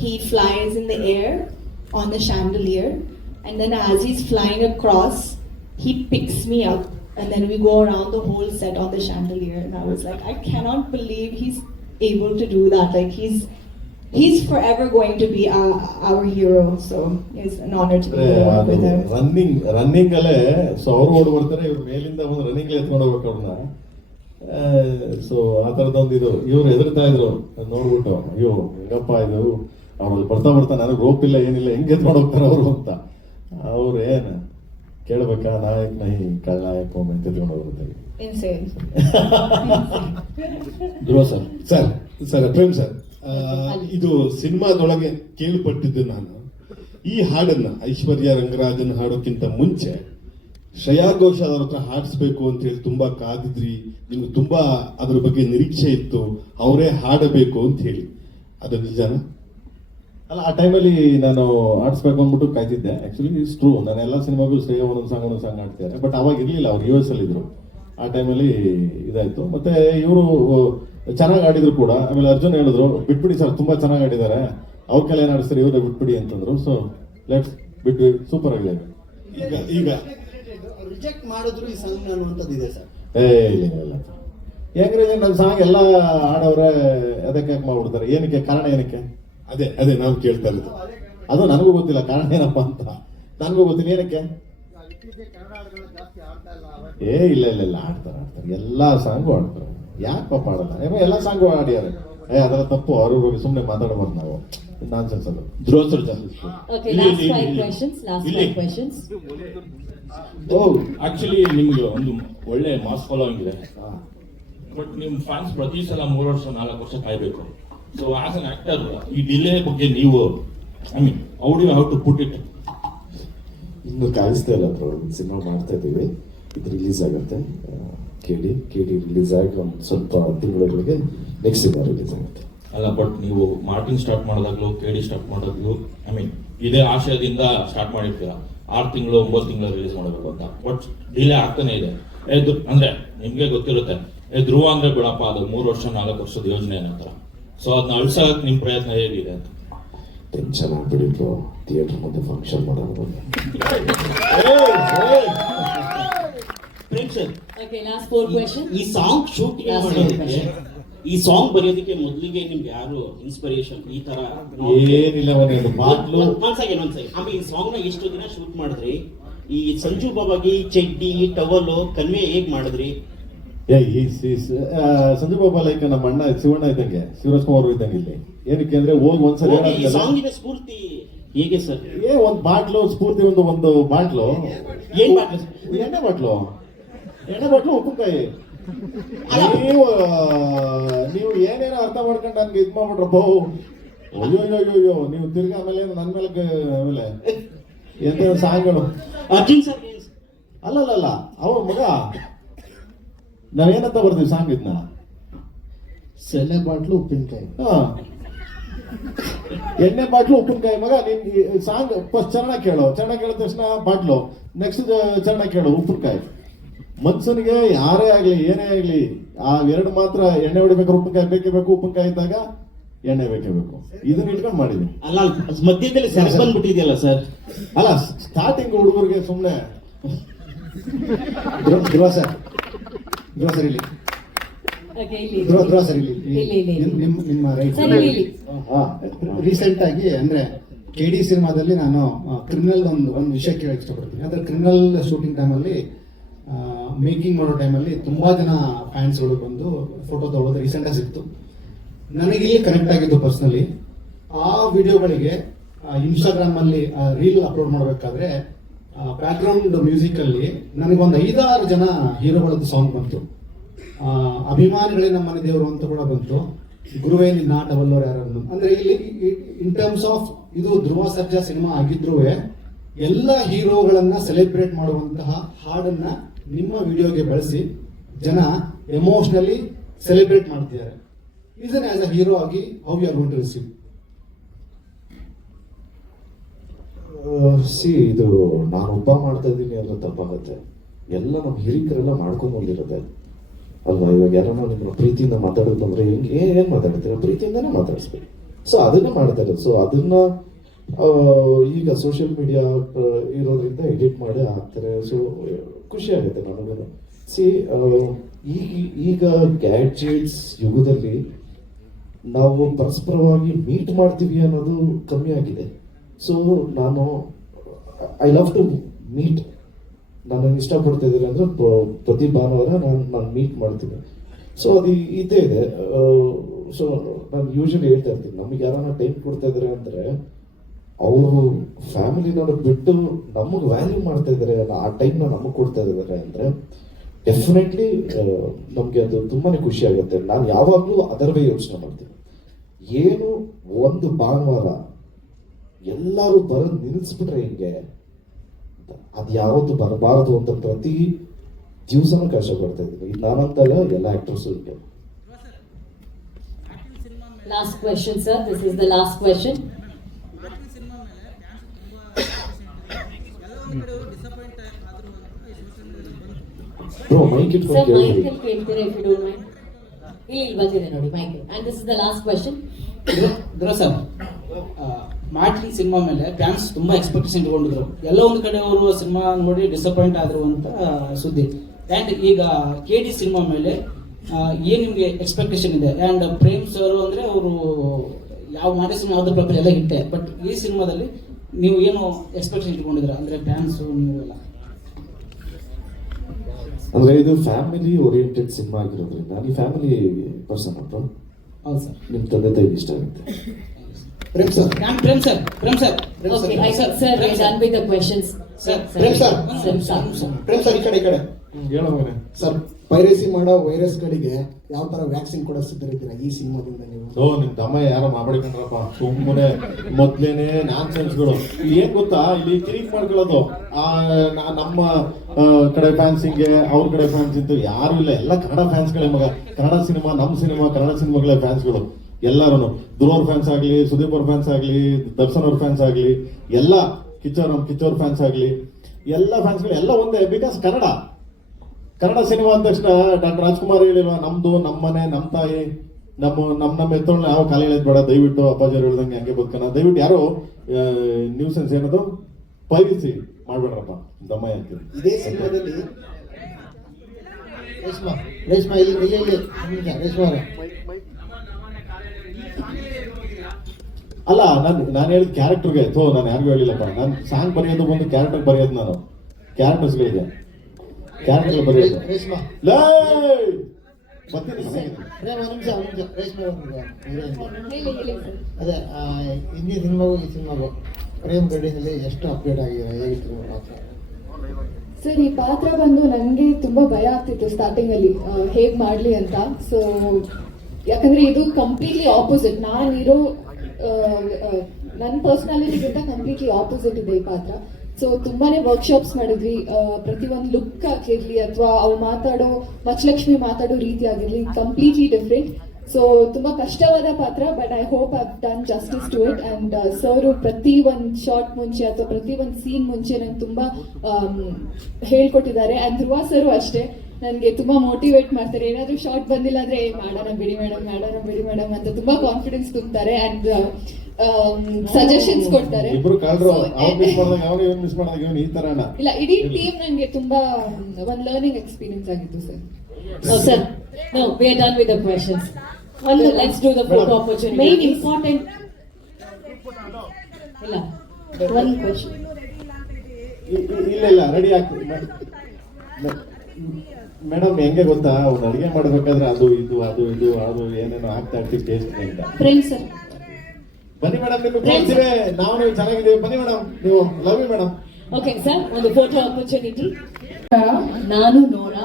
he flies in the air on the chandelier, and then as he's flying across, he picks me up, and then we go around the whole set on the chandelier. And I was like, I cannot believe he's able to do that. Like he's forever going to be our hero. So it's an honor to be working with him. Running ಅಲ್ಲೇ so ಅವ್ರು ಓಡ್ ಬರ್ತಾರೆ, ಇವ್ರು ಮೇಲಿಂದ ಒಂದು running ಎತ್ಕೊಂಡು ಹೋಗ್ಬೇಕು ಅವ್ರನ್ನ. ಸೊ ಆ ಥರದೊಂದು ಇದು ಇವ್ರು ಹೆದರ್ತಾ ಇದ್ರು ನೋಡ್ಬಿಟ್ಟು, ಅಯ್ಯೋ ಹೆಂಗಪ್ಪ ಇದು, ಅವ್ರಲ್ಲಿ ಬರ್ತಾ ನನಗೆ ರೋಪ್ ಇಲ್ಲ ಏನಿಲ್ಲ, ಹೆಂಗೆ ಎತ್ಕೊಂಡು ಹೋಗ್ತಾರೆ ಅವರು ಅಂತ. ಅವ್ರು ಏನು ಕೇಳ್ಬೇಕಾ, ನಾಯಕ್ ನಹಿ ಕಳ್ನಾಯಕ್ ಅಂತ ಎತ್ಕೊಂಡು ಹೋಗ್ತಾರೆ. Insane. ಸರ್ ಪ್ರೇಮ್ ಸರ್, ಇದು ಸಿನಿಮಾದೊಳಗೆ ಕೇಳ್ಪಟ್ಟಿದ್ದು ನಾನು ಈ ಹಾಡನ್ನ ಐಶ್ವರ್ಯ ರಂಗರಾಜನ್ ಹಾಡೋಕ್ಕಿಂತ ಮುಂಚೆ ಶ್ರೇಯಾ ಘೋಷಾಲ್ ಅವ್ರ ಹತ್ರ ಹಾಡಿಸ್ಬೇಕು ಅಂತ ಹೇಳಿ ತುಂಬಾ ಕಾದಿದ್ರಿ, ನಿಮ್ಗೆ ತುಂಬಾ ಅದ್ರ ಬಗ್ಗೆ ನಿರೀಕ್ಷೆ ಇತ್ತು, ಅವರೇ ಹಾಡಬೇಕು ಅಂತ ಹೇಳಿ, ಅದು ನಿಜಾನ? ಅಲ್ಲ, ಆ ಟೈಮಲ್ಲಿ ನಾನು ಆಡಿಸ್ಬೇಕು ಅಂದ್ಬಿಟ್ಟು ಕಾಯ್ತಿದ್ದೆ. ಆಕ್ಚುಲಿ ಇಟ್ಸ್ ಟ್ರೂ, ನಾನು ಎಲ್ಲ ಸಿನಿಮಾಗೂ ಶ್ರೇಯ ಒಂದೊಂದು ಸಾಂಗ್ ಆಡ್ತಿದ್ದಾರೆ. ಬಟ್ ಅವಾಗ ಇರಲಿಲ್ಲ, ಅವ್ರು US ಅಲ್ಲಿ ಇದ್ರು. ಆ ಟೈಮಲ್ಲಿ ಇದಾಯ್ತು. ಮತ್ತೆ ಇವರು ಚೆನ್ನಾಗಿ ಆಡಿದ್ರು ಕೂಡ. ಆಮೇಲೆ ಅರ್ಜುನ್ ಹೇಳಿದ್ರು, ಬಿಟ್ಬಿಡಿ ಸರ್, ತುಂಬಾ ಚೆನ್ನಾಗಿ ಆಡಿದ್ದಾರೆ, ಅವ್ರ ಕೈಲಿ ಏನು ಆಡಿಸ್ತಾರೆ, ಇವ್ರೇ ಬಿಟ್ಬಿಡಿ ಅಂತಂದ್ರು. ಸೊ ಲೆಟ್ಸ್ ಬಿಟ್ವಿ, ಸೂಪರ್ ಆಗಿದೆ. ಈಗ ರಿಜೆಕ್ಟ್ ಮಾಡಿದ್ರು ಈ ಸಾಂಗ್ ಅನ್ನುವಂಥದ್ದು ಇದೆ ಸರ್. ಇಲ್ಲ ಹೆಂಗ್ರೆ ನನ್ನ ಸಾಂಗ್ ಎಲ್ಲ ಆಡವ್ರೆ ಅದಕ್ಕೆ ಯಾಕೆ ಮಾಡ್ಬಿಡ್ತಾರೆ, ಏನಕ್ಕೆ ಕಾರಣ ಏನಕ್ಕೆ? ಅದೇ ನಾವು ಕೇಳ್ತಾ ಇರೋದು. ಅದು ನನಗೂ ಗೊತ್ತಿಲ್ಲ ಕಾರಣ ಏನಪ್ಪ ಅಂತ, ನನಗೂ ಗೊತ್ತಿಲ್ಲ ಏನಕ್ಕೆ. ಇಲ್ಲ ಆಡ್ತಾರೆ ಎಲ್ಲ ಸಾಂಗು ಆಡ್ತಾರೆ. ಯಾಕೆ ಪಾಪ ಆಡಲ್ಲ? ಎಲ್ಲ ಸಾಂಗು ಆಡ್ಯಾರೆ. ಅದೆಲ್ಲ ತಪ್ಪು, ಅವ್ರ ಬಗ್ಗೆ ಸುಮ್ಮನೆ ಮಾತಾಡಬಾರ್ದು ನಾವು, ನಾನ್ಸೆನ್ಸ್ ಅದು. Okay, last 5 questions. ಆಕ್ಚುಲಿ ನಿಮ್ಗೆ ಒಂದು ಒಳ್ಳೆ ಮಾಸ್ ಫಾಲೋಯಿಂಗ್ ಇದೆ, ಬಟ್ ನಿಮ್ ಫ್ಯಾನ್ಸ್ ಪ್ರತಿ ಸಲ 3 ವರ್ಷ 4 ವರ್ಷ ಕಾಯ್ಬೇಕು. ಸೊ ಆಸ್ ಅನ್ ಆಕ್ಟರ್ ಈ ಡಿಲೇ ಬಗ್ಗೆ ನೀವು how do you have to put it? ಇನ್ನು ಕಾಯಿಸ್ತಾ ಇಲ್ಲ ಬ್ರೋ, ಸಿನಿಮಾ ಮಾಡ್ತಾ ಇದ್ದೀವಿ, ಇದು ರಿಲೀಸ್ ಆಗುತ್ತೆ. ಕೆಡಿ ರಿಲೀಸ್ ಆಗಿ ಒಂದು ಸ್ವಲ್ಪ ತಿಂಗಳಿಗೆ ನೆಕ್ಸ್ಟ್ ಸಿನಿಮಾ ರಿಲೀಸ್ ಆಗುತ್ತೆ. ಅಲ್ಲ, ಬಟ್ ನೀವು ಮಾರ್ಟಿನ್ ಸ್ಟಾರ್ಟ್ ಮಾಡಿದಾಗ್ಲೂ ಕೆಡಿ ಸ್ಟಾರ್ಟ್ ಮಾಡಿದಾಗ್ಲೂ ಇದೇ ಆಶಯದಿಂದ ಸ್ಟಾರ್ಟ್ ಮಾಡಿರ್ತೀರ 6 ತಿಂಗಳು 9 ತಿಂಗಳು ರಿಲೀಸ್ ಮಾಡಬೇಕು ಅಂತ, ಬಟ್ ಡಿಲೇ ಆಗ್ತಾನೆ ಇದೆ. ಅಂದ್ರೆ ನಿಮ್ಗೆ ಗೊತ್ತಿರುತ್ತೆ, ಧ್ರುವ ಅಂದ್ರೆ ಬಿಡಪ್ಪ ಅದು 3 ವರ್ಷ 4 ವರ್ಷದ ಯೋಜನೆ ಏನಂತ. ಸೊ ಅದನ್ನ ಅಳ್ಸಕ್ ನಿಮ್ ಪ್ರಯತ್ನ ಹೇಗಿದೆ ಅಂತ? ಟೆನ್ಷನ್ ಆಗ್ಬಿಡಿದ್ರು, ಥಿಯೇಟರ್ ಮುಂದೆ ಫಂಕ್ಷನ್ ಮಾಡೋದು. Okay, last 4 questions. ಈ ಸಾಂಗ್ ಶೂಟಿಂಗ್ ಮಾಡೋದಕ್ಕೆ, ಈ ಸಾಂಗ್ ಬರೆಯೋದಕ್ಕೆ ಮೊದಲಿಗೆ ನಿಮ್ಗೆ ಯಾರು ಇನ್ಸ್ಪಿರೇಷನ್? ಈ ತರ ಏನಿಲ್ಲ, ಆಮೇಲೆ ಈ ಸಾಂಗ್ ನ ಎಷ್ಟು ದಿನ ಶೂಟ್ ಮಾಡಿದ್ರಿ? ಈ ಸಂಜು ಬಾಬಾಗಿ ಚಡ್ಡಿ ಟವಲ್ ಕನ್ವೆ ಹೇಗ್ ಮಾಡಿದ್ರಿ? ಸಂಜು ಬಾಬಾ ಲೈಕ್ ನಮ್ಮ ಅಣ್ಣ ಶಿವಣ್ಣ ಇದ್ದಂಗೆ, ಶಿವರಾಜ್ ಕುಮಾರ್ ಇದ್ದಂಗೆ ಇಲ್ಲಿ. ಏನಕ್ಕೆ ಅಂದ್ರೆ ಹೋಗಿ ಒಂದ್ಸಲ ಸಾಂಗಿನ ಸ್ಫೂರ್ತಿ ಹೇಗೆ ಸರ್? ಒಂದು ಬಾಟ್ಲು ಸ್ಫೂರ್ತಿ, ಒಂದು ಬಾಟ್ಲು, ಏನ್ ಬಾಟ್ಲು? ಎಣ್ಣೆ ಬಾಟ್ಲು ಉಪ್ಪಿನಕಾಯಿ. ನೀವು ಏನೇನೋ ಅರ್ಥ ಮಾಡ್ಕೊಂಡು ನನ್ಗೆ ಇದ್ ಮಾಡ್ಬಿಟ್ರಪ್ಪ. ಅಯ್ಯೋ ನೀವು ತಿರ್ಗಾ ಆಮೇಲೆ ನನ್ನ ಮೇಲೆ ಎಂತ ಸಾಂಗ್ಗಳು. ಅರ್ಜುನ್ ಸರ್ ಅಲ್ಲ ಅವ್ರ ಮಗ ನಾವೇನಂತ ಬರ್ತೀವಿ ಸಾಂಗ್ ಇದನ್ನ? ಸೆಲೆ ಬಾಟ್ಲು ಉಪ್ಪಿನಕಾಯಿ. ಎಣ್ಣೆ ಬಾಟ್ಲು ಉಪ್ಪಿನಕಾಯಿ. ಮಗ ನೀನ್ ಸಾಂಗ್ ಫಸ್ಟ್ ಚರಣ ಕೇಳಿದ ತಕ್ಷಣ ಬಾಟ್ಲು, ನೆಕ್ಸ್ಟ್ ಚರಣ ಕೇಳು ಉಪ್ಪಿನಕಾಯಿ. ಮನ್ಸನಿಗೆ ಯಾರೇ ಆಗ್ಲಿ ಏನೇ ಆಗ್ಲಿ ಆ 2 ಮಾತ್ರ ಎಣ್ಣೆ ಹೊಡಿಬೇಕಾದ್ರೆ ಉಪ್ಪಿನಕಾಯಿ ಬೇಕೇ ಬೇಕು, ಉಪ್ಪಿನಕಾಯಿ ಇದ್ದಾಗ ಎಣ್ಣೆ ಬೇಕೇ ಬೇಕು. ಇದನ್ನ ಇಟ್ಕೊಂಡು ಮಾಡಿದ್ವಿ. ಅಲ್ಲ, ಮಧ್ಯದಲ್ಲಿ ಸೆನ್ಸ್ ಬಂದ್ಬಿಟ್ಟಿದೆಯಲ್ಲ ಸರ್. ಅಲ್ಲ, ಸ್ಟಾರ್ಟಿಂಗ್ ಹುಡುಗರಿಗೆ ಸುಮ್ಮನೆ ಧ್ರುವ ಸರ್ ಇಲ್ಲಿ ನಿಮ್ಮ ರೈಟ್. ರೀಸೆಂಟ್ ಆಗಿ ಅಂದ್ರೆ ಕೆಡಿ ಸಿನಿಮಾದಲ್ಲಿ ನಾನು ಕ್ರಿಮಿನಲ್ ಒಂದು ವಿಷಯ ಕೇಳಕ್ಕೆ ಇಷ್ಟಪಡ್ತೀನಿ. ಅಂದ್ರೆ ಕ್ರಿಮಿನಲ್ ಶೂಟಿಂಗ್ ಟೈಮಲ್ಲಿ ಮೇಕಿಂಗ್ ಮಾಡೋ ಟೈಮಲ್ಲಿ ತುಂಬಾ ಜನ ಫ್ಯಾನ್ಸ್ಗಳು ಬಂದು ಫೋಟೋ ತಗೊಳ್ಳೋದು ರೀಸೆಂಟ್ ಆಗಿ ಸಿಕ್ತು. ನನಗೆ ಇಲ್ಲಿ ಕನೆಕ್ಟ್ ಆಗಿದ್ದು ಪರ್ಸನಲಿ ಆ ವಿಡಿಯೋಗಳಿಗೆ ಇನ್ಸ್ಟಾಗ್ರಾಮ್ ಅಲ್ಲಿ ರೀಲ್ ಅಪ್ಲೋಡ್ ಮಾಡಬೇಕಾದ್ರೆ ಬ್ಯಾಕ್ಗ್ರೌಂಡ್ ಮ್ಯೂಸಿಕ್ ಅಲ್ಲಿ ನನಗೊಂದು 5-6 ಜನ ಹೀರೋಗಳದ್ದು ಸಾಂಗ್ ಬಂತು. ಅಭಿಮಾನಿಗಳೇ ನಮ್ಮ ಮನೆ ದೇವರು ಅಂತ ಕೂಡ ಬಂತು. ಗುರುವೇ ನಿನ್ನ ಆಟವಲ್ಲೋರು ಯಾರನ್ನು. ಅಂದ್ರೆ ಇಲ್ಲಿ ಇನ್ ಟರ್ಮ್ಸ್ ಆಫ್ ಇದು ಧ್ರುವ ಸರ್ಜಾ ಸಿನಿಮಾ ಆಗಿದ್ರೂ ಎಲ್ಲ ಹೀರೋಗಳನ್ನ ಸೆಲೆಬ್ರೇಟ್ ಮಾಡುವಂತಹ ಹಾಡನ್ನ ನಿಮ್ಮ ವಿಡಿಯೋಗೆ ಬಳಸಿ ಜನ ಎಮೋಷನಲಿ ಸೆಲೆಬ್ರೇಟ್ ಮಾಡ್ತಿದ್ದಾರೆ. ಇದನ್ನ ಆಸ್ ಅ ಹೀರೋ ಆಗಿ how you are going to receive? ಇದು ನಾನೊಬ್ಬ ಮಾಡ್ತಾ ಇದ್ದೀನಿ ಅಂದ್ರೆ ತಪ್ಪಾಗುತ್ತೆ. ಎಲ್ಲ ನಮ್ಮ ಹಿರಿಕರೆಲ್ಲ ಮಾಡ್ಕೊಂಡು ಬಂದಿರುತ್ತೆ ಅಲ್ವಾ. ಇವಾಗ ಯಾರನ್ನ ನಿಮ್ಮ ಪ್ರೀತಿಯಿಂದ ಮಾತಾಡೋದು ಬಂದ್ರೆ ಏನ್ ಮಾತಾಡ್ತೀರ? ಪ್ರೀತಿಯಿಂದನೇ ಮಾತಾಡಿಸ್ಬೇಕು. ಸೊ ಅದನ್ನ ಮಾಡ್ತಾ ಇರೋದು. ಸೊ ಅದನ್ನ ಈಗ ಸೋಷಿಯಲ್ ಮೀಡಿಯಾ ಇರೋದ್ರಿಂದ ಎಡಿಟ್ ಮಾಡಿ ಹಾಕ್ತಾರೆ. ಸೊ ಖುಷಿ ಆಗುತ್ತೆ ನನಗೂ. ಈಗ ಗ್ಯಾಡ್ಜೆಟ್ಸ್ ಯುಗದಲ್ಲಿ ನಾವು ಪರಸ್ಪರವಾಗಿ ಮೀಟ್ ಮಾಡ್ತೀವಿ ಅನ್ನೋದು ಕಮ್ಮಿ ಆಗಿದೆ. So I love to meet. ನಾನು ಇಷ್ಟಪಡ್ತಾ ಇದ್ದೀನಿ ಅಂದ್ರೆ ಪ್ರತಿ ಭಾನುವಾರ ನಾನು ಮೀಟ್ ಮಾಡ್ತೀನಿ. ಸೊ ಅದು ಇದೇ ಇದೆ. ಸೊ ನಾನು ಯೂಶಲಿ ಹೇಳ್ತಾ ಇರ್ತೀನಿ, ನಮಗೆ ಯಾರನ್ನ ಟೈಮ್ ಕೊಡ್ತಾ ಇದ್ದಾರೆ ಅಂದರೆ ಅವರು ಫ್ಯಾಮಿಲಿನವ್ರು ಬಿಟ್ಟು ನಮಗೆ ವ್ಯಾಲ್ಯೂ ಮಾಡ್ತಾ ಇದ್ದಾರೆ, ಆ ಟೈಮ್ನ ನಮಗೆ ಕೊಡ್ತಾ ಇದ್ದಾರೆ ಅಂದರೆ ಡೆಫಿನೆಟ್ಲಿ ನಮಗೆ ಅದು ತುಂಬಾ ಖುಷಿ ಆಗುತ್ತೆ. ನಾನು ಯಾವಾಗಲೂ ಅದರವೇ ಯೋಚನೆ ಮಾಡ್ತೀನಿ. ಏನು ಒಂದು ಭಾನುವಾರ ಎಲ್ಲರೂ ಬರೋದು ನಿಲ್ಲಿಸ್ಬಿಟ್ರೆ ಹಿಂಗೆ ಅದು ಯಾವತ್ತು ಬರಬಾರದು ಅಂತ ಪ್ರತಿ ದಿವಸನೂ ಕಷ್ಟಪಡ್ತಾ ಇದ್ದೀನಿ. ನಾನಂತಲ್ಲ, ಎಲ್ಲ ಆಕ್ಟರ್ಸು ಹಿಂಗೆ. Last question, sir. This is the last question. Bro, mic it Sir, mic ಕೇಳ್ತೀರಾ if you don't mind? ಇಲ್ಲಿ ಬಂದಿದೆ ನೋಡಿ mic. And this is the last question. Dhruva sir, Martin cinema ಮೇಲೆ ಫ್ಯಾನ್ಸ್ ತುಂಬಾ ಎಕ್ಸ್ಪೆಕ್ಟೇಷನ್ ಇಟ್ಕೊಂಡಿದ್ರು. ಎಲ್ಲ ಒಂದು ಕಡೆ ಅವರು ಸಿನಿಮಾ ನೋಡಿ ಡಿಸಪಾಯಿಂಟ್ ಆದ್ರು ಅಂತ ಸುದ್ದಿ. ಆ್ಯಂಡ್ ಈಗ ಕೆ ಡಿ ಸಿನಿಮಾ ಮೇಲೆ ಏನು ನಿಮಗೆ ಎಕ್ಸ್ಪೆಕ್ಟೇಷನ್ ಇದೆ? ಆ್ಯಂಡ್ ಪ್ರೇಮ್ ಸರ್ ಅಂದರೆ ಅವರು ಯಾವ ಮಾಡೆ ಸಿನಿಮಾ ಯಾವುದ್ರ ಪ್ರಕಾರ ಎಲ್ಲ ಹಿಟ್ಟೆ, ಬಟ್ ಈ ಸಿನಿಮಾದಲ್ಲಿ ನೀವು ಏನು ಎಕ್ಸ್ಪೆಕ್ಟೇಷನ್ ಇಟ್ಕೊಂಡಿದ್ದೀರಾ ಅಂದರೆ ಡ್ಯಾನ್ಸು ನೀವೆಲ್ಲ? ಅಂದ್ರೆ ಇದು ಫ್ಯಾಮಿಲಿ ಓರಿಯೆಂಟೆಡ್ ಸಿನಿಮಾ ಆಗಿರೋದ್ರಿಂದ ನೀವು ಫ್ಯಾಮಿಲಿ ಪರ್ಸನ್ ಅಂತ. ಹೌದು ಸರ್. ನಿಮ್ಮ ತಂದೆ ತಾಯಿಗೆ ಇಷ್ಟ ಆಗುತ್ತೆ. Prem sir. Okay, sir, we're done with the questions. Sir. Prem sir ಈ ಕಡೆ ಹೇಳೋ ಮಗನೇ. ಸರ್, ಪೈರಸಿ ಮಾಡೋ ವೈರಸ್ಗಳಿಗೆ ಯಾವ ತರ ವ್ಯಾಕ್ಸಿನ್ ಕೂಡ ಸಿದ್ಧರಿದ್ದೀರಾ ಈ ಸಿನಿಮಾದಿಂದ ನೀವು? ನಿಮ್ ತಮ್ಮ ಯಾರೋ ಮಾಡ್ಬೇಕಂದ್ರಪ್ಪ, ಸುಮ್ಮನೆ ಮೊದ್ಲೇನೆ ನಾನ್ ಸೆನ್ಸ್ಗಳು ಏನ್ ಗೊತ್ತಾ, ಇಲ್ಲಿ ಕಿರಿಕ್ ಮಾಡ್ಕೊಳ್ಳೋದು. ನಮ್ಮ ಕಡೆ ಫ್ಯಾನ್ಸಿಂಗೆ ಅವ್ರ ಕಡೆ ಫ್ಯಾನ್ಸ್ ಇತ್ತು ಯಾರು ಇಲ್ಲ, ಎಲ್ಲ ಕನ್ನಡ ಫ್ಯಾನ್ಸ್ಗಳೇ ಮಗ. ಕನ್ನಡ ಸಿನಿಮಾ, ನಮ್ಮ ಸಿನಿಮಾ, ಕನ್ನಡ ಸಿನಿಮಾಗಳೇ ಫ್ಯಾನ್ಸ್ಗಳು ಎಲ್ಲರೂ. ಧ್ರುವರ್ ಫ್ಯಾನ್ಸ್ ಆಗ್ಲಿ, ಸುದೀಪ್ ಅವ್ರ ಫ್ಯಾನ್ಸ್ ಆಗ್ಲಿ, ದರ್ಶನ್ ಅವ್ರ ಫ್ಯಾನ್ಸ್ ಆಗ್ಲಿ, ಎಲ್ಲ ಕಿಚ್ಚೋರ್ ಫ್ಯಾನ್ಸ್ ಆಗ್ಲಿ, ಎಲ್ಲ ಫ್ಯಾನ್ಸ್ಗಳು ಎಲ್ಲ ಒಂದೇ. ಬಿಕಾಸ್ ಕನ್ನಡ ಸಿನಿಮಾ ಅಂದ ತಕ್ಷಣ ಡಾಕ್ಟರ್ ರಾಜ್ಕುಮಾರ್ ಹೇಳಿಲ್ವ, ನಮ್ದು ನಮ್ಮ ಮನೆ, ನಮ್ಮ ತಾಯಿ, ನಮ್ಮ ಎತ್ತೊಳ್ಳೆ ಯಾವ ಕಾಲ ಹೇಳೋದು ಬೇಡ, ದಯವಿಟ್ಟು ಅಪ್ಪಾಜಿ ಹೇಳ್ದಂಗೆ ಹಂಗೆ ಬದುಕನ, ದಯವಿಟ್ಟು ಯಾರು ನ್ಯೂಸೆನ್ಸ್ ಏನದು ಪೈರಿಸಿ ಮಾಡ್ಬೇಡ್ರಪ್ಪ ದಮ್ಮಯ್ಯ ಅಂತೀವಿ. ಇದೇ ಸಿನಿಮಾದಲ್ಲಿ ರೇಷ್ಮಾ ಇಲ್ಲಿ ರೇಷ್ಮಾ ಅಲ್ಲ, ನಾನು ಹೇಳಿದ ಕ್ಯಾರೆಕ್ಟರ್ಗೆ ನಾನು ಯಾರಿಗೂ ಹೇಳಿಲ್ಲಪ್ಪ. ನಾನು ಸಾಂಗ್ ಬರೆಯೋದು ಒಂದು ಕ್ಯಾರೆಕ್ಟರ್ ಬರೆಯೋದು, ನಾನು ಕ್ಯಾರೆಕ್ಟರ್ಸ್ಗಳಿಗೆ ಕ್ಯಾರೆಕ್ಟರ್ ಬರೆಯೋದು. ರೇಷ್ಮಾ ಅದೇ ಹಿಂದಿ ಸಿನಿಮಾಗೂ ಈ ಸಿನಿಮಾಗೂ ಪ್ರೇಮ್ ಗಡಿನಲ್ಲಿ ಎಷ್ಟು ಅಪ್ಡೇಟ್ ಆಗಿದೆ, ಹೇಗಿತ್ತು ಪಾತ್ರ? ಸರ್, ಈ ಪಾತ್ರ ಬಂದು ನನಗೆ ತುಂಬ ಭಯ ಆಗ್ತಿತ್ತು ಸ್ಟಾರ್ಟಿಂಗಲ್ಲಿ ಹೇಗೆ ಮಾಡಲಿ ಅಂತ. ಸೊ ಯಾಕಂದರೆ ಇದು ಕಂಪ್ಲೀಟ್ಲಿ ಆಪೋಸಿಟ್, ನಾನಿರೋ ನನ್ನ ಪರ್ಸ್ನಾಲಿಟಿಗಿಂತ ಕಂಪ್ಲೀಟ್ಲಿ ಆಪೋಸಿಟ್ ಇದೆ ಈ ಪಾತ್ರ. ಸೊ ತುಂಬಾನೇ ವರ್ಕ್ಶಾಪ್ಸ್ ಮಾಡಿದ್ವಿ. ಪ್ರತಿಯೊಂದು ಲುಕ್ ಆಗಿರಲಿ ಅಥವಾ ಅವ್ರು ಮಾತಾಡೋ ಮಚಲಕ್ಷ್ಮಿ ಮಾತಾಡೋ ರೀತಿ ಆಗಿರಲಿ, ಕಂಪ್ಲೀಟ್ಲಿ ಡಿಫ್ರೆಂಟ್. ಸೊ ತುಂಬ ಕಷ್ಟವಾದ ಪಾತ್ರ, but I hope I done justice to it. And sir ಪ್ರತಿ ಒಂದು ಶಾರ್ಟ್ ಮುಂಚೆ ಅಥವಾ ಪ್ರತಿ ಒಂದು ಸೀನ್ ಮುಂಚೆ ನಂಗೆ ತುಂಬ ಹೇಳ್ಕೊಟ್ಟಿದ್ದಾರೆ. ಆ್ಯಂಡ್ ಧ್ರುವ ಸರು ಅಷ್ಟೇ ನನಗೆ ತುಂಬ ಮೋಟಿವೇಟ್ ಮಾಡ್ತಾರೆ. ಏನಾದರೂ ಶಾರ್ಟ್ ಬಂದಿಲ್ಲ ಅಂದರೆ ಮಾಡೋಣ ಬಿಡಿ ಮೇಡಮ್ ಅಂತ ತುಂಬ ಕಾನ್ಫಿಡೆನ್ಸ್ ತುಂಬ್ತಾರೆ. ಆ್ಯಂಡ್ ಸಜೆಷನ್ಸ್ ಕೊಡ್ತಾರೆ. ಇಲ್ಲ, ಇಡೀ ಟೀಮ್ ನನಗೆ ತುಂಬಾ ಒಂದು ಲರ್ನಿಂಗ್ ಎಕ್ಸ್ಪೀರಿಯನ್ಸ್ ಆಗಿತ್ತು sir. Sir, no, we are done with the questions. Let's do the photo opportunity. Main important. ಇಲ್ಲ, one question. ಇಲ್ಲ ರೆಡಿ ಆಗ್ತದೆ ಮೇಡಮ್. ಹೆಂಗೆ ಗೊತ್ತಾ, ಅವ್ನು ಅಡುಗೆ ಮಾಡ್ಬೇಕಾದ್ರೆ ಅದು ಏನೇನೋ ಆಗ್ತಾ ಇರ್ತೀವಿ ಟೇಸ್ಟ್ ಅಂತ. ಪ್ರೇಮ್ ಸರ್, ಬನ್ನಿ ಮೇಡಮ್, ನಿಮ್ಗೆ ತೋರಿಸ್ತೀವಿ ನಾವು, ನೀವು ಚೆನ್ನಾಗಿದ್ದೀವಿ, ಬನ್ನಿ ಮೇಡಮ್, ನೀವು love you madam. Okay sir, ಒಂದು ಫೋಟೋ ಆಪರ್ಚುನಿಟಿ. ನಾನು ನೋರಾ,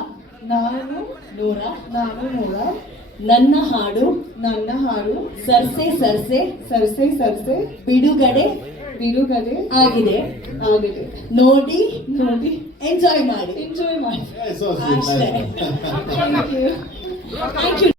ನನ್ನ ಹಾಡು ಸರ್ಸೆ ಬಿಡುಗಡೆ ಆಗಿದೆ. ನೋಡಿ ಎಂಜಾಯ್ ಮಾಡಿ. So sweet. Thank you.